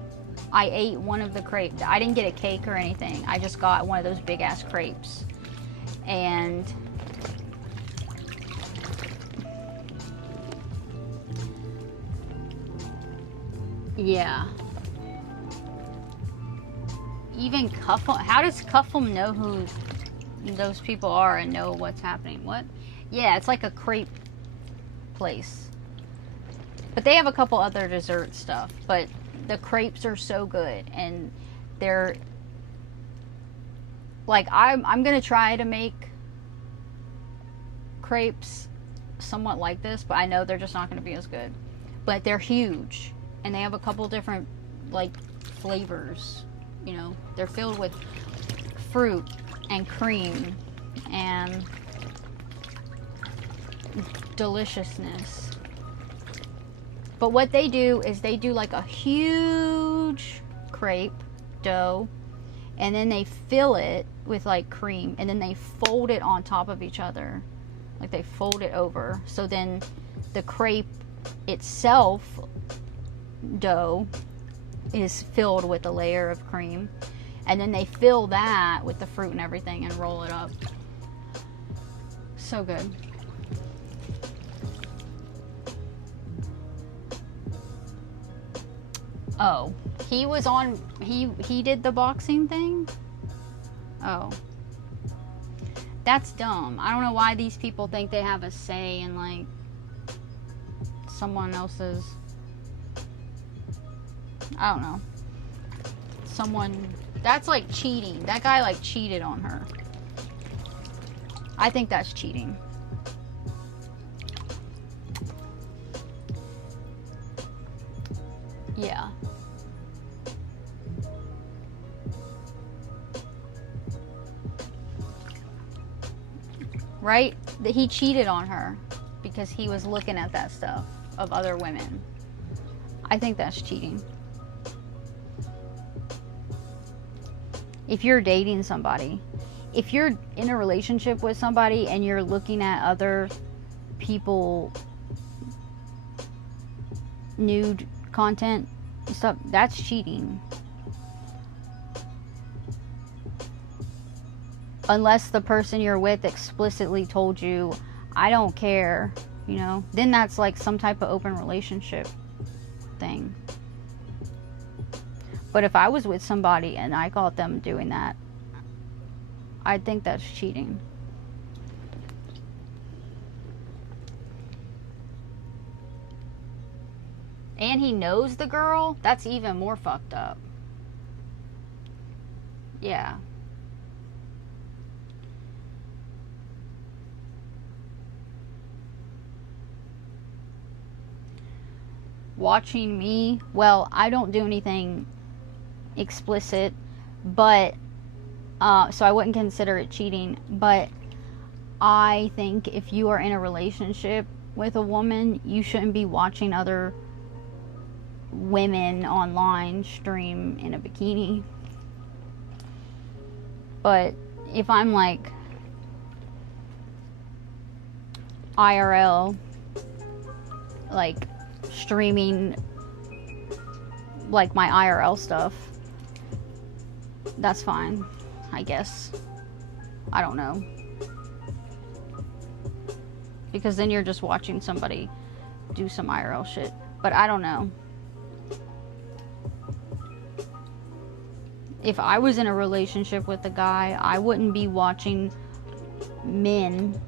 I ate one of the crepes. I didn't get a cake or anything. I just got one of those big ass crepes. And yeah. Even Cuffum, how does Cuffum know who those people are and know what's happening? What? Yeah, it's like a crepe place. But they have a couple other dessert stuff. But the crepes are so good. And they're... Like, I'm going to try to make crepes somewhat like this. But I know they're just not going to be as good. But they're huge. And they have a couple different, like, flavors. You know, they're filled with fruit and cream and deliciousness. But what they do is they do like a huge crepe dough, and then they fill it with like cream, and then they fold it on top of each other. Like they fold it over. So then the crepe itself dough is filled with a layer of cream, and then they fill that with the fruit and everything and roll it up. So good. Oh, he was on, he did the boxing thing? Oh. That's dumb. I don't know why these people think they have a say in like someone else's, I don't know. Someone, that's like cheating. That guy like cheated on her. I think that's cheating. Yeah. Right? That he cheated on her because he was looking at that stuff of other women. I think that's cheating. If you're dating somebody, if you're in a relationship with somebody and you're looking at other people nude content stuff, that's cheating. Unless the person you're with explicitly told you, I don't care, you know, then that's like some type of open relationship thing. But if I was with somebody and I caught them doing that, I think that's cheating. And he knows the girl? That's even more fucked up. Yeah. Watching me, well, I don't do anything explicit, but so I wouldn't consider it cheating. But I think if you are in a relationship with a woman, you shouldn't be watching other women online stream in a bikini. But if I'm like IRL, like streaming like my IRL stuff, that's fine, I guess. I don't know. Because then you're just watching somebody do some IRL shit. But I don't know. If I was in a relationship with a guy, I wouldn't be watching men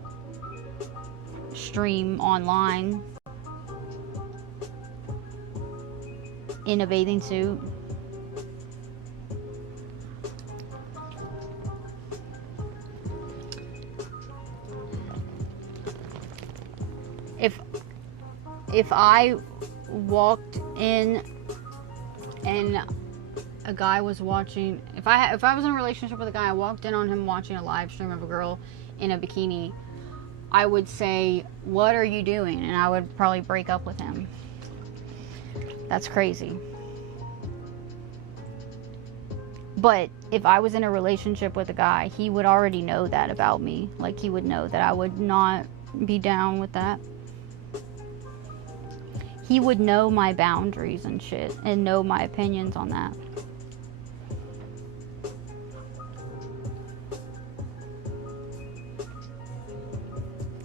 stream online in a bathing suit. If I walked in and a guy was watching, if I was in a relationship with a guy, I walked in on him watching a live stream of a girl in a bikini, I would say, "What are you doing?" And I would probably break up with him. That's crazy. But if I was in a relationship with a guy, he would already know that about me. Like, he would know that I would not be down with that. He would know my boundaries and shit and know my opinions on that.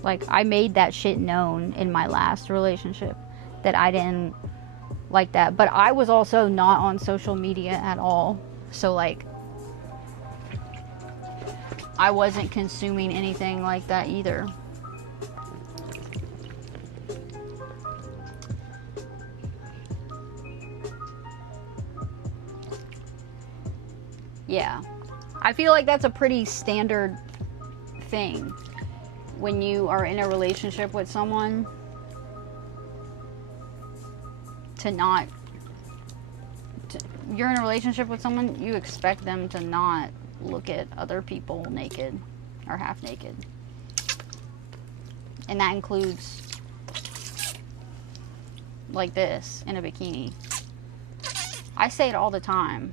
Like, I made that shit known in my last relationship that I didn't like that. But I was also not on social media at all. So, like, I wasn't consuming anything like that either. Yeah. I feel like that's a pretty standard thing when you are in a relationship with someone, you're in a relationship with someone, you expect them to not look at other people naked or half naked. And that includes like this in a bikini. I say it all the time.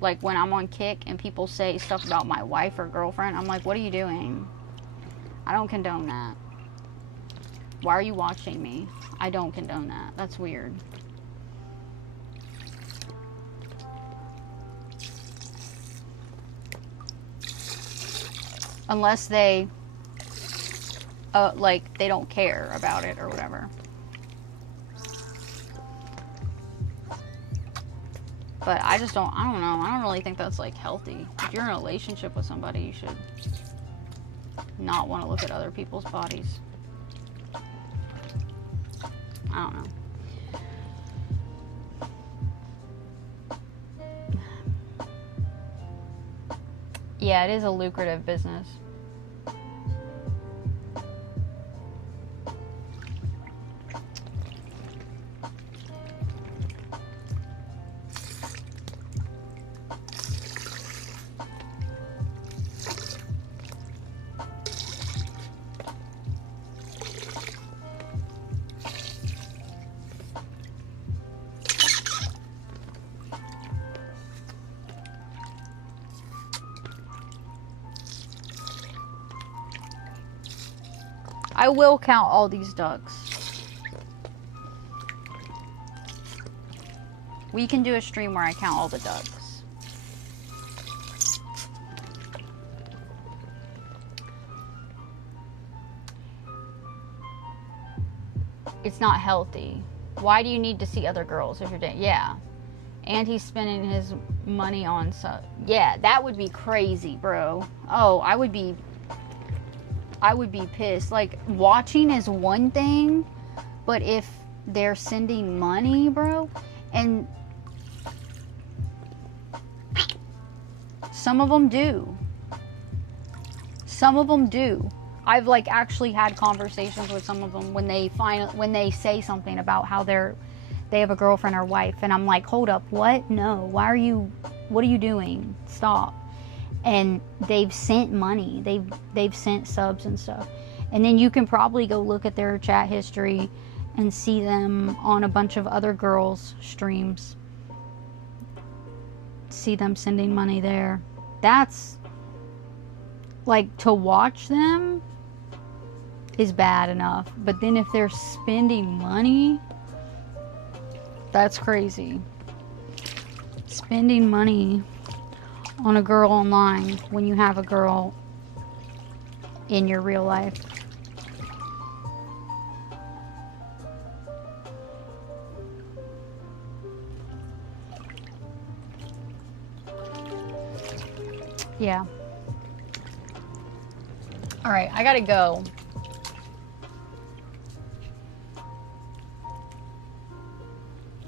Like, when I'm on Kick and people say stuff about my wife or girlfriend, I'm like, what are you doing? I don't condone that. Why are you watching me? I don't condone that. That's weird. Unless they, like, they don't care about it or whatever. But I don't know. I don't really think that's, like, healthy. If you're in a relationship with somebody, you should not want to look at other people's bodies. I don't know. Yeah, it is a lucrative business. I will count all these ducks. We can do a stream where I count all the ducks. It's not healthy. Why do you need to see other girls if you're dating? Yeah. And he's spending his money on yeah, that would be crazy, bro. Oh, I would be pissed. Like, watching is one thing, but if they're sending money, bro, and some of them do. I've, like, actually had conversations with some of them when they say something about how they have a girlfriend or wife, and I'm like, hold up, what? No, what are you doing? Stop. And they've sent money, they've sent subs and stuff, and then you can probably go look at their chat history and see them on a bunch of other girls' streams. See them sending money there. That's like, to watch them is bad enough, but then if they're spending money, that's crazy. Spending money on a girl online when you have a girl in your real life. Yeah. All right, I gotta go.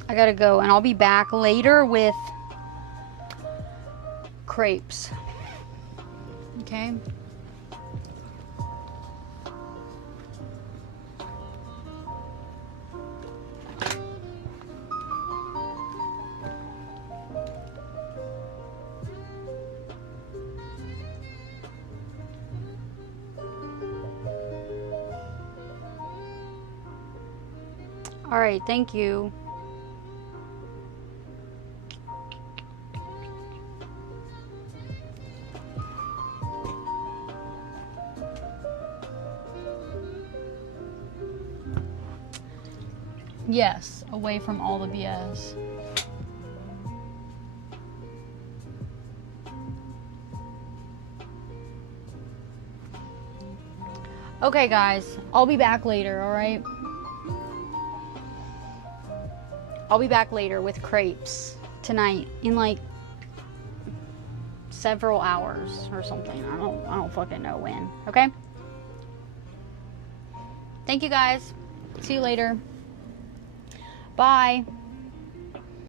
I gotta go, and I'll be back later with crepes. Okay? All right, thank you. Yes, away from all the BS. Okay, guys, I'll be back later, all right? I'll be back later with crepes tonight in like several hours or something. I don't fucking know when. Okay? Thank you, guys. See you later. Bye.